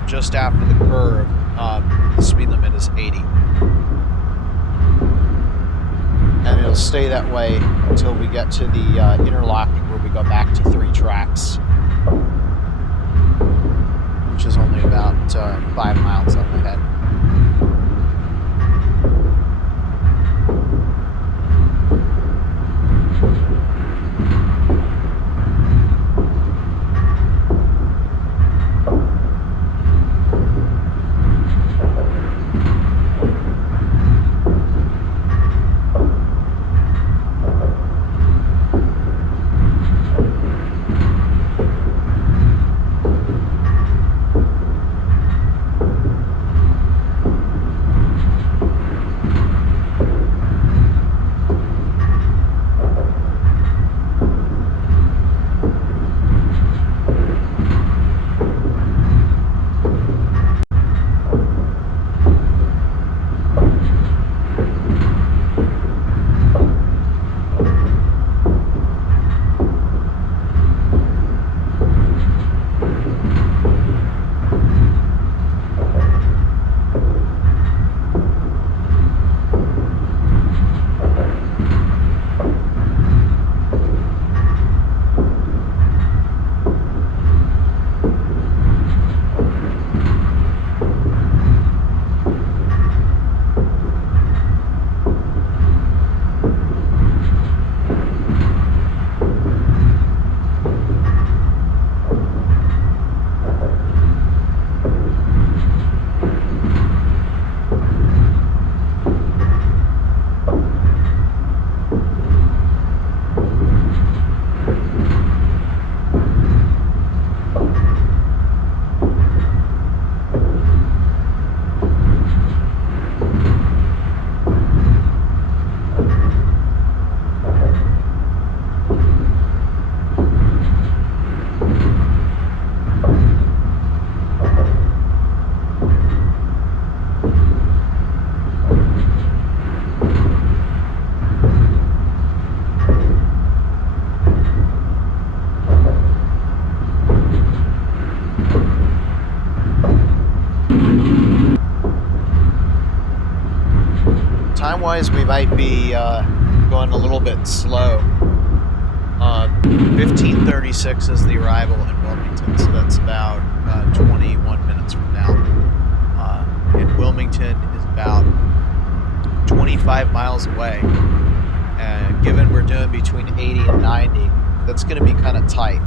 up just after the curve. The speed limit is 80. And it'll stay that way until we get to the interlocking where we go back to 3 tracks, which is only about 5 miles up ahead. Time-wise, we might be going a little bit slow. 15:36 is the arrival in Wilmington, so that's about 21 minutes from now. And Wilmington is about 25 miles away. And given we're doing between 80 and 90, that's going to be kind of tight.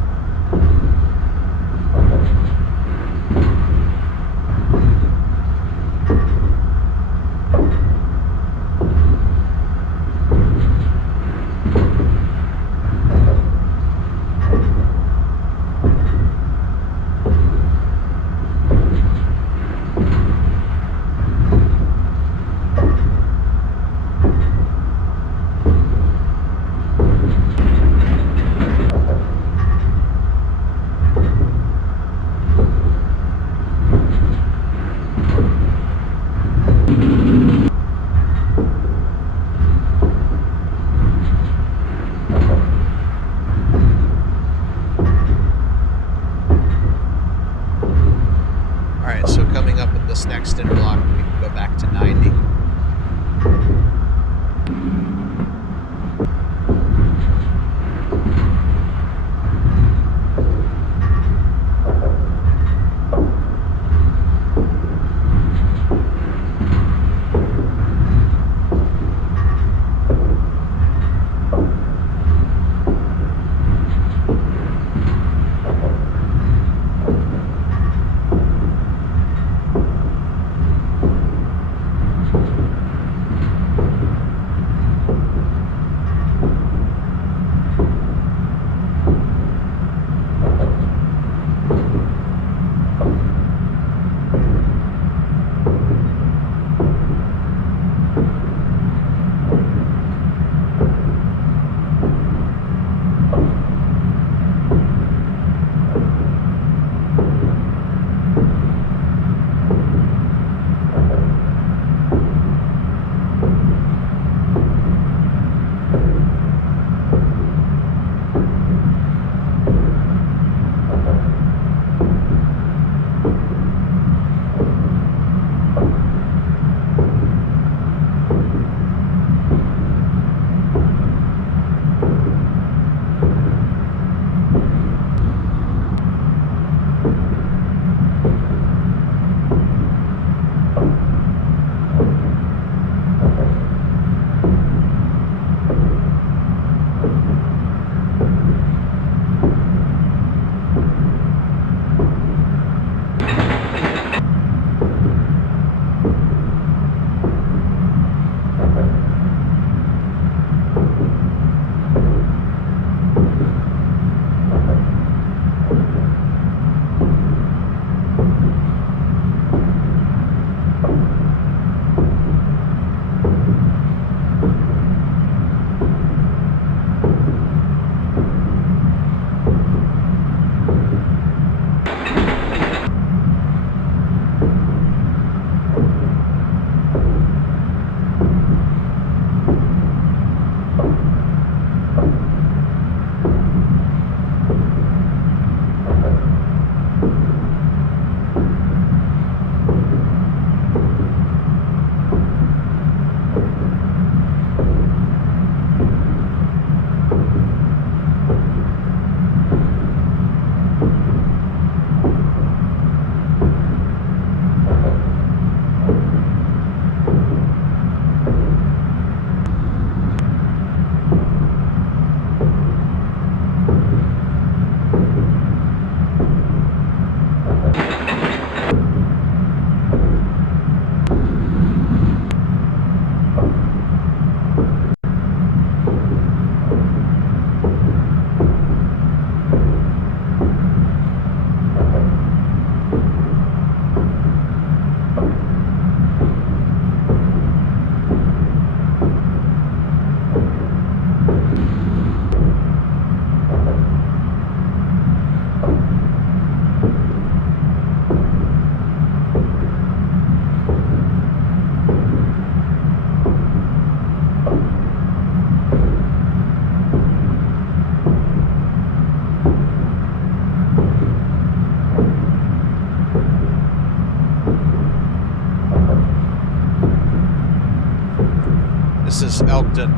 Elkton.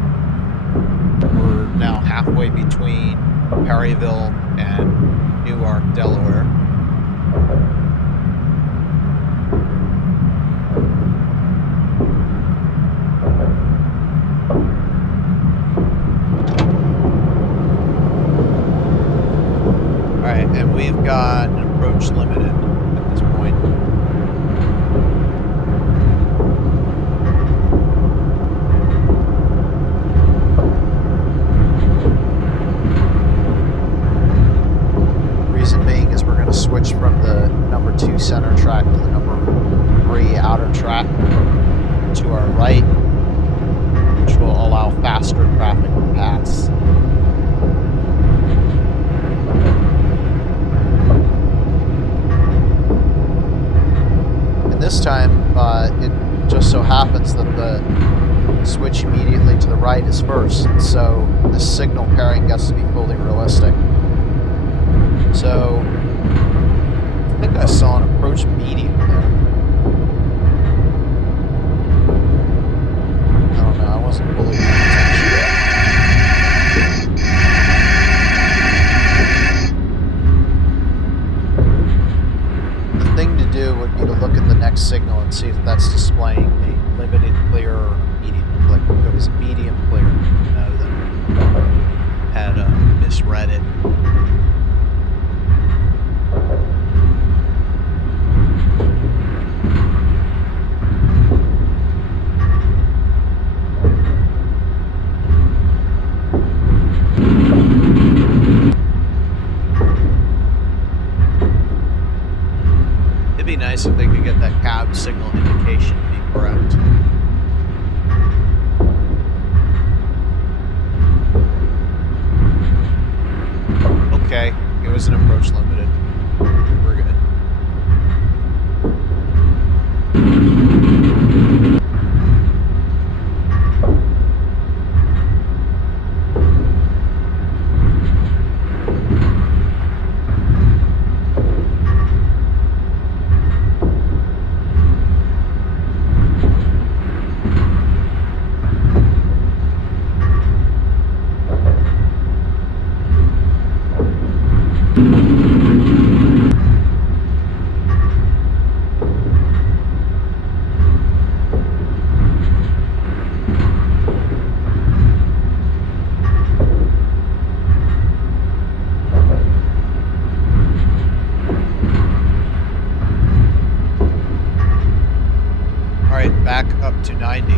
We're now halfway between Perryville and Newark, Delaware. Alright, and we've got an approach limited at this point. Switch from the number 2 center track to the number 3 outer track to our right, which will allow faster traffic to pass. And this time, it just so happens that the switch immediately to the right is first, so the signal pairing gets to be fully realistic. So I think I saw an approach medium there. I don't know, I wasn't fully paying attention. The thing to do would be to look at the next signal and see if that's displaying a limited clear or a medium clear. If it was a medium clear, no, then had misread it. Nice if they could get that cab signal indication to be correct. Okay, it was an approach limited. We're good. Back up to 90.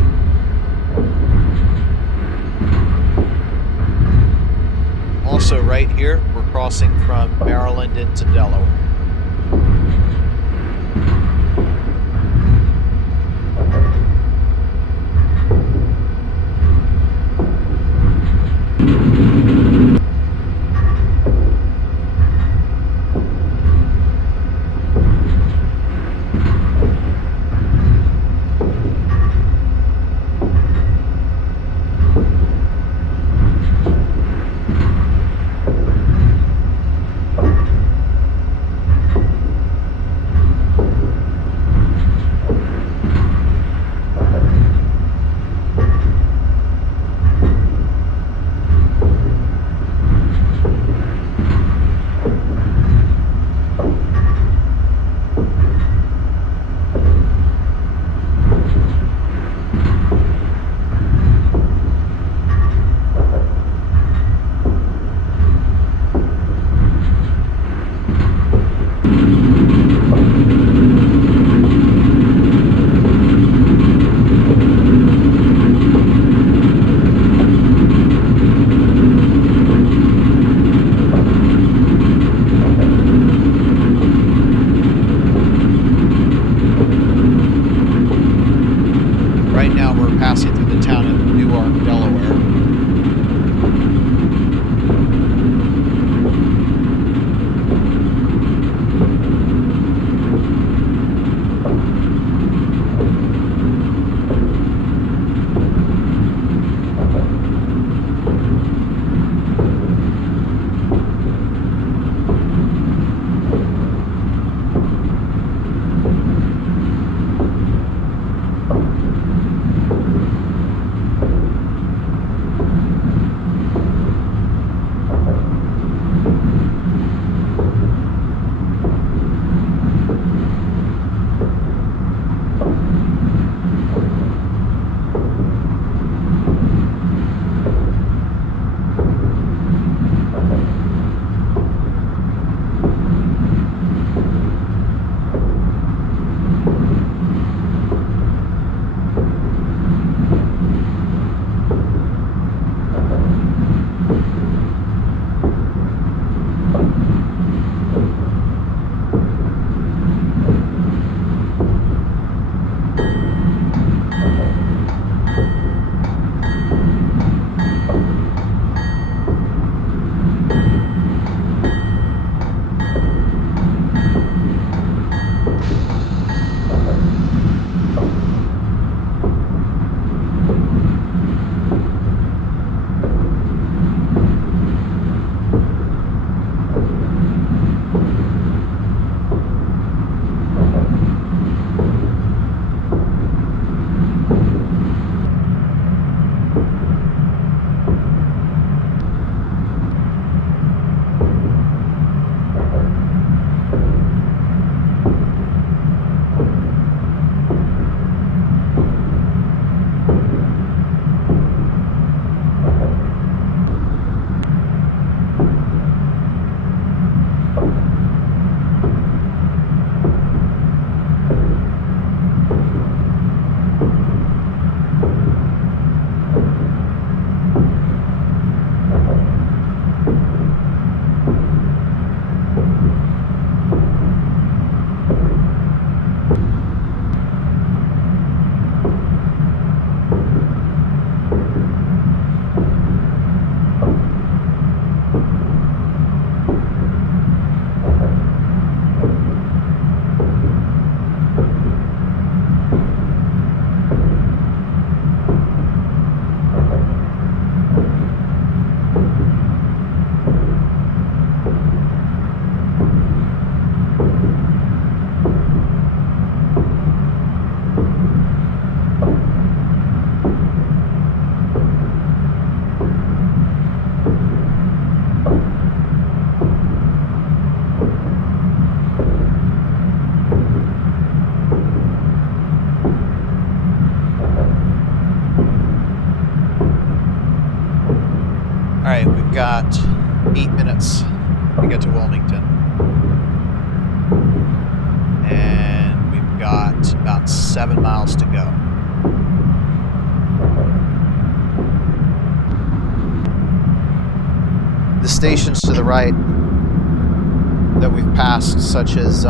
Also right here, we're crossing from Maryland into Delaware. 8 minutes to get to Wilmington. And we've got about 7 miles to go. The stations to the right that we've passed, such as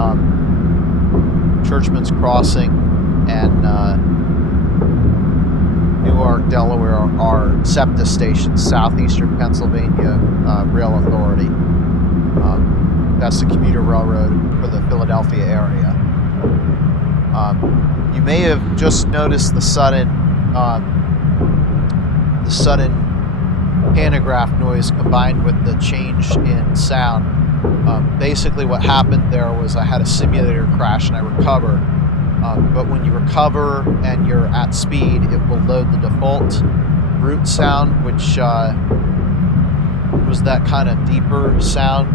Churchman's Crossing and Newark, Delaware, are SEPTA stations, Southeastern Pennsylvania Rail Authority. That's the commuter railroad for the Philadelphia area. You may have just noticed the sudden pantograph noise combined with the change in sound. Basically what happened there was I had a simulator crash and I recovered. But when you recover and you're at speed, it will load the default route sound, which was that kind of deeper sound,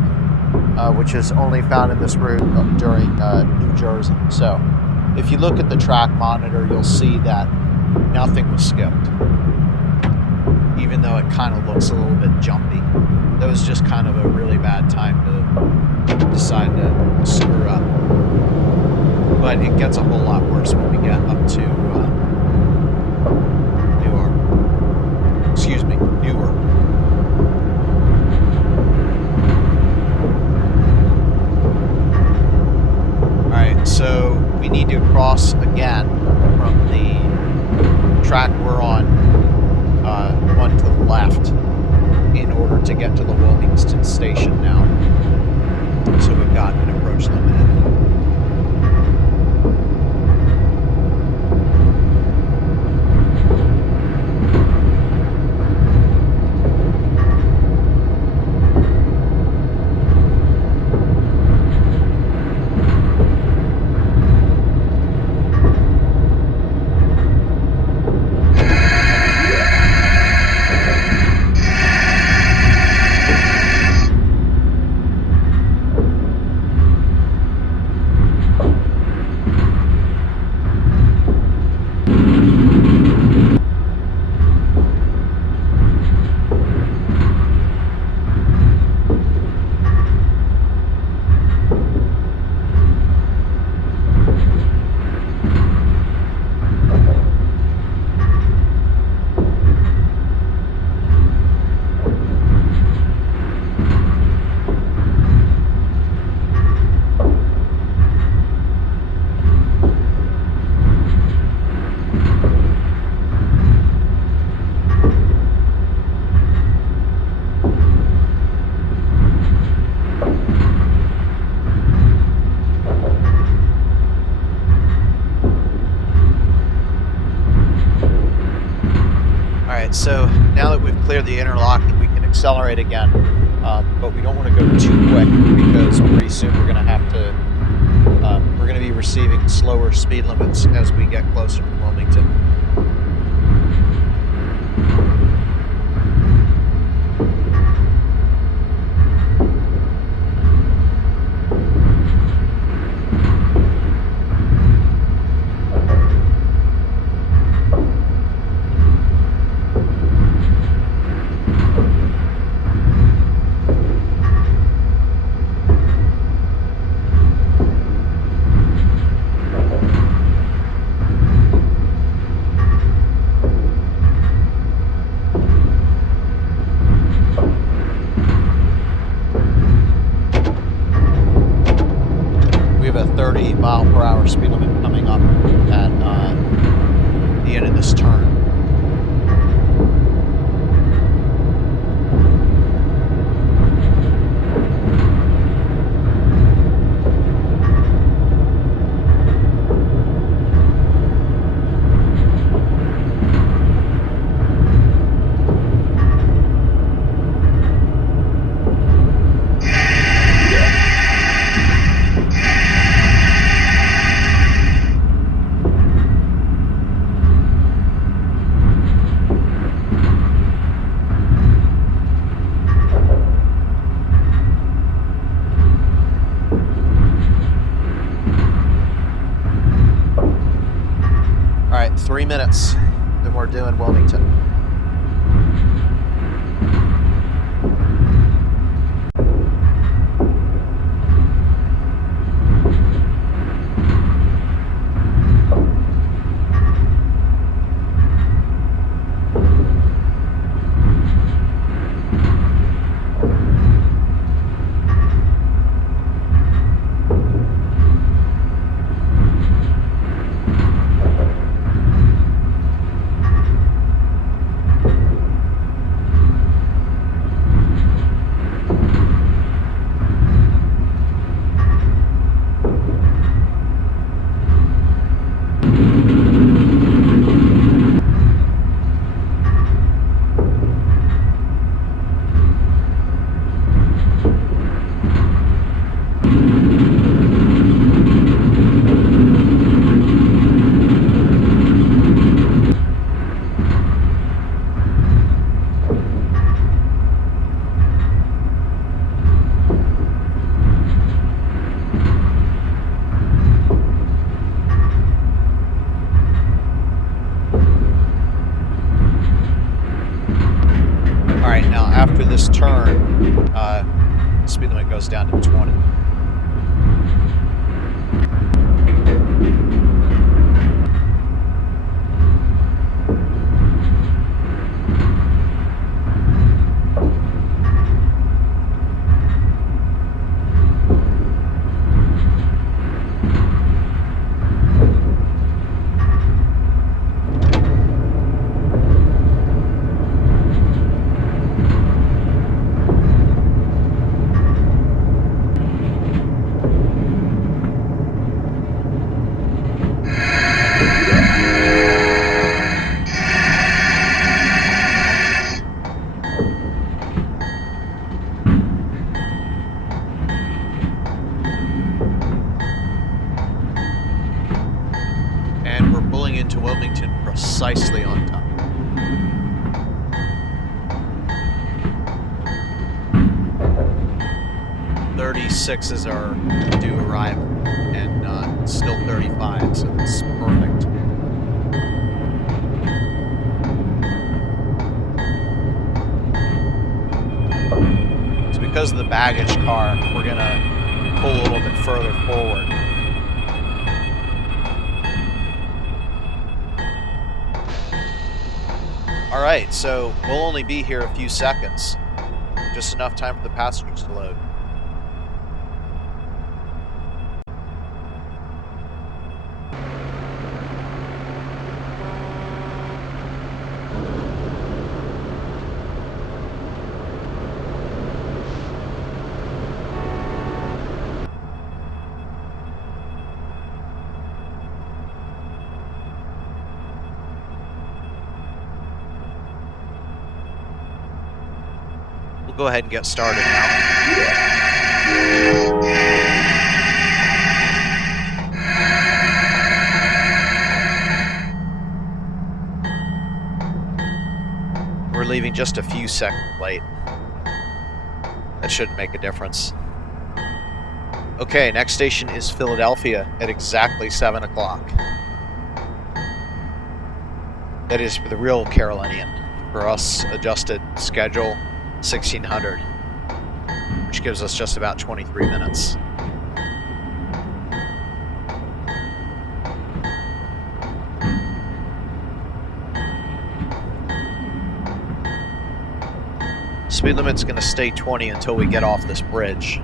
which is only found in this route during New Jersey. So if you look at the track monitor, you'll see that nothing was skipped, even though it kind of looks a little bit jumpy. That was just kind of a really bad time to decide to screw up. But it gets a whole lot worse when we get up to Newark. Alright, so we need to cross again from the track we're on, one to the left, in order to get to the Wilmington station now. So we've got an approach limit. So now that we've cleared the interlock, we can accelerate again, but we don't want to go too quick because pretty soon we're going to have to, we're going to be receiving slower speed limits as we get closer to Wilmington. Speed limit coming up at the end of this turn. All right, 3 minutes, then we're doing Wilmington. turn, speed limit goes down to 20. Into Wilmington precisely on time. 36 is our due arrival, and still 35, so it's perfect. So because of the baggage car, we're gonna pull a little bit further forward. All right, so we'll only be here a few seconds. Just enough time for the passengers to load. Go ahead and get started now. We're leaving just a few seconds late. That shouldn't make a difference. Okay, next station is Philadelphia at exactly 7 o'clock. That is for the real Carolinian. For us, adjusted schedule 1600, which gives us just about 23 minutes. Speed limit's going to stay 20 until we get off this bridge.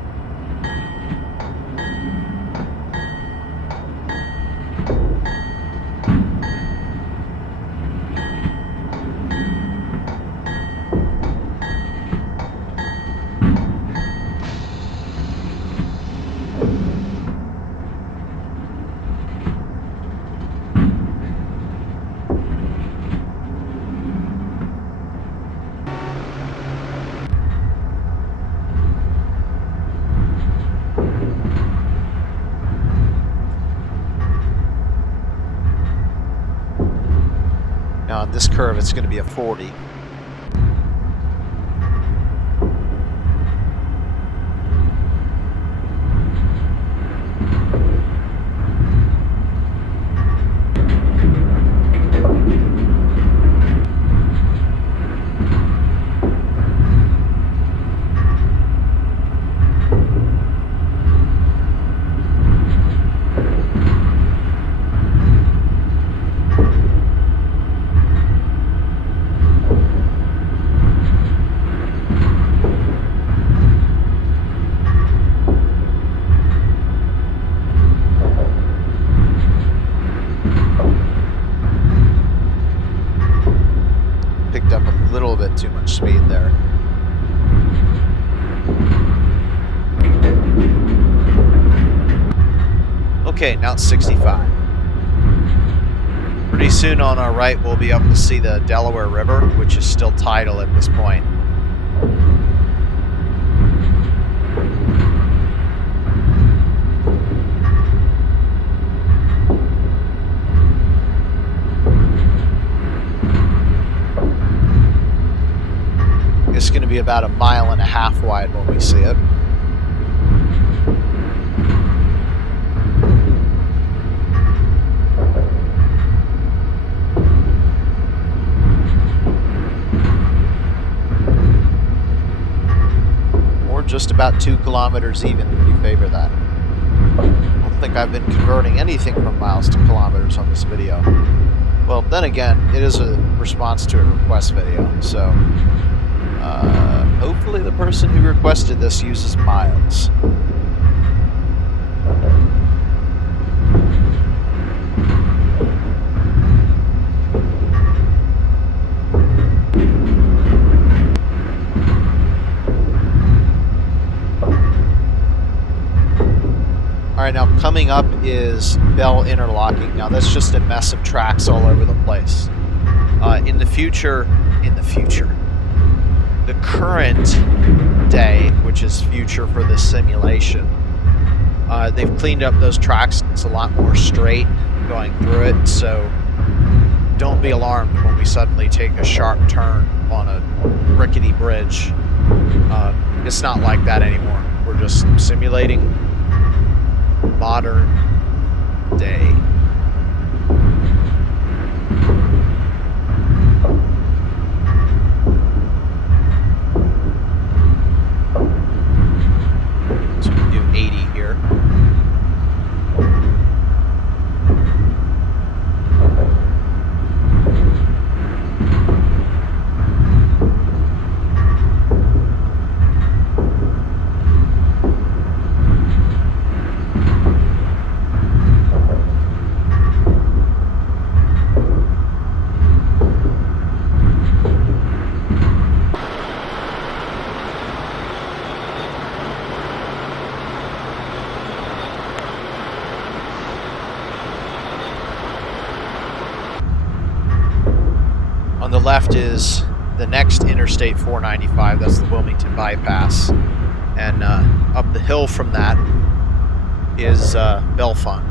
Now on this curve, it's going to be a 40. Too much speed there. Okay, now it's 65. Pretty soon on our right we'll be able to see the Delaware River, which is still tidal at this point. It's going to be about 1.5 miles wide when we see it. just about 2 kilometers even if you favor that. I don't think I've been converting anything from miles to kilometers on this video. Well, then again, it is a response to a request video, so hopefully the person who requested this uses miles. Alright, now coming up is Bell Interlocking. Now that's just a mess of tracks all over the place. In the current day, which is future for this simulation, they've cleaned up those tracks. It's a lot more straight going through it, so don't be alarmed when we suddenly take a sharp turn on a rickety bridge. It's not like that anymore. We're just simulating modern day. So we can do 80 here. On the left is the next Interstate 495, that's the Wilmington Bypass. And up the hill from that is Bellefonte.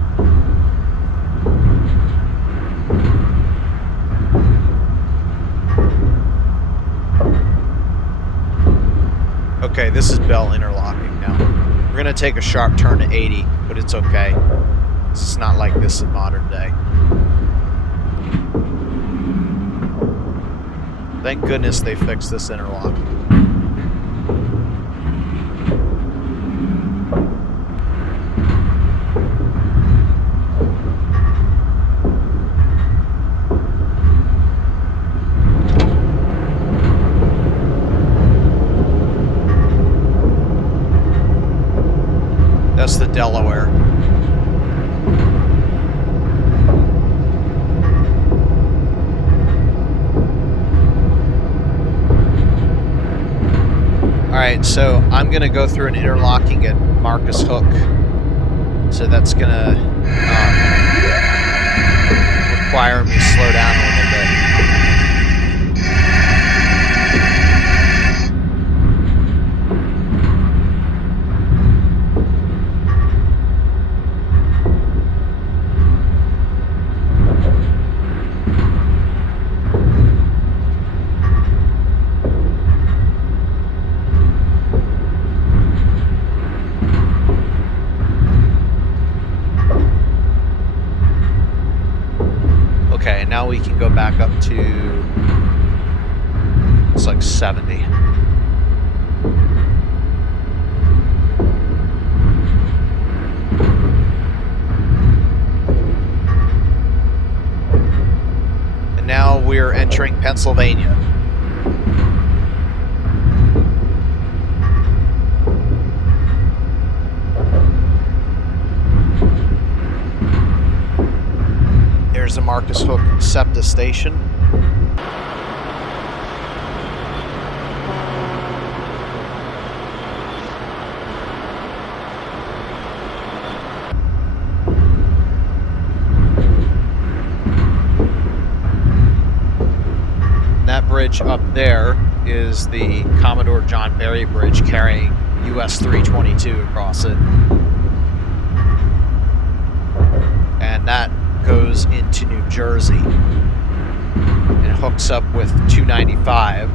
Okay, this is Bell Interlocking now. We're going to take a sharp turn to 80, but it's okay. It's not like this in modern day. Thank goodness they fixed this interlock. That's the Delaware. Alright, so I'm going to go through an interlocking at Marcus Hook. So that's going to require me to slow down a little bit. Okay, now we can go back up to, it's like 70. And now we're entering Pennsylvania. There's the Marcus Hook SEPTA station. And that bridge up there is the Commodore John Berry Bridge carrying US 322 across it. And that goes into New Jersey and hooks up with 295.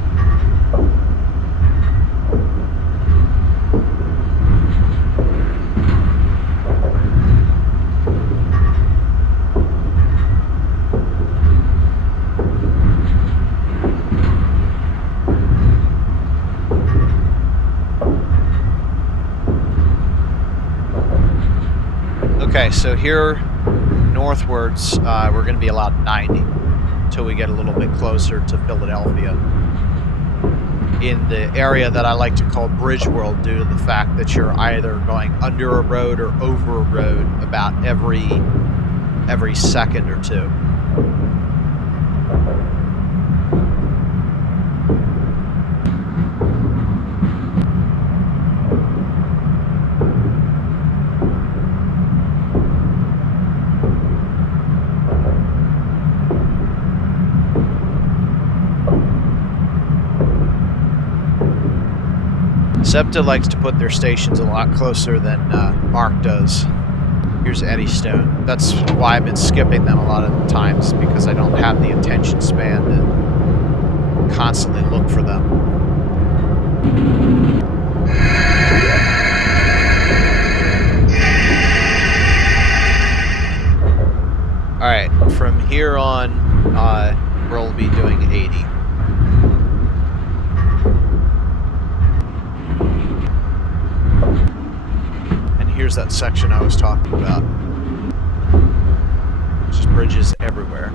Okay, so here northwards, we're going to be allowed 90 until we get a little bit closer to Philadelphia. In the area that I like to call Bridge World, due to the fact that you're either going under a road or over a road about every second or two. SEPTA likes to put their stations a lot closer than Mark does. Here's Eddystone. That's why I've been skipping them a lot of the times, because I don't have the attention span to constantly look for them. Alright, from here on, we'll be doing 80. Here's that section I was talking about. Just bridges everywhere.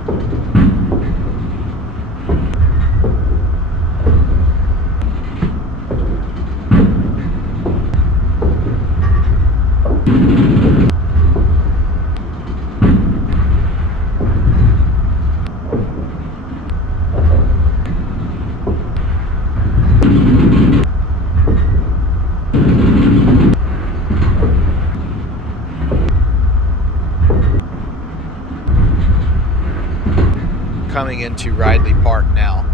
Coming into Ridley Park now.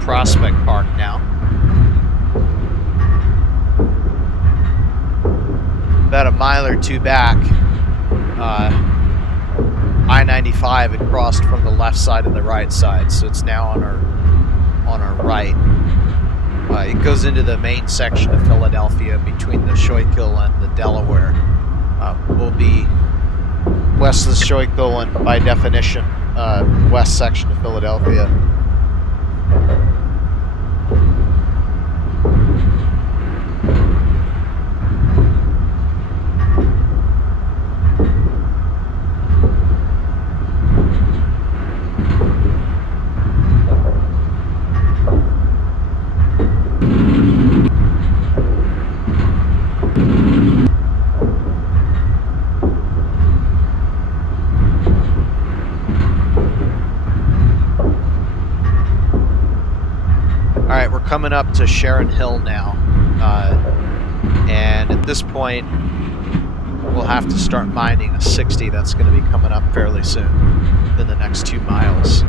Prospect Park now. About a mile or two back, I-95 had crossed from the left side and the right side, so it's now on our right. It goes into the main section of Philadelphia between the Schuylkill and the Delaware. We'll be west of the Schuylkill and, by definition, west section of Philadelphia. Coming up to Sharon Hill now, and at this point we'll have to start minding a 60 that's going to be coming up fairly soon, in the next 2 miles.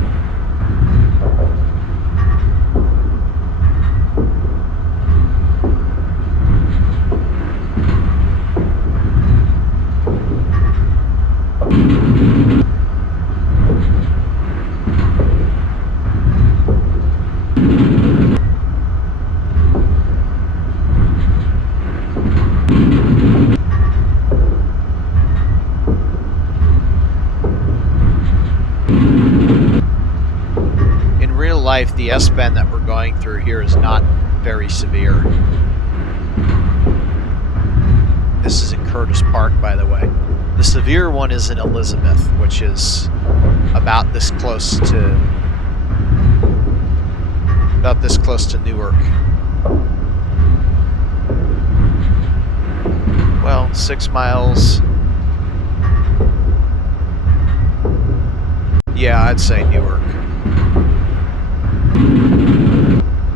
The S-bend that we're going through here is not very severe. This is in Curtis Park, by the way. The severe one is in Elizabeth, which is about this close to Newark. Well, 6 miles. Yeah, I'd say Newark.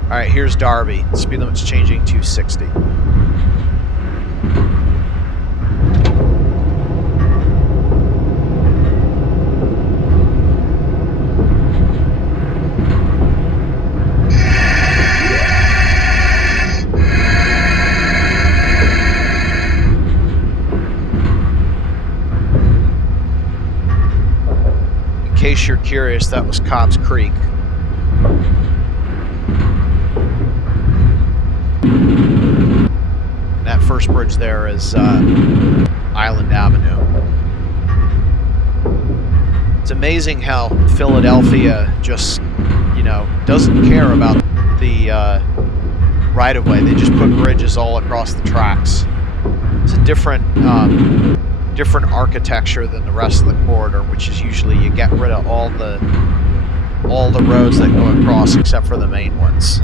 Alright, here's Darby. Speed limit's changing to 60. case you're curious, that was Cobb's Creek. And that first bridge there is Island Avenue. It's amazing how Philadelphia just, you know, doesn't care about the right-of-way. They just put bridges all across the tracks. It's a different architecture than the rest of the corridor, which is usually you get rid of all the roads that go across except for the main ones.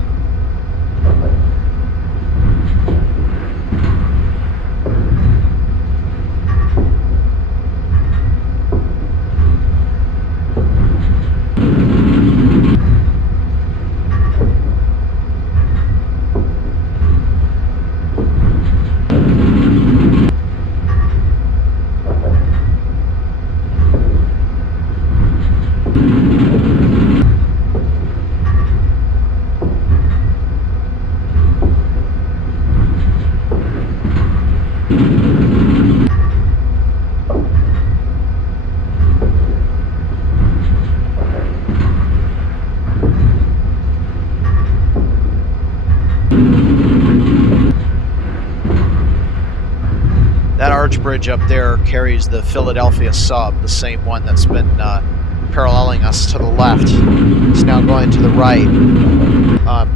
That arch bridge up there carries the Philadelphia sub, the same one that's been paralleling us to the left. It's now going to the right,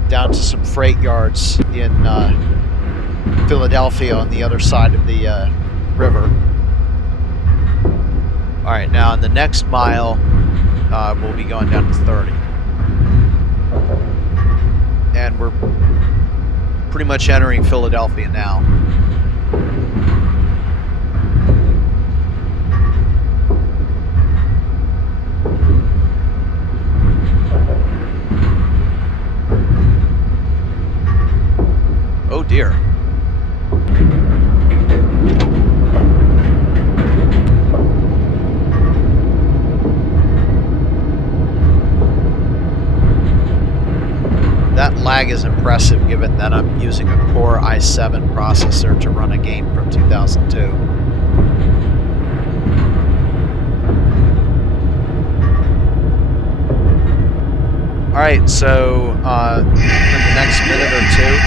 down to some freight yards in Philadelphia on the other side of the river. Alright, now in the next mile, we'll be going down to 30. And we're pretty much entering Philadelphia now. Oh dear. That lag is impressive given that I'm using a Core i7 processor to run a game from 2002. Alright, so in the next minute or two,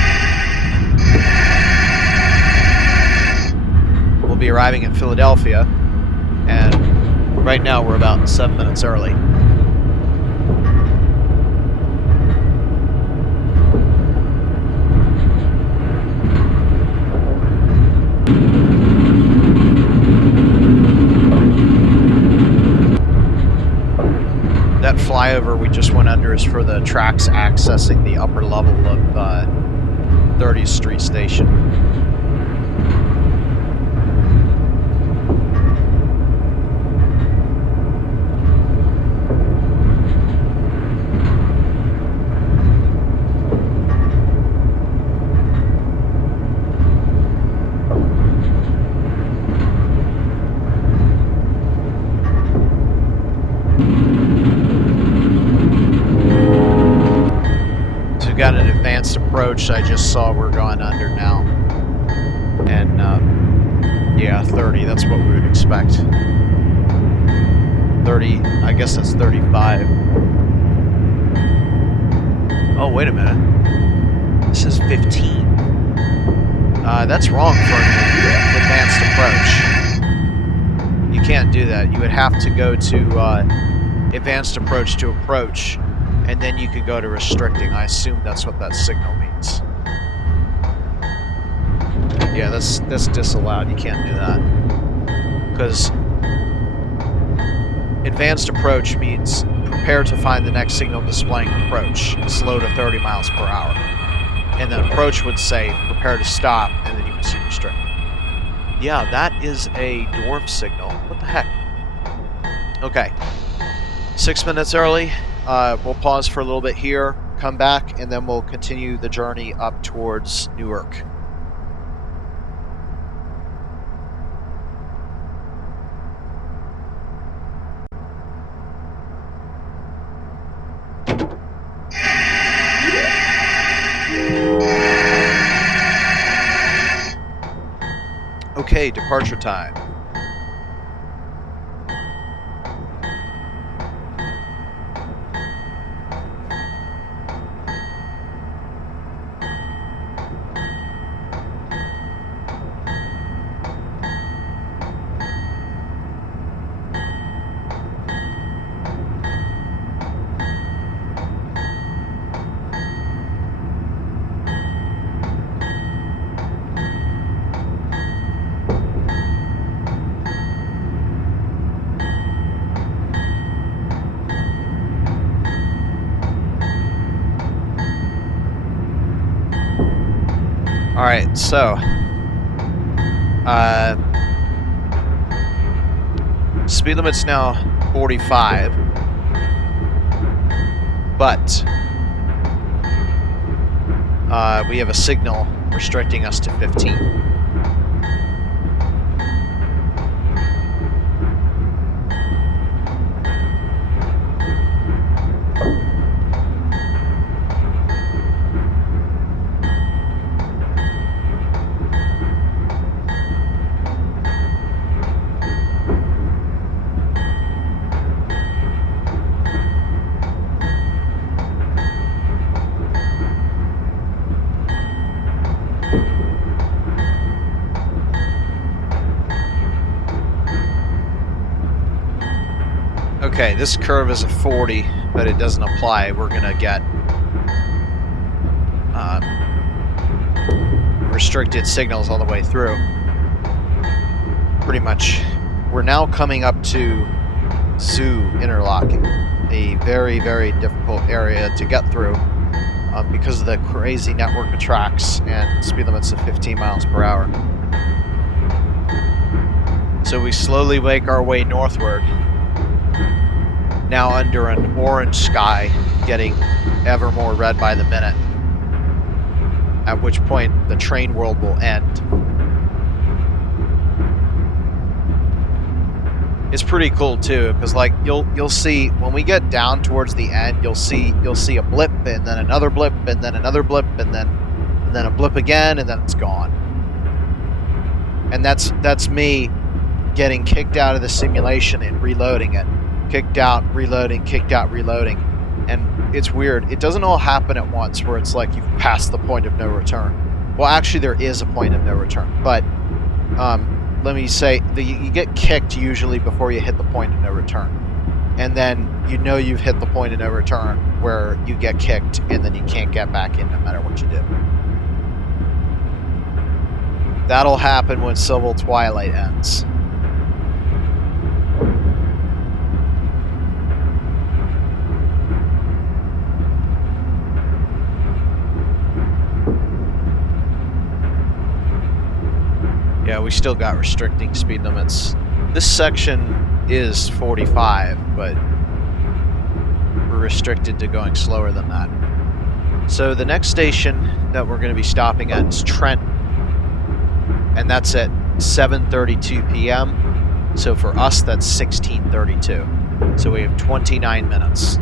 we'll be arriving in Philadelphia, and right now we're about 7 minutes early. That flyover we just went under is for the tracks accessing the upper level of 30th Street Station. Got an advanced approach. I just saw we're going under now, and yeah, 30, that's what we would expect. 30, I guess that's 35. Oh, wait a minute, this is 15. That's wrong for an advanced approach. You can't do that. You would have to go to advanced approach to approach, and then you could go to restricting. I assume that's what that signal means. Yeah, that's disallowed. You can't do that. Because advanced approach means prepare to find the next signal displaying approach. Slow to 30 miles per hour. And then approach would say prepare to stop, and then you would see restrict. Yeah, that is a dwarf signal. What the heck? Okay. 6 minutes early. We'll pause for a little bit here, come back, and then we'll continue the journey up towards Newark. Okay, departure time. All right, so speed limit's now 45, but we have a signal restricting us to 15. Okay, this curve is a 40, but it doesn't apply. We're gonna get restricted signals all the way through. Pretty much, we're now coming up to zoo interlocking, a very, very difficult area to get through because of the crazy network of tracks and speed limits of 15 miles per hour. So we slowly make our way northward, now under an orange sky, getting ever more red by the minute, at which point the train world will end. It's pretty cool too, because like you'll see when we get down towards the end, you'll see a blip and then another blip and then another blip and then a blip again and then it's gone. And that's me getting kicked out of the simulation and reloading it. Kicked out, reloading, kicked out, reloading. And it's weird. It doesn't all happen at once where it's like you've passed the point of no return. Well, actually, there is a point of no return. But let me say, you get kicked usually before you hit the point of no return. And then you know you've hit the point of no return where you get kicked and then you can't get back in no matter what you do. That'll happen when Civil Twilight ends. Yeah, we still got restricting speed limits. This section is 45, but we're restricted to going slower than that. So the next station that we're going to be stopping at is Trent, and that's at 7:32 p.m. So for us, that's 16:32. So we have 29 minutes.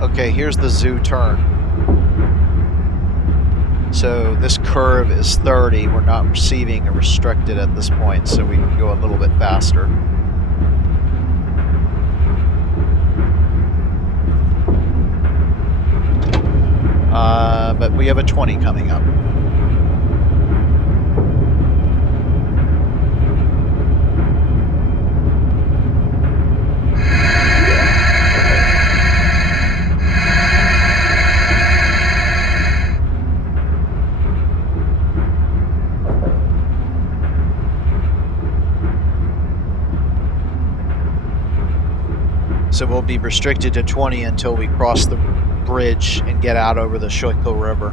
Okay, here's the zoo turn. So this curve is 30. We're not receiving a restricted at this point, so we can go a little bit faster. But we have a 20 coming up. So we'll be restricted to 20 until we cross the bridge and get out over the Schuylkill River.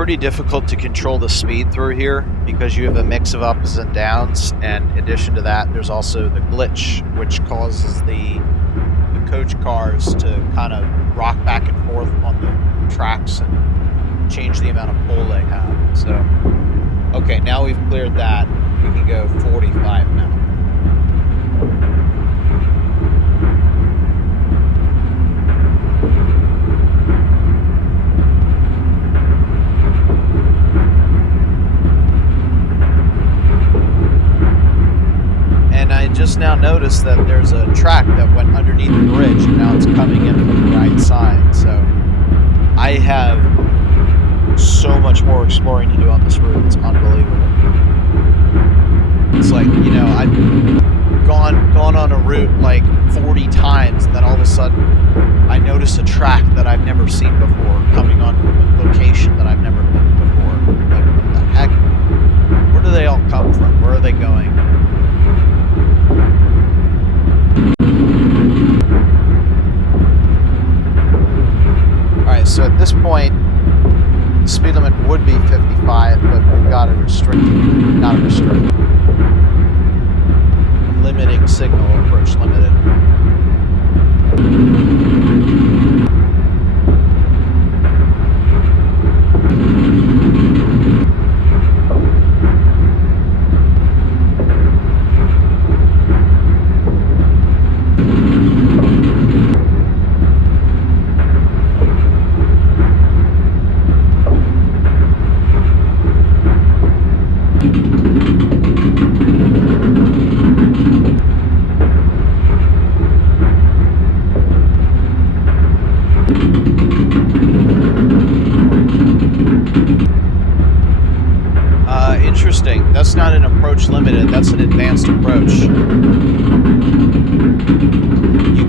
pretty difficult to control the speed through here because you have a mix of ups and downs, and in addition to that, there's also the glitch, which causes the coach cars to kind of rock back and forth on the tracks and change the amount of pull they have. So, okay, now we've cleared that, we can go 45 now. Just now noticed that there's a track that went underneath the bridge and now it's coming in from the right side, so I have so much more exploring to do on this route. It's unbelievable. It's like, you know, I've gone on a route like 40 times, and then all of a sudden I notice a track that I've never seen before coming on from a location that I've never looked before. Like, what the heck? Where do they all come from? Where are they going? Alright, so at this point, the speed limit would be 55, but we've got to restrict it. Not a restrict. Limiting signal, approach limited. Interesting. That's not an approach limited, that's an advanced approach. You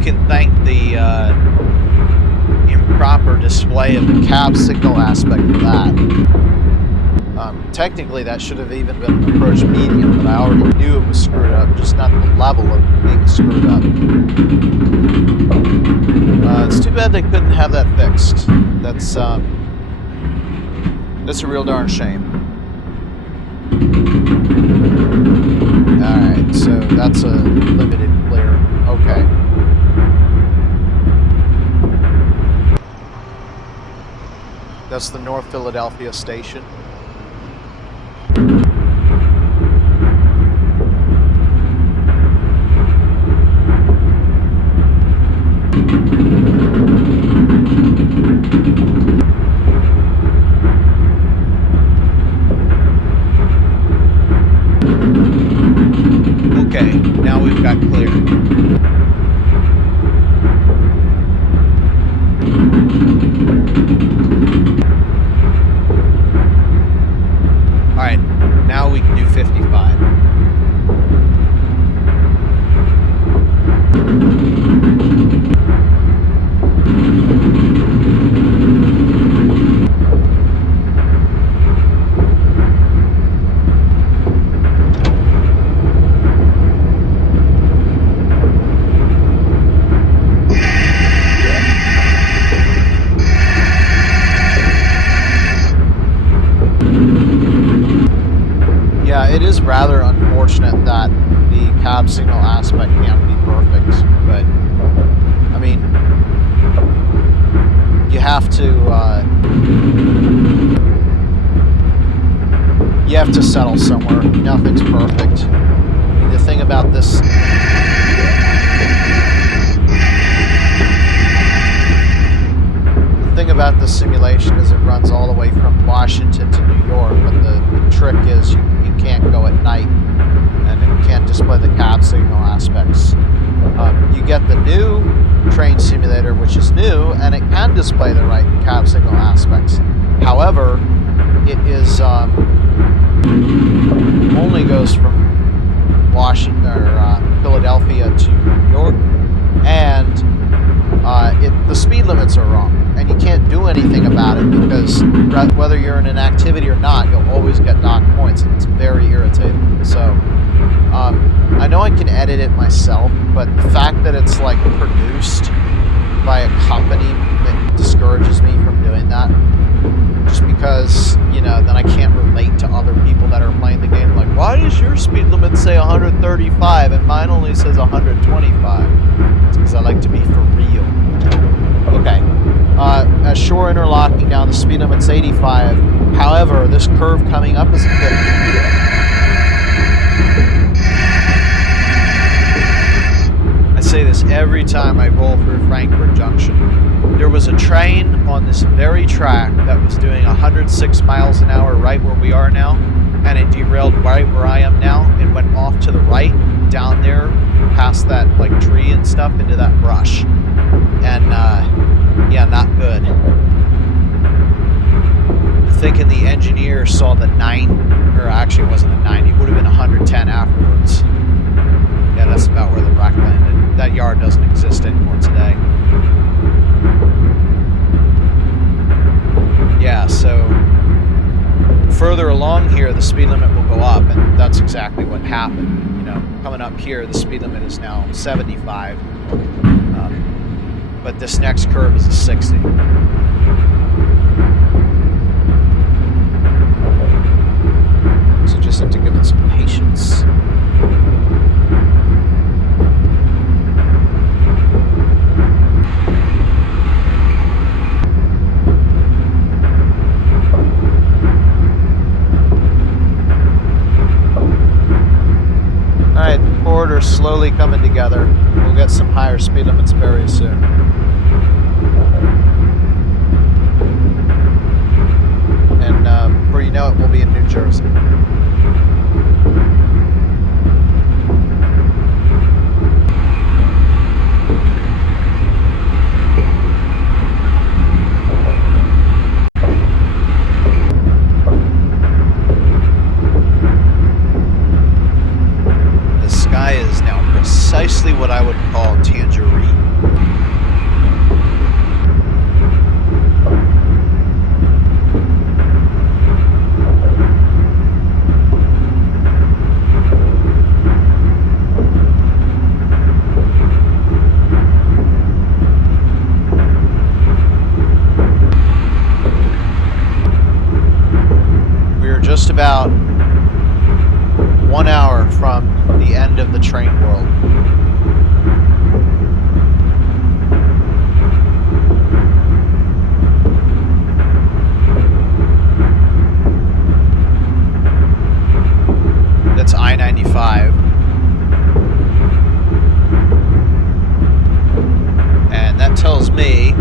can thank the improper display of the cab signal aspect of that. Technically that should have even been an approach medium, but I already knew it was screwed up, just not the level of being screwed up. It's too bad they couldn't have that fixed. That's a real darn shame. Alright, so that's a limited clear. Okay. That's the North Philadelphia station. Okay, now we've got clear. Alright, now we can do 55. It is rather unfortunate that the cab signal aspect can't be perfect, but I mean, you have to settle somewhere. Nothing's perfect. I mean, the thing about this simulation is it runs all the way from Washington to New York, but the trick is you can't go at night, and it can't display the cab signal aspects. You get the new train simulator, which is new, and it can display the right cab signal aspects. However, it is only goes from Washington or Philadelphia to New York, and the speed limits are wrong, and you can't do anything about about it because whether you're in an activity or not, you'll always get docked points. And it's very irritating. So I know I can edit it myself, but the fact that it's like produced by a company that discourages me from doing that. Just because, you know, then I can't relate to other people that are playing the game. Like, why does your speed limit say 135 and mine only says 125? It's because I like to be for real. Okay. At shore interlocking down, the speed limit's 85. However, this curve coming up is 50. I say this every time I roll through Frankfurt Junction. There was a train on this very track that was doing 106 miles an hour right where we are now, and it derailed right where I am now and went off to the right down there past that like tree and stuff into that brush. And yeah, not good. I'm thinking the engineer saw the 9, or actually it wasn't a 90, it would have been 110 afterwards. Yeah, that's about where the wreck landed. That yard doesn't exist anymore today. Yeah, so further along here, the speed limit will go up, and that's exactly what happened. You know, coming up here, the speed limit is now 75, but this next curve is a 60. So just have to give it some patience. Alright, corridor's slowly coming together. We'll get some higher speed limits very soon. And before you know it, we'll be in New Jersey. Is now precisely what I would call tangerine. We are just about 1 hour from the end of the train world. That's I-95. And that tells me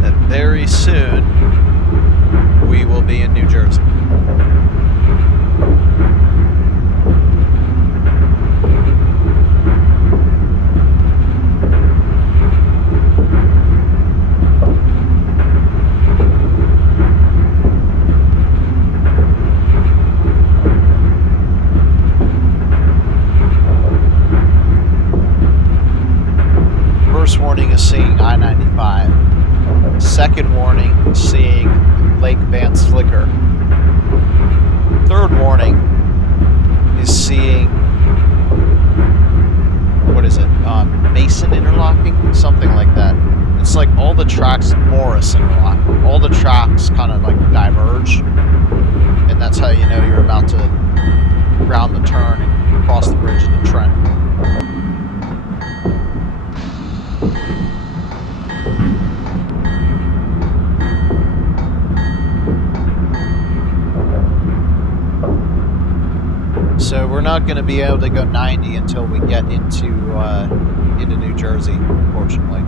that very soon we will be in New Jersey. First warning is seeing I-95. Second warning is seeing Lake Van Slicker. Third warning is seeing, what is it, Mason interlocking? Something like that. It's like all the tracks, Morris interlocking. All the tracks kind of like diverge. And that's how you know you're about to round the turn and cross the bridge into Trent. So we're not going to be able to go 90 until we get into New Jersey, unfortunately.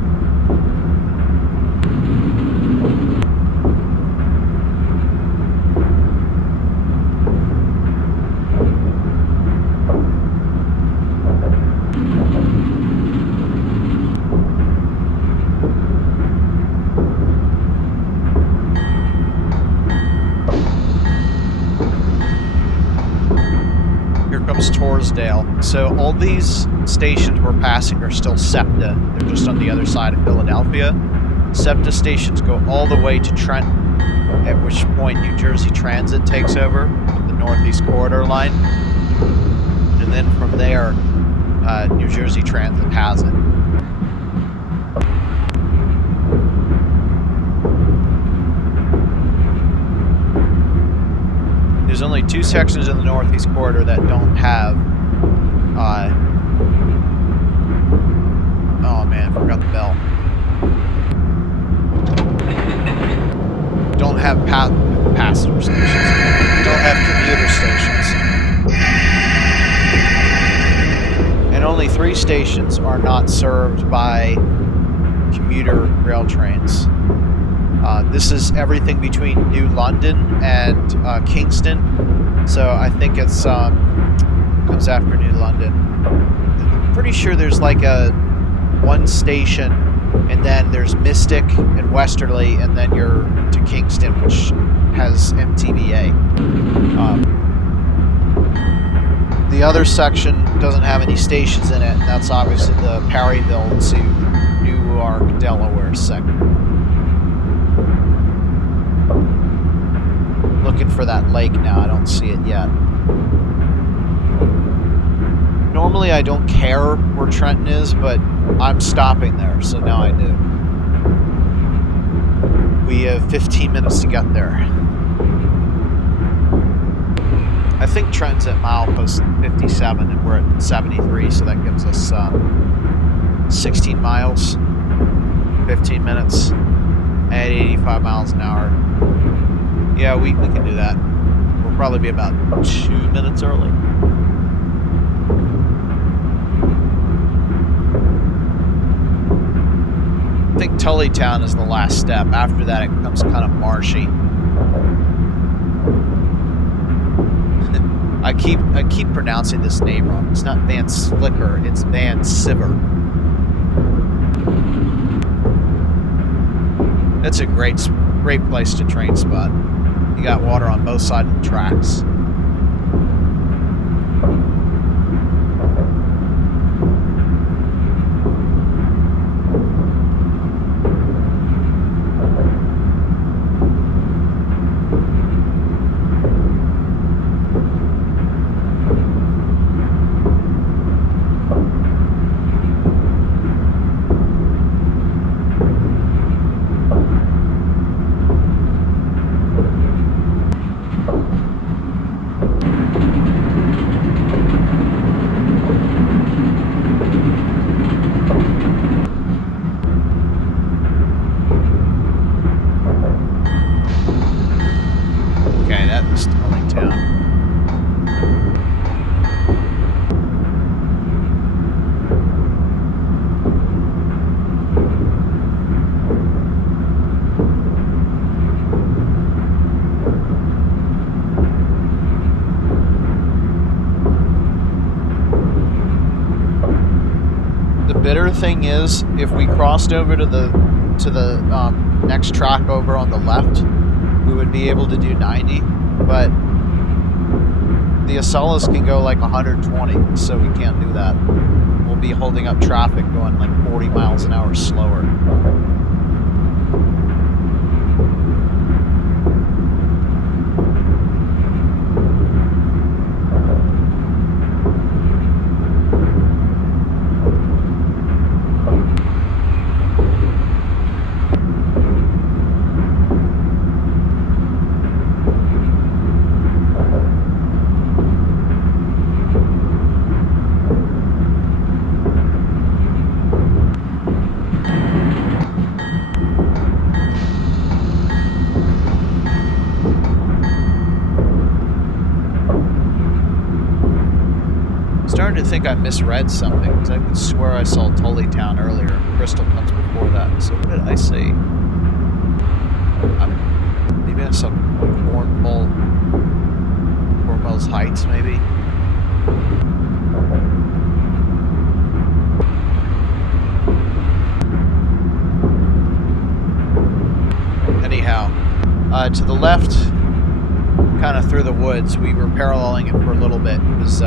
Torresdale. So all these stations we're passing are still SEPTA. They're just on the other side of Philadelphia. SEPTA stations go all the way to Trenton, at which point New Jersey Transit takes over with the Northeast Corridor line. And then from there, New Jersey Transit has it. There's only 2 sections in the Northeast Corridor that don't have, oh man, forgot the bell. Don't have passenger stations. Don't have commuter stations. And only 3 stations are not served by commuter rail trains. This is everything between New London and Kingston. So I think it's comes after New London. I'm pretty sure there's like a 1 station, and then there's Mystic and Westerly, and then you're to Kingston, which has MTBA. The other section doesn't have any stations in it, and that's obviously the Perryville to Newark, Delaware section. Looking for that lake now, I don't see it yet. Normally I don't care where Trenton is, but I'm stopping there, so now I do. We have 15 minutes to get there. I think Trenton's at milepost 57 and we're at 73, so that gives us 16 miles, 15 minutes at 85 miles an hour. Yeah, we can do that. We'll probably be about 2 minutes early. I think Tullytown is the last step. After that, it becomes kind of marshy. I keep pronouncing this name wrong. It's not Van Slicker, it's Van Sciver. That's a great place to train spot. You got water on both sides of the tracks. Bitter thing is, if we crossed over to the next track over on the left, we would be able to do 90, but the Acellas can go like 120, so we can't do that. We'll be holding up traffic going like 40 miles an hour slower. Starting to think I misread something, because I could swear I saw Tullytown earlier. Bristol comes before that. So what did I say? Maybe I saw Cornwall's Heights, maybe. Anyhow, to the left, kind of through the woods, we were paralleling it for a little bit. It was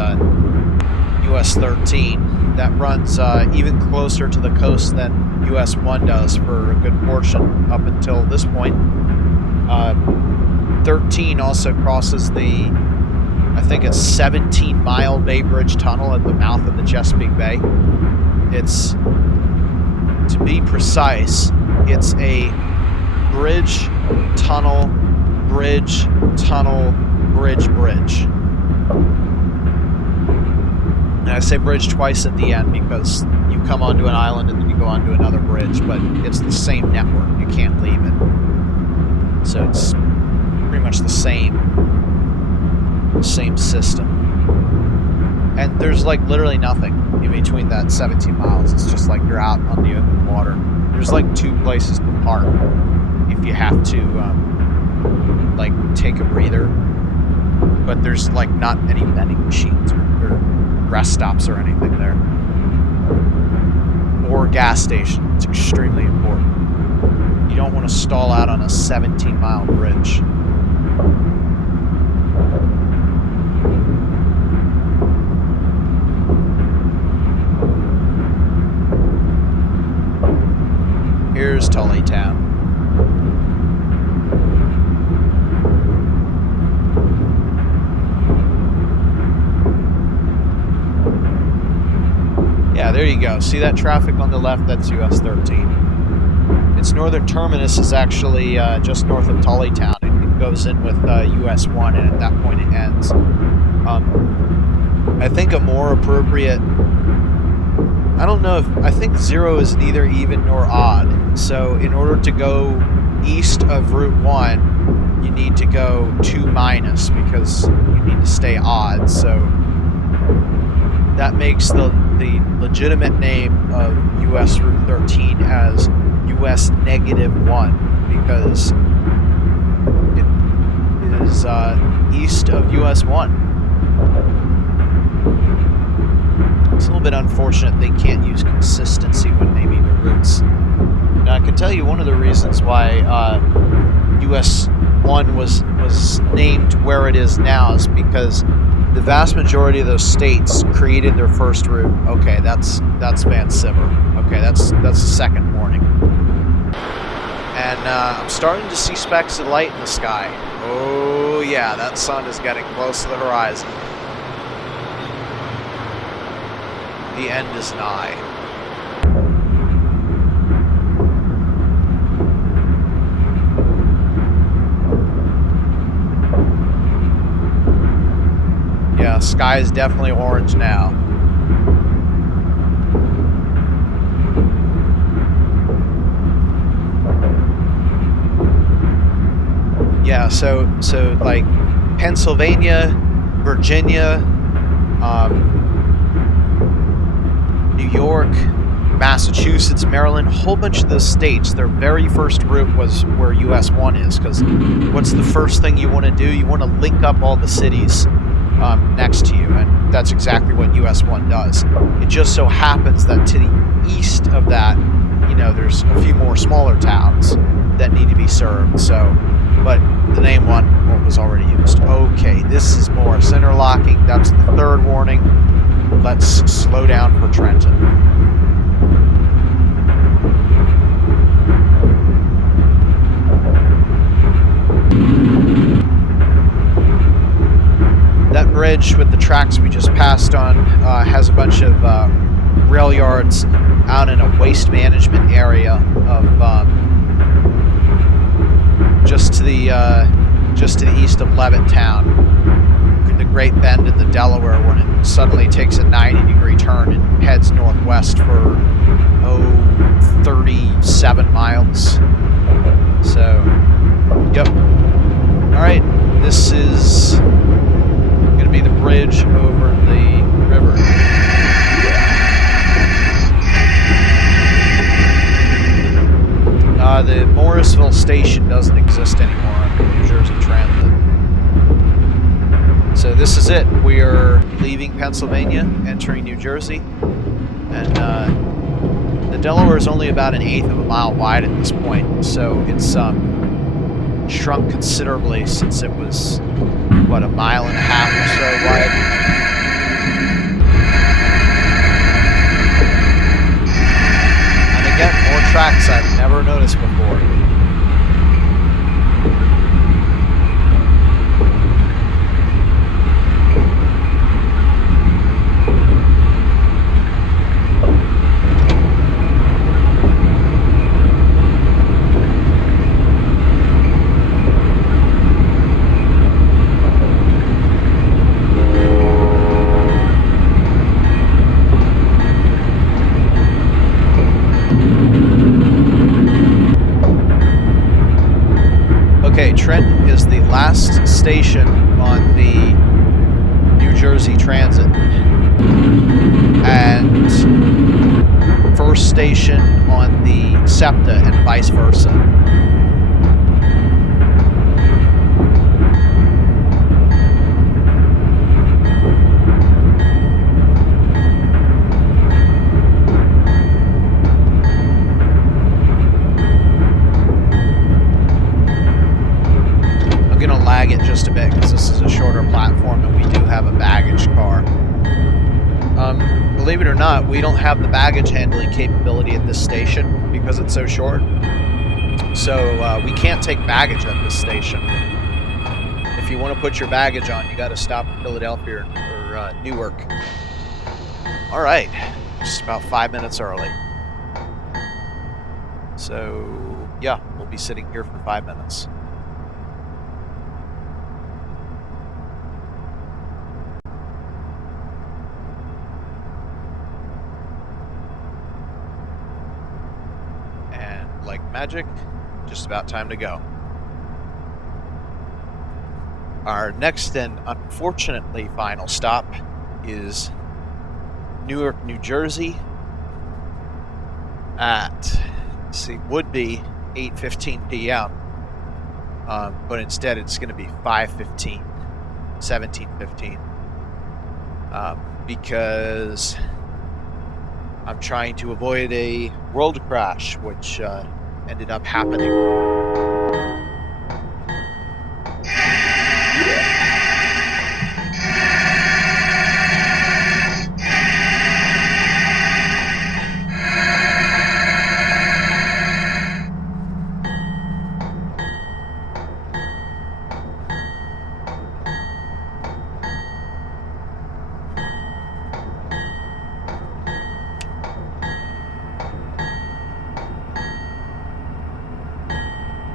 US 13 that runs even closer to the coast than US 1 does for a good portion up until this point. 13 also crosses the, I think it's 17-mile Bay Bridge Tunnel at the mouth of the Chesapeake Bay. It's, to be precise, it's a bridge, tunnel, bridge, tunnel, bridge, bridge. And I say bridge twice at the end because you come onto an island and then you go onto another bridge, but it's the same network. You can't leave it. So it's pretty much the same system. And there's like literally nothing in between that 17 miles. It's just like you're out on the open water. There's like 2 places to park if you have to like take a breather, but there's like not any vending machines or rest stops or anything there, or gas station. It's extremely important. You don't want to stall out on a 17-mile bridge. Here's Tullytown. Yeah, there you go. See that traffic on the left? That's US 13. Its northern terminus is actually just north of Tullytown. It goes in with US 1, and at that point it ends. I think a more appropriate... I don't know if... I think 0 is neither even nor odd. So in order to go east of Route 1, you need to go 2 minus because you need to stay odd. So that makes the legitimate name of US Route 13 as US -1 because it is east of US 1. It's a little bit unfortunate they can't use consistency when naming the routes. Now I can tell you one of the reasons why US 1 was named where it is now is because the vast majority of those states created their first route. Okay, that's Van Sciver. Okay, that's the second warning. And I'm starting to see specks of light in the sky. Oh yeah, that sun is getting close to the horizon. The end is nigh. Yeah, sky is definitely orange now. Yeah, so like Pennsylvania, Virginia, New York, Massachusetts, Maryland, a whole bunch of those states, their very first route was where US 1 is, because what's the first thing you want to do? You want to link up all the cities next to you, and that's exactly what US 1 does. It just so happens that to the east of that, you know, there's a few more smaller towns that need to be served, so, but the name one was already used. Okay, this is Morris interlocking. That's the third warning. Let's slow down for Trenton. That bridge with the tracks we just passed on has a bunch of rail yards out in a waste management area of just to the east of Levittown, the Great Bend in the Delaware, when it suddenly takes a 90-degree turn and heads northwest for 37 miles. So, yep. All right, this is going to be the bridge over the river. The Morrisville station doesn't exist anymore on New Jersey Transit. So this is it. We are leaving Pennsylvania, entering New Jersey, and the Delaware is only about 1/8 of a mile wide at this point, so it's shrunk considerably since it was, what, 1.5 miles or so wide. tracks I've never noticed before. Okay, Trenton is the last station on the New Jersey Transit and first station on the SEPTA and vice versa. Lag it just a bit because this is a shorter platform and we do have a baggage car. Believe it or not, we don't have the baggage handling capability at this station because it's so short. So we can't take baggage at this station. If you want to put your baggage on, you got to stop in Philadelphia or Newark. All right, just about 5 minutes early. So yeah, we'll be sitting here for 5 minutes. Like magic, just about time to go. Our next and unfortunately final stop is Newark, New Jersey at, would be 8:15 p.m. But instead it's going to be 5:15, 17:15, because I'm trying to avoid a world crash, which ended up happening.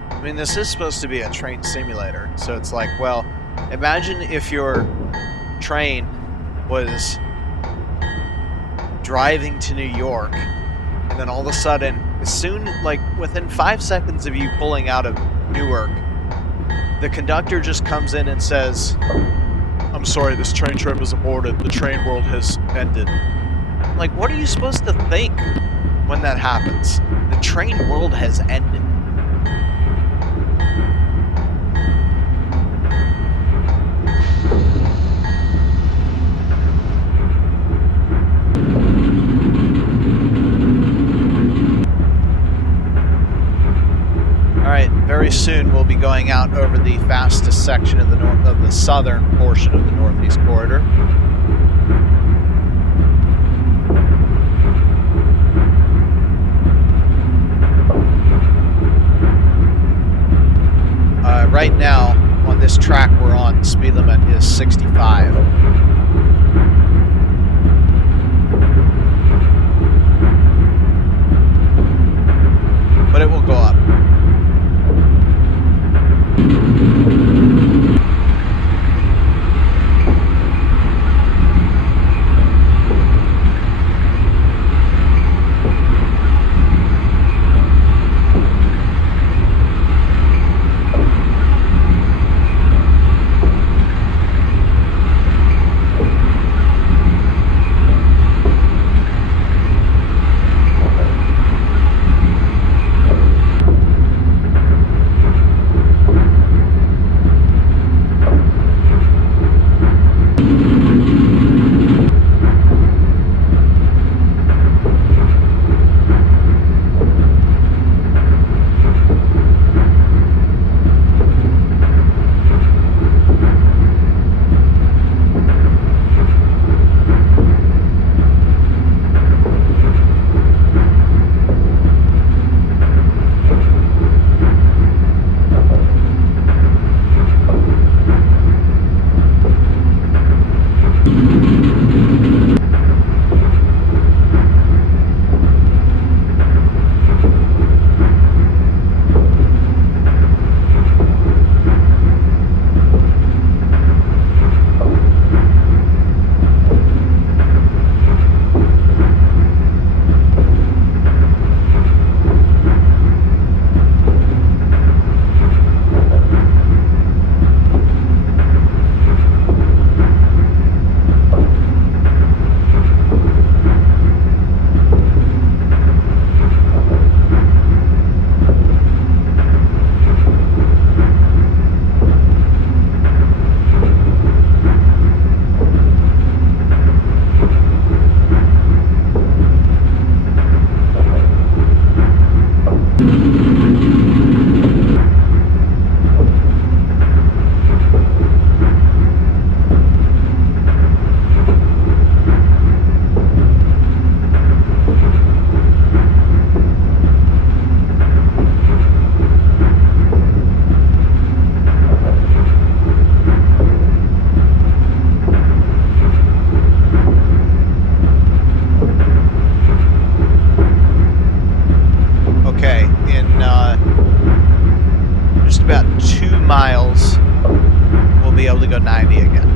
I mean, this is supposed to be a train simulator, so it's like, well, imagine if your train was driving to New York, and then all of a sudden, as soon, like within 5 seconds of you pulling out of Newark, the conductor just comes in and says, "I'm sorry, this train trip is aborted. The train world has ended." Like, what are you supposed to think when that happens? The train world has ended. Very soon we'll be going out over the fastest section of the southern portion of the Northeast Corridor. Right now on this track we're on, the speed limit is 65. But it will go up. 2 miles, we'll be able to go 90 again.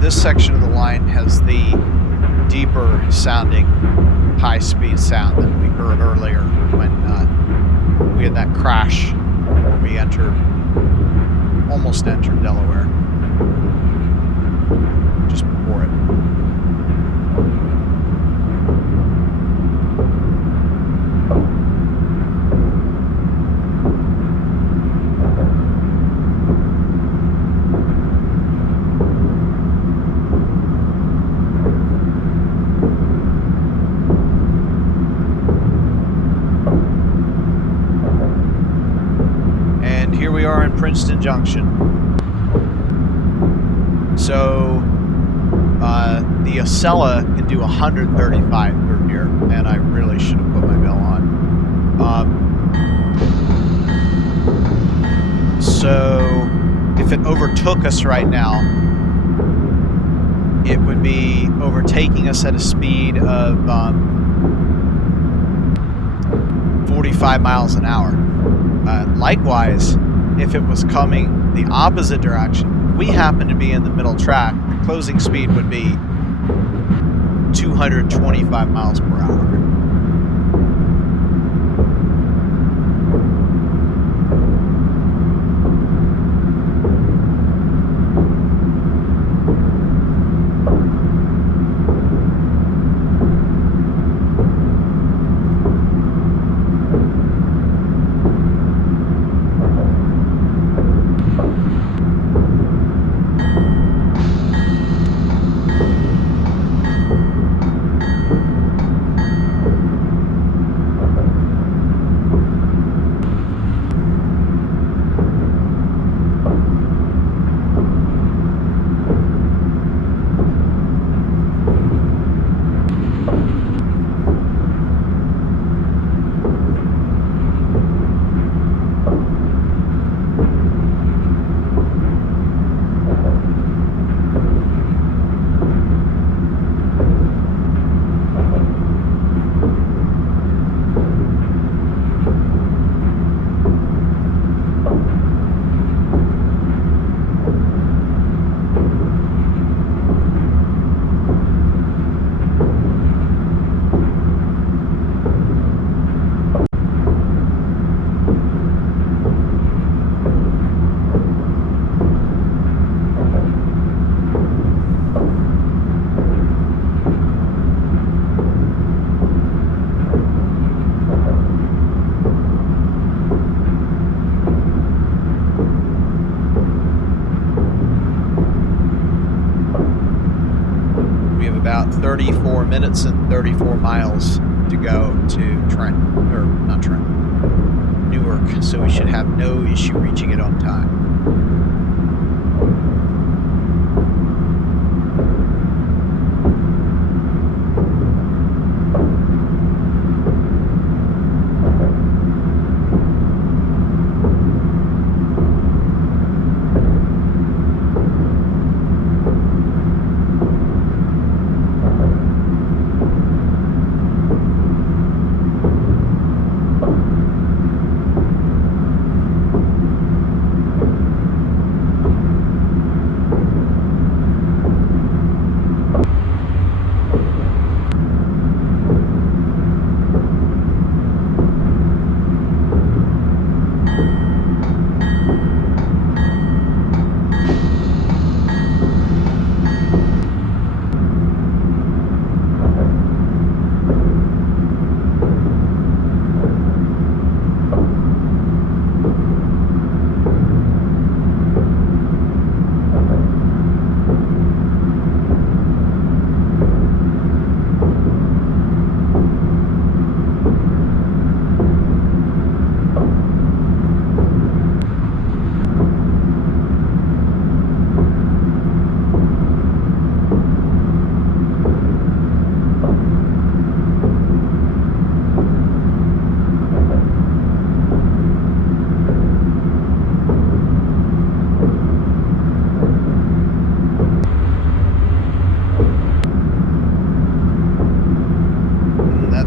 This section of the line has the deeper sounding high-speed sound that we heard earlier when we had that crash where we almost entered Delaware just before it. Princeton Junction. So the Acela can do 135 through here, and I really should have put my bell on. So if it overtook us right now, it would be overtaking us at a speed of 45 miles an hour. Likewise, if it was coming the opposite direction, we happen to be in the middle track, the closing speed would be 225 miles per hour. 34 minutes and 34 miles to go to Trent, or not Trent, Newark, so we should have no issue reaching it on time.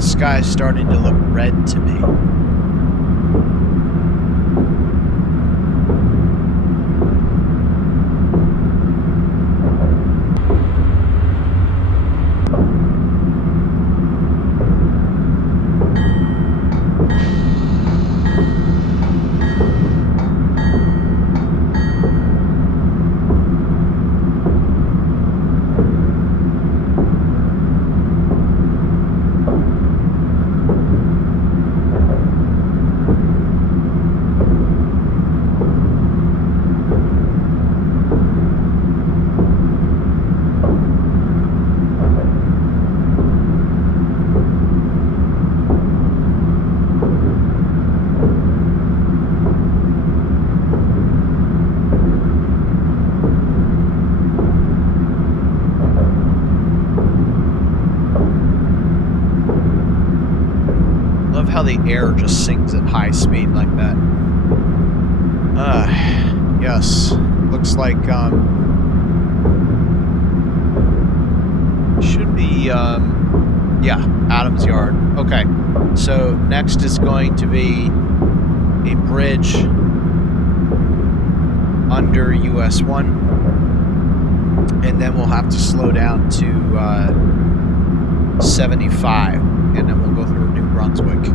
Sky's starting to look red to me. How the air just sinks at high speed like that. Yes. Looks like, should be, yeah, Adams Yard. Okay. So next is going to be a bridge under US 1. And then we'll have to slow down to 75. And then we'll go through New Brunswick.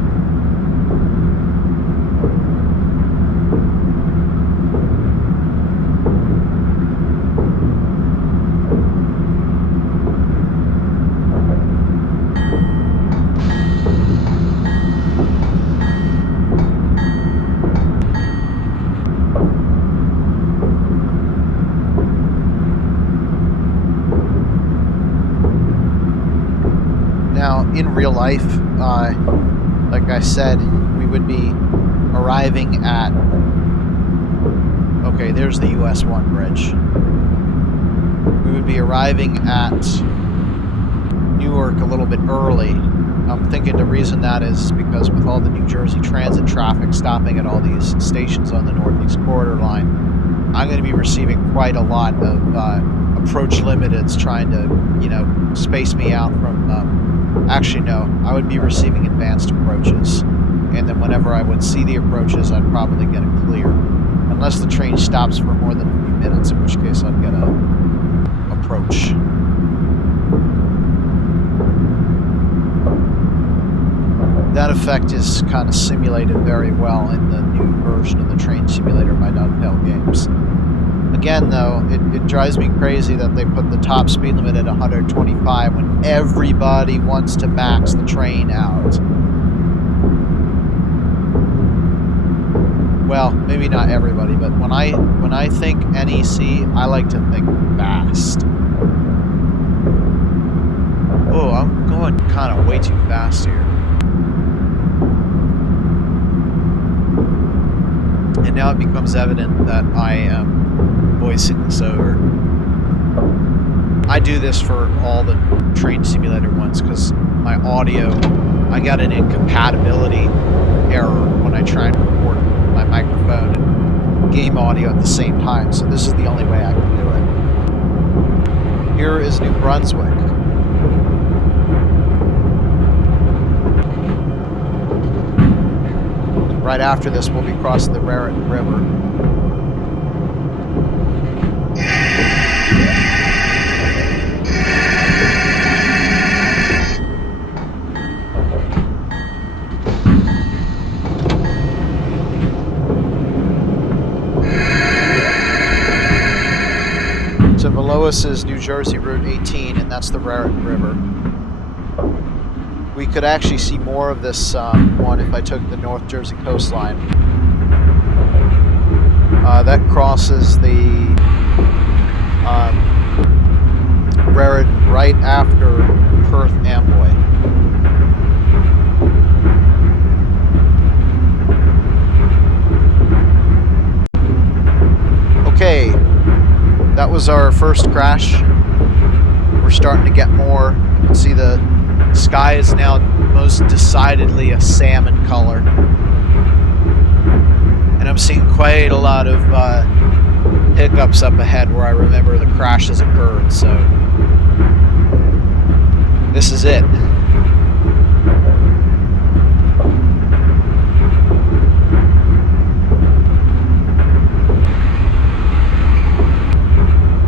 Now, in real life, like I said, we would be arriving at, okay, there's the US 1 bridge. We would be arriving at Newark a little bit early. I'm thinking the reason that is because with all the New Jersey Transit traffic stopping at all these stations on the Northeast Corridor line, I'm going to be receiving quite a lot of approach limiteds trying to, you know, space me out from, actually no, I would be receiving advanced approaches. And then whenever I would see the approaches, I'd probably get a clear. Unless the train stops for more than a few minutes, in which case I'd get a approach. That effect is kind of simulated very well in the new version of the train simulator by Dovetail Games. Again, though, it drives me crazy that they put the top speed limit at 125 when everybody wants to max the train out. Well, maybe not everybody, but when I think NEC, I like to think fast. Whoa, I'm going kind of way too fast here. And now it becomes evident that I am voicing this over. I do this for all the train simulator ones because my audio, I got an incompatibility error when I try and record my microphone and game audio at the same time, so this is the only way I can do it. Here is New Brunswick. Right after this, we'll be crossing the Raritan River. So below us is New Jersey Route 18, and that's the Raritan River. We could actually see more of this one if I took the North Jersey coastline. That crosses the Raritan right after Perth Amboy. Okay, that was our first crash. We're starting to get more. You can see the sky is now most decidedly a salmon color. And I'm seeing quite a lot of hiccups up ahead where I remember the crashes occurred, so this is it.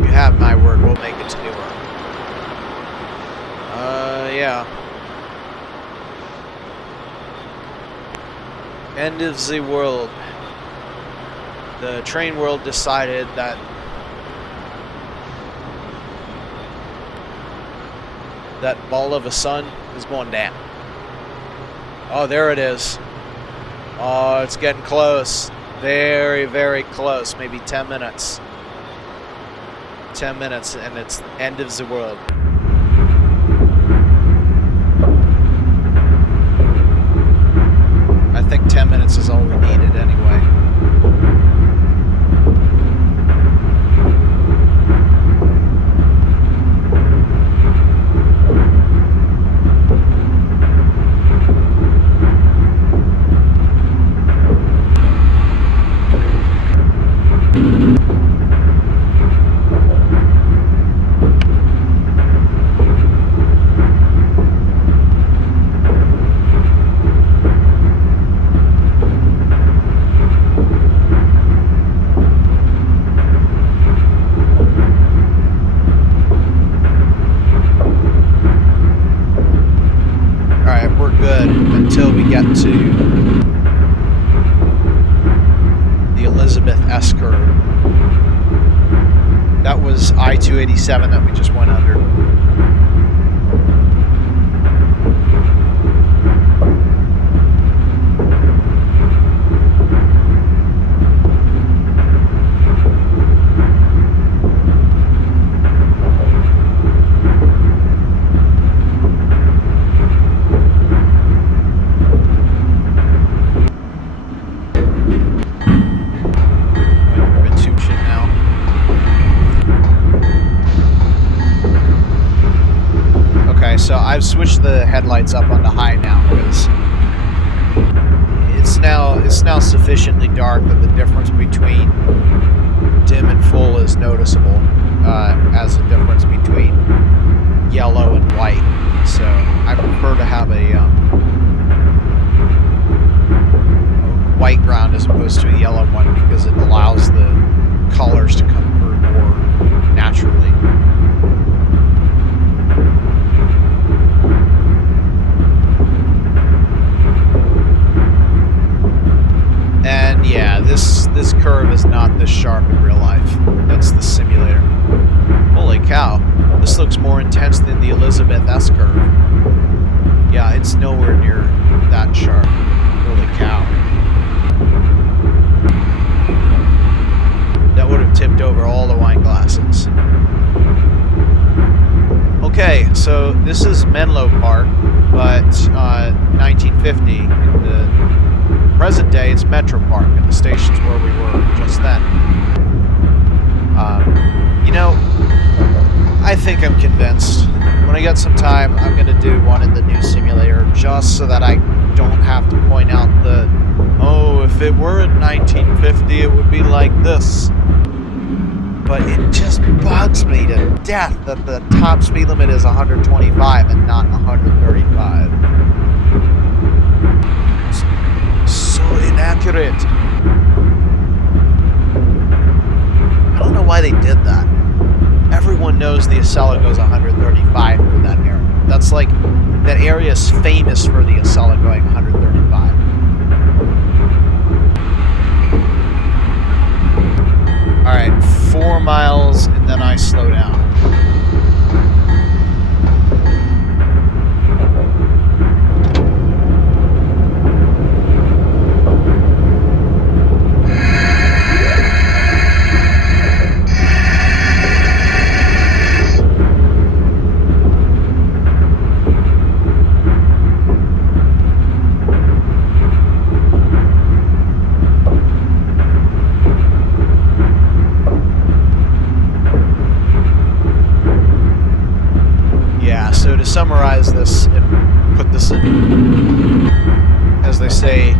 You have my word, we'll make it to Newark. Yeah. End of the world. The train world decided that that ball of a sun is going down. Oh, there it is. Oh, it's getting close. Very, very close. Maybe 10 minutes. 10 minutes and it's the end of the world. I think 10 minutes is all we needed anyway. Until we get to the Elizabeth S curve. That was I-287 that we just went under. So I've switched the headlights up onto high now because it's now sufficiently dark that the difference between dim and full is noticeable as a difference between yellow and white. So I prefer to have a white ground as opposed to a yellow one because it allows the colors to come through more naturally. And yeah, this curve is not this sharp in real life. That's the simulator. Holy cow. This looks more intense than the Elizabeth S curve. Yeah, it's nowhere near that sharp. Holy cow. That would have tipped over all the wine glasses. Okay, so this is Menlo Park, but 1950, in the present day, it's Metro Park, and the station's where we were just then. You know, I think I'm convinced. When I get some time, I'm going to do one in the new simulator, just so that I don't have to point out the, oh, if it were in 1950, it would be like this. But it just bugs me to death that the top speed limit is 125 and not 135. It's so inaccurate. I don't know why they did that. Everyone knows the Acela goes 135 through that area. That's like, that area is famous for the Acela going 135. Alright, 4 miles, and then I slow down. Summarize this and put this in, as they say,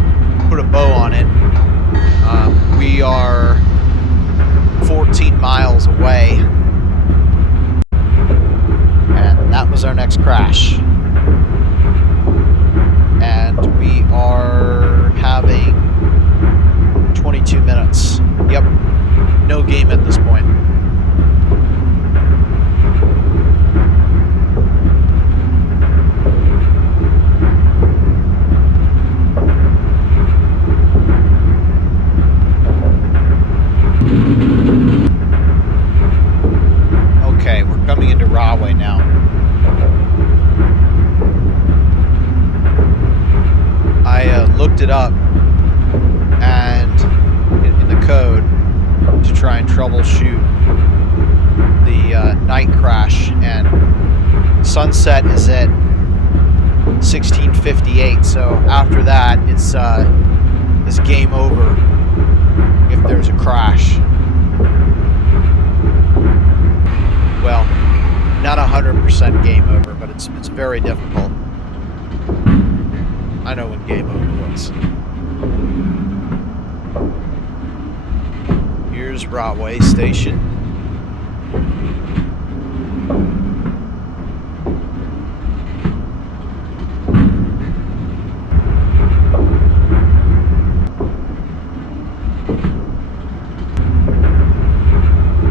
put a bow on it. We are 14 miles away, and that was our next crash. And we are having 22 minutes. Yep, no game at this point. It up and in the code to try and troubleshoot the night crash, and sunset is at 16:58, so after that it's game over if there's a crash. Well, not 100% game over, but it's very difficult. I know when game over was. Here's Broadway Station.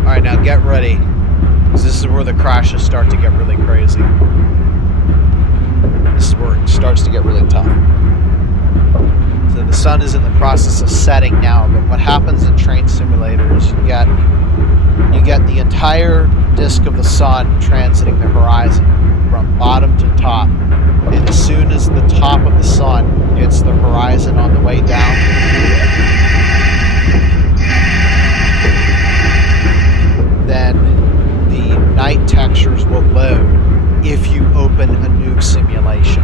Alright, now get ready, because this is where the crashes start to get really crazy. This is where it starts to get really tough. So the sun is in the process of setting now, but what happens in train simulators, you get the entire disk of the sun transiting the horizon from bottom to top, and as soon as the top of the sun hits the horizon on the way down, then the night textures will load if you open a new simulation.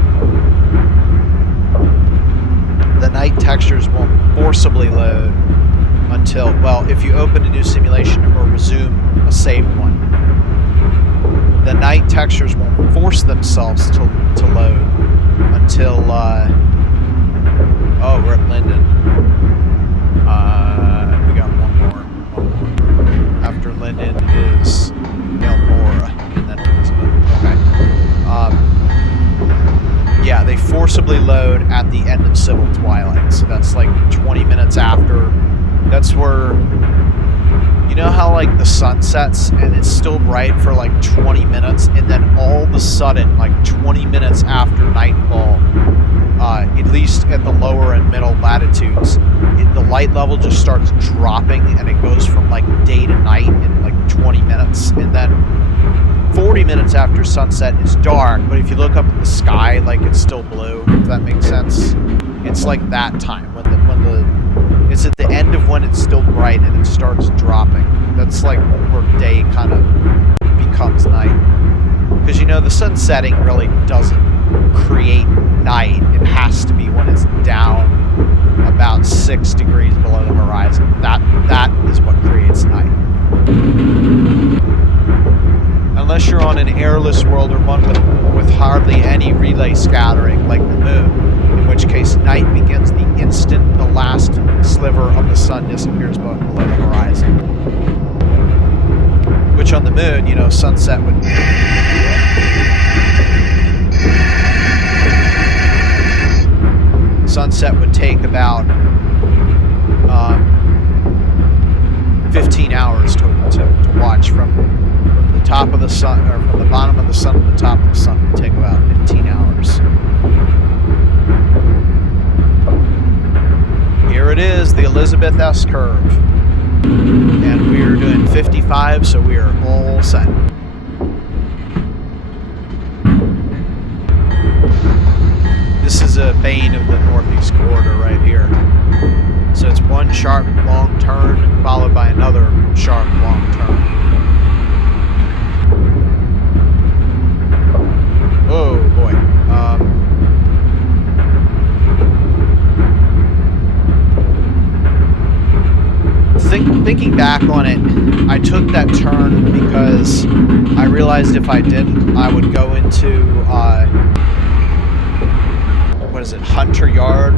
The night textures won't forcibly load until, well, if you open a new simulation or resume a saved one. The night textures won't force themselves to load until, oh, we're at Linden. We got one more. After Linden is Elmora, and then Elizabeth. Okay. Yeah, they forcibly load at the end of Civil Twilight, so that's like 20 minutes after. That's where, you know how like the sun sets and it's still bright for like 20 minutes, and then all of a sudden, like 20 minutes after nightfall, at least at the lower and middle latitudes, the light level just starts dropping, and it goes from like day to night in like 20 minutes, and then 40 minutes after sunset is dark, but if you look up at the sky, like it's still blue, if that makes sense. It's like that time when it's at the end of when it's still bright and it starts dropping. That's like where day kind of becomes night. Because, you know, the sun setting really doesn't create night. It has to be when it's down about 6 degrees below the horizon. That is what creates night. Unless you're on an airless world or one with hardly any relay scattering like the moon, in which case night begins the instant the last sliver of the sun disappears below the horizon. Which on the moon, you know, sunset would... Sunset would take about 15 hours to watch from the top of the sun, or from the bottom of the sun to the top of the sun. It would take about 15 hours. Here it is, the Elizabeth S curve. And we are doing 55, so we are all set. This is a bane of the Northeast Corridor right here. So it's one sharp, long turn, followed by another sharp, long turn. Oh, boy. Thinking back on it, I took that turn because I realized if I didn't, I would go into, what is it, Hunter Yard?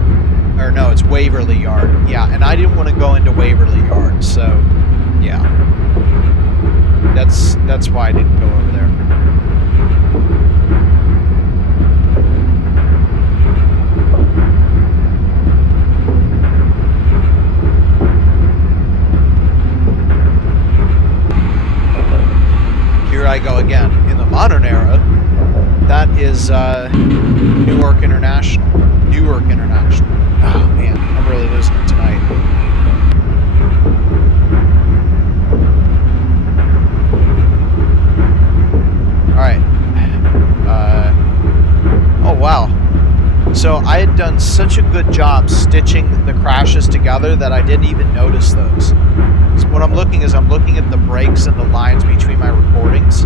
Or no, it's Waverly Yard. Yeah, and I didn't want to go into Waverly Yard, so yeah. That's why I didn't go over there. Here I go again. In the modern era, that is Newark International. Newark International. Oh man, I'm really losing it tonight. Alright. Oh wow. So I had done such a good job stitching the crashes together that I didn't even notice those. So what I'm looking at the breaks and the lines between my recordings.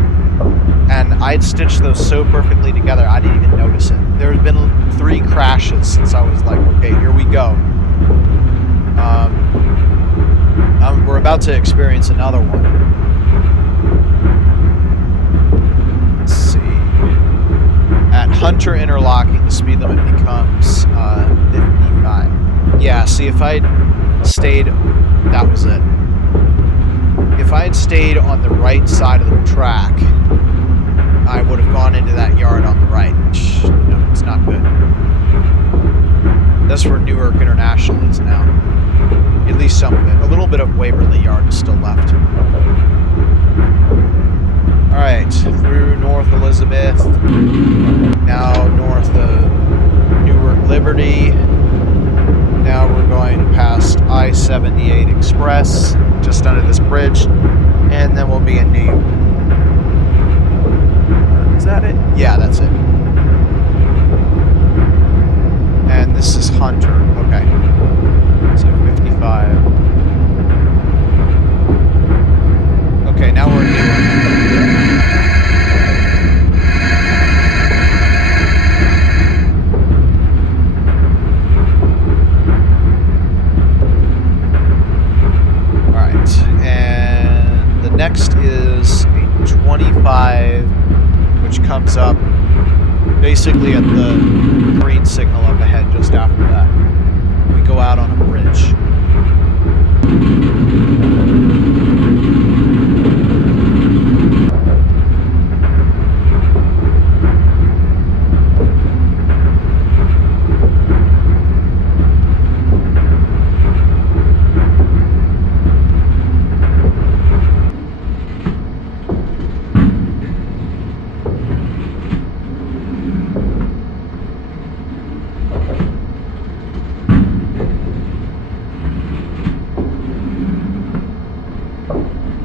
And I'd stitched those so perfectly together, I didn't even notice it. There had been 3 crashes since I was like, okay, here we go. We're about to experience another one. Let's see. At Hunter Interlocking, the speed limit becomes 55. Yeah, see, if I'd stayed, that was it. If I had stayed on the right side of the track, I would have gone into that yard on the right. No, it's not good. That's where Newark International is now. At least some of it. A little bit of Waverly Yard is still left. Alright, through North Elizabeth. Now north of Newark Liberty. Now we're going past I-78 Express, just under this bridge. And then we'll be in New York. Is that it? Yeah, that's it. And this is Hunter. Okay. So 55. Okay, now we're in Newark. Alright. And the next is a 25, which comes up basically at the green signal up ahead just after that. We go out on a bridge.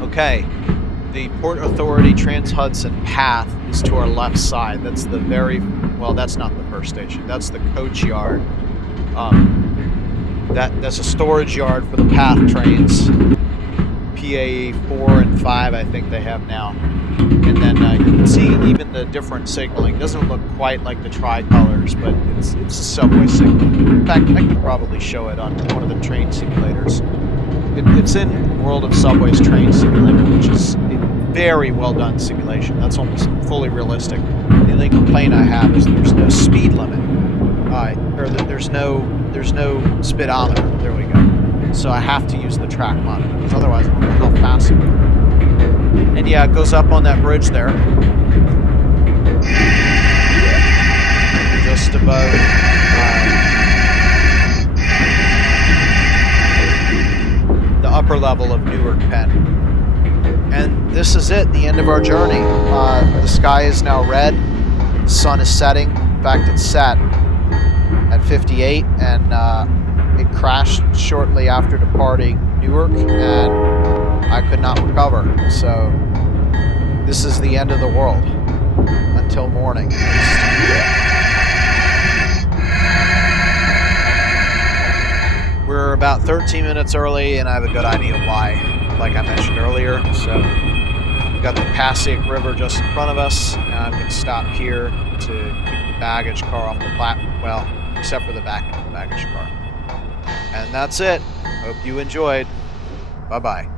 Okay, the Port Authority Trans-Hudson path is to our left side. That's the very, well, that's not the first station. That's the coach yard. That's a storage yard for the PATH trains. PA4 and 5, I think they have now. And then you can see even the different signaling. It doesn't look quite like the tricolors, but it's a subway signal. In fact, I could probably show it on one of the train simulators. It's in World of Subway's train simulator, which is a very well done simulation. That's almost fully realistic. The only complaint I have is there's no speed limit, or that there's no speedometer. There we go. So I have to use the track monitor, because otherwise I don't know how fast it goes. And yeah, it goes up on that bridge there, just above. The upper level of Newark, Penn. And this is it, the end of our journey. The sky is now red, the sun is setting. In fact, it's set at 58, and it crashed shortly after departing Newark, and I could not recover. So this is the end of the world until morning. We're about 13 minutes early, and I have a good idea why, like I mentioned earlier. So we've got the Passaic River just in front of us, and I'm going to stop here to keep the baggage car off the platform. Well, except for the back of the baggage car. And that's it. Hope you enjoyed. Bye-bye.